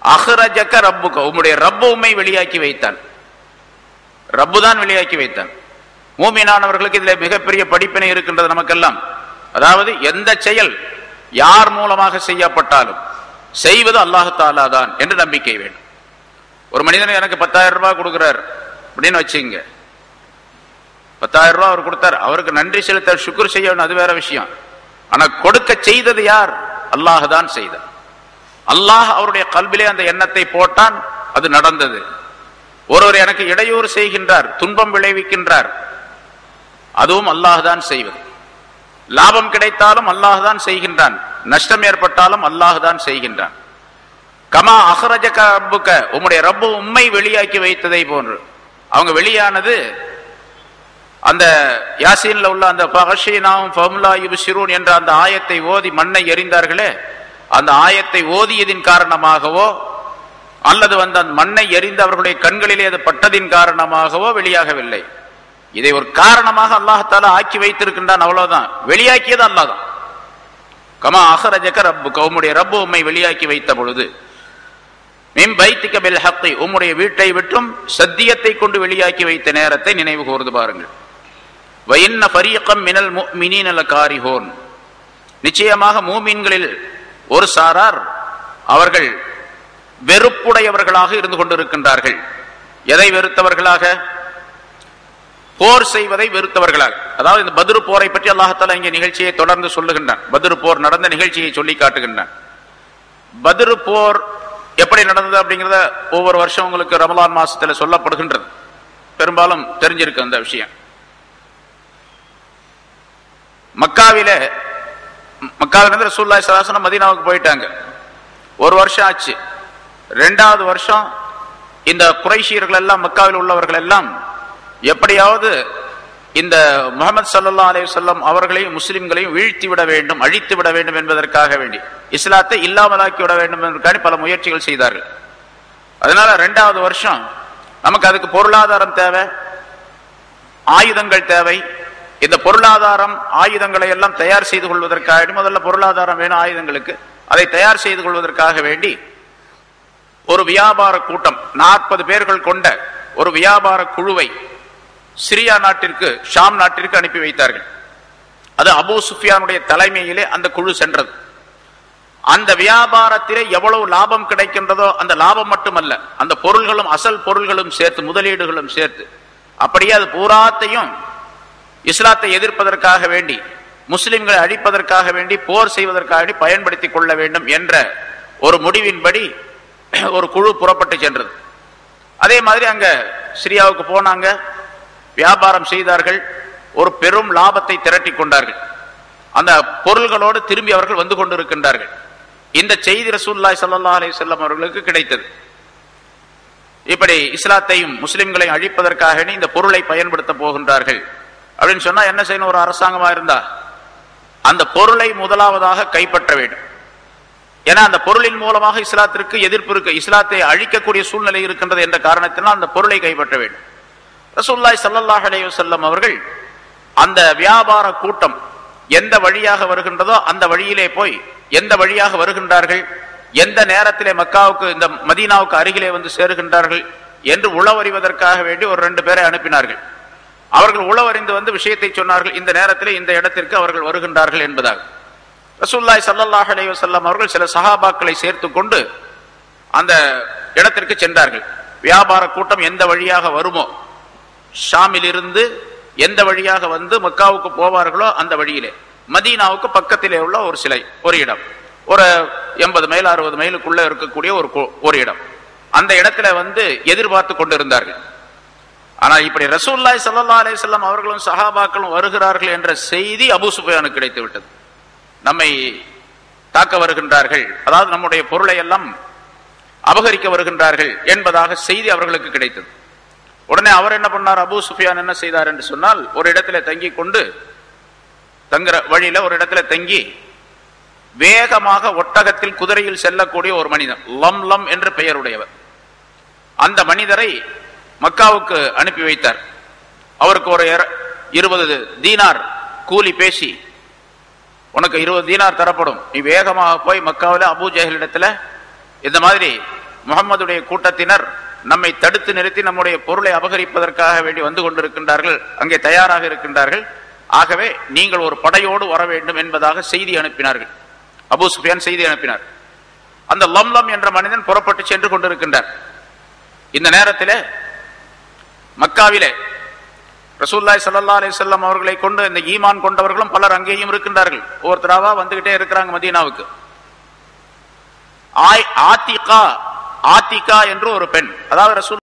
அஹ்ரஜக ரப்புக, உம்முடைய ரப்பு உம்மை வெளியாக்கி வைத்தான், ரப்பு தான் வெளியாக்கி வைத்தான். மூமினானவர்களுக்கு இதில் மிகப்பெரிய படிப்பினை இருக்கின்றது நமக்கெல்லாம். அதாவது எந்த செயல் யார் மூலமாக செய்யப்பட்டாலும் செய்வது அல்லாஹ் தஆலா தான் என்று நம்பிக்கை வேண்டும். ஒரு மனிதன் எனக்கு 10,000 ரூபாய் கொடுக்கிறார் அப்படின்னு வச்சுங்க, 10,000 ரூபாய் அவர் கொடுத்தார், அவருக்கு நன்றி செலுத்த சுக்ர் செய்யணும், அது வேற விஷயம். ஆனா கொடுக்க செய்தது யார்? அல்லாஹ் தான் செய்தார். அல்லாஹ் அவருடைய கல்விலே அந்த எண்ணத்தை போட்டான், அது நடந்தது. ஒருவர் எனக்கு இடையூறு செய்கின்றார், துன்பம் விளைவிக்கின்றார், அதுவும் அல்லாஹ் தான் செய்வது. லாபம் கிடைத்தாலும் அல்லாஹ் தான் செய்கின்றான், நஷ்டம் ஏற்பட்டாலும் அல்லாஹ் தான் செய்கின்றான். கமா அஹ்ரஜக ரப்புக, உம்முடைய ரப்பு உம்மை வெளியாக்கி வைத்ததை போன்று. அவங்க வெளியானது அந்த யாசீன்ல உள்ள அந்த ஃபஅக்ஷைனாஹும் ஃபஹும் லா யுப்ஷிரூன் என்ற அந்த ஆயத்தை ஓதி மண்ணை எறிந்தார்களே, அந்த ஆயத்தை ஓதியதின் காரணமாகவோ அல்லது அந்த மண்ணை எறிந்து அவர்களுடைய கண்களிலே அது பட்டதின் காரணமாகவோ வெளியாகவில்லை. இதை ஒரு காரணமாக அல்லாஹ் தஆலா ஆக்கி வைத்திருக்கின்றான், அவ்வளவுதான். வெளியாக்கியது அல்லாஹ் தான். கமா அஹ்ரஜக ரப்புக, உம்முடைய ரப்பு உம்மை வெளியாக்கி வைத்த பொழுது, மின் பைத்திக பில் ஹக்கி, உம்முடைய வீட்டை விட்டும் சத்தியத்தை கொண்டு வெளியாக்கி வைத்த நேரத்தை நினைவு கூர்ந்து பாருங்கள். வ இன்ன ஃபரீகம் மினல் முஃமினீன லகாரிஹூன், நிச்சயமாக மூமின்களில் ஒரு சாரார் அவர்கள் வெறுப்புடையவர்களாக இருந்து கொண்டிருக்கின்றார்கள். எதை வெறுத்தவர்களாக? போர் செய்வதை வெறுத்தவர்களாக. அதாவது இந்த பத்ரு போரை பற்றி அல்லாஹ் தஆலா இங்கே நிகழ்ச்சியை தொடர்ந்து சொல்லுகின்றான். பத்ரு போர் நடந்த நிகழ்ச்சியை சொல்லி காட்டுகின்றான். பத்ரு போர் எப்படி நடந்தது அப்படிங்கிறத ஒவ்வொரு வருஷம் உங்களுக்கு ரமலான் மாசத்துல சொல்லப்படுகின்றது, பெரும்பாலும் தெரிஞ்சிருக்கு அந்த விஷயம். மக்காவிலிருந்து ரசூலுல்லாஹி ஸல்லல்லாஹு அலைஹி வஸல்லம் மதீனாவுக்கு போயிட்டாங்க. ஒரு வருஷம் ஆச்சு. 2வது வருஷம் இந்த குறைஷியர்கள் எல்லாம், மக்காவில் உள்ளவர்கள் எல்லாம் எப்படியாவது இந்த முஹம்மது ஸல்லல்லாஹு அலைஹி வஸல்லம் அவர்களையும் முஸ்லிம்களையும் வீழ்த்தி விட வேண்டும், அழித்து விட வேண்டும் என்பதற்காக வேண்டி, இஸ்லாத்தை இல்லாமலாக்கி விட வேண்டும் என்பதற்காக பல முயற்சிகள் செய்தார்கள். அதனால 2வது வருஷம் நமக்கு அதுக்கு பொருளாதாரம் தேவை, ஆயுதங்கள் தேவை. இந்த பொருளாதாரம் ஆயுதங்களை எல்லாம் தயார் செய்து கொள்வதற்காக, முதல்ல பொருளாதாரம் வேணும் ஆயுதங்களுக்கு, அதை தயார் செய்து கொள்வதற்காக வேண்டி ஒரு வியாபார கூட்டம், 40 பேர்கள் கொண்ட ஒரு வியாபார குழுவை சிரியா நாட்டிற்கு, ஷாம் நாட்டிற்கு அனுப்பி வைத்தார்கள். அது அபூ சுஃபியானுடைய தலைமையிலே அந்த குழு சென்றது. அந்த வியாபாரத்திலே எவ்வளவு லாபம் கிடைக்கின்றதோ அந்த லாபம் மட்டுமல்ல, அந்த பொருள்களும் அசல் பொருள்களும் சேர்த்து, முதலீடுகளும் சேர்த்து, அப்படியே அது பூராத்தையும் இஸ்லாத்தை எதிர்ப்பதற்காக வேண்டி, முஸ்லிம்களை அழிப்பதற்காக வேண்டி, போர் செய்வதற்காக வேண்டி பயன்படுத்திக் கொள்ள வேண்டும் என்ற ஒரு முடிவின்படி ஒரு குழு புறப்பட்டு சென்றது. அதே மாதிரி அங்க சிரியாவுக்கு போனாங்க, வியாபாரம் செய்தார்கள், ஒரு பெரும் லாபத்தை திரட்டி கொண்டார்கள். அந்த பொருள்களோடு திரும்பி அவர்கள் வந்து கொண்டிருக்கின்றார்கள். இந்த செய்தி ரசூலுல்லாஹி ஸல்லல்லாஹு அலைஹி வஸல்லம் அவர்களுக்கு கிடைத்தது. இப்படி இஸ்லாத்தையும் முஸ்லிம்களையும் அழிப்பதற்காக இந்த பொருளை பயன்படுத்த போகின்றார்கள் அப்படின்னு சொன்னா என்ன செய்யணும்? ஒரு அரசாங்கமா இருந்தா அந்த பொருளை முதலாவதாக கைப்பற்ற வேண்டும். ஏன்னா அந்த பொருளின் மூலமாக இஸ்லாத்திற்கு எதிர்ப்பு இருக்கு, இஸ்லாத்தை அழிக்கக்கூடிய சூழ்நிலை இருக்கின்றது என்ற காரணத்தினால் அந்த பொருளை கைப்பற்ற வேண்டும். ரசூலுல்லாஹி ஸல்லல்லாஹு அலைஹி வஸல்லம் அவர்கள் அந்த வியாபார கூட்டம் எந்த வழியாக வருகின்றதோ அந்த வழியிலே போய், எந்த வழியாக வருகின்றார்கள், எந்த நேரத்திலே மக்காவுக்கு இந்த மதீனாவுக்கு அருகிலே வந்து சேருகின்றார்கள் என்று உளவறிவதற்காக வேண்டி ஒரு 2 பேரை அனுப்பினார்கள். அவர்கள் உளவறிந்து வந்து விஷயத்தை சொன்னார்கள், இந்த நேரத்தில் இந்த இடத்திற்கு அவர்கள் வருகின்றார்கள் என்பதாக. ரசூலுல்லாஹி ஸல்லல்லாஹு அலைஹி வஸல்லம் அவர்கள் சில சஹாபாக்களை சேர்த்து கொண்டு அந்த இடத்திற்கு சென்றார்கள். வியாபார கூட்டம் எந்த வழியாக வருமோ, ஷாமில் இருந்து எந்த வழியாக வந்து மக்காவுக்கு போவார்களோ அந்த வழியிலே, மதீனாவுக்கு பக்கத்திலே உள்ள ஒரு சிலை, ஒரு இடம், ஒரு 80 மைல் 60 மைலுக்குள்ள இருக்கக்கூடிய ஒரு இடம், அந்த இடத்துல வந்து எதிர்பார்த்து கொண்டிருந்தார்கள். ஆனால் இப்படி ரசூலுல்லாஹி ஸல்லல்லாஹு அலைஹி வஸல்லம் அவர்களும் சஹாபாக்களும் வருகிறார்கள் என்ற செய்தி அபூ சுஃபியானுக்கு கிடைத்து விட்டது. நம்மை தாக்க வருகின்றார்கள், அதாவது நம்முடைய பொருளை எல்லாம் அபகரிக்க வருகின்றார்கள் என்பதாக செய்தி அவர்களுக்கு கிடைத்தது. உடனே அவர் என்ன பண்ணார்? அபூ சுஃபியான் என்ன செய்தார் என்று சொன்னால், ஒரு இடத்துல தங்கி கொண்டு, தங்குற வழியில ஒரு இடத்துல தங்கி வேகமாக ஒட்டகத்தில் குதிரையில் செல்லக்கூடிய ஒரு மனிதன், லம் லம் என்று பெயருடையவர், அந்த மனிதரை மக்காவுக்கு அனுப்பி வைத்தார். அவருக்கு ஒரு 20 தீனார் கூலி பேசி, உனக்கு 20 தீனார் தரப்படும், நீ வேகமாக போய் மக்காவில் அபூ ஜஹல் இடத்துல இந்த மாதிரி முகம்மதுடைய கூட்டத்தினர் நம்மை தடுத்து நிறுத்தி நம்முடைய பொருளை அபகரிப்பதற்காக வேண்டி வந்து கொண்டிருக்கின்றார்கள், அங்கே தயாராக இருக்கின்றார்கள், ஆகவே நீங்கள் ஒரு படையோடு வர வேண்டும் என்பதாக செய்தி அனுப்பினார்கள். அபூ சுஃபியான் செய்தி அனுப்பினார். அந்த லம்லம் என்ற மனிதன் புறப்பட்டு சென்று கொண்டிருக்கின்றார். இந்த நேரத்தில் மக்காவிலே ரசூலுல்லாஹி ஸல்லல்லாஹு அலைஹி வஸல்லம் அவர்களை கொண்டு இந்த ஈமான் கொண்டவர்களும் பலர் அங்கேயும் இருக்கின்றார்கள். ஒவ்வொருத்தராவா வந்துகிட்டே இருக்கிறாங்க மதீனாவுக்கு. ஆத்திகா என்று ஒரு பெண், அதாவது ரசூல்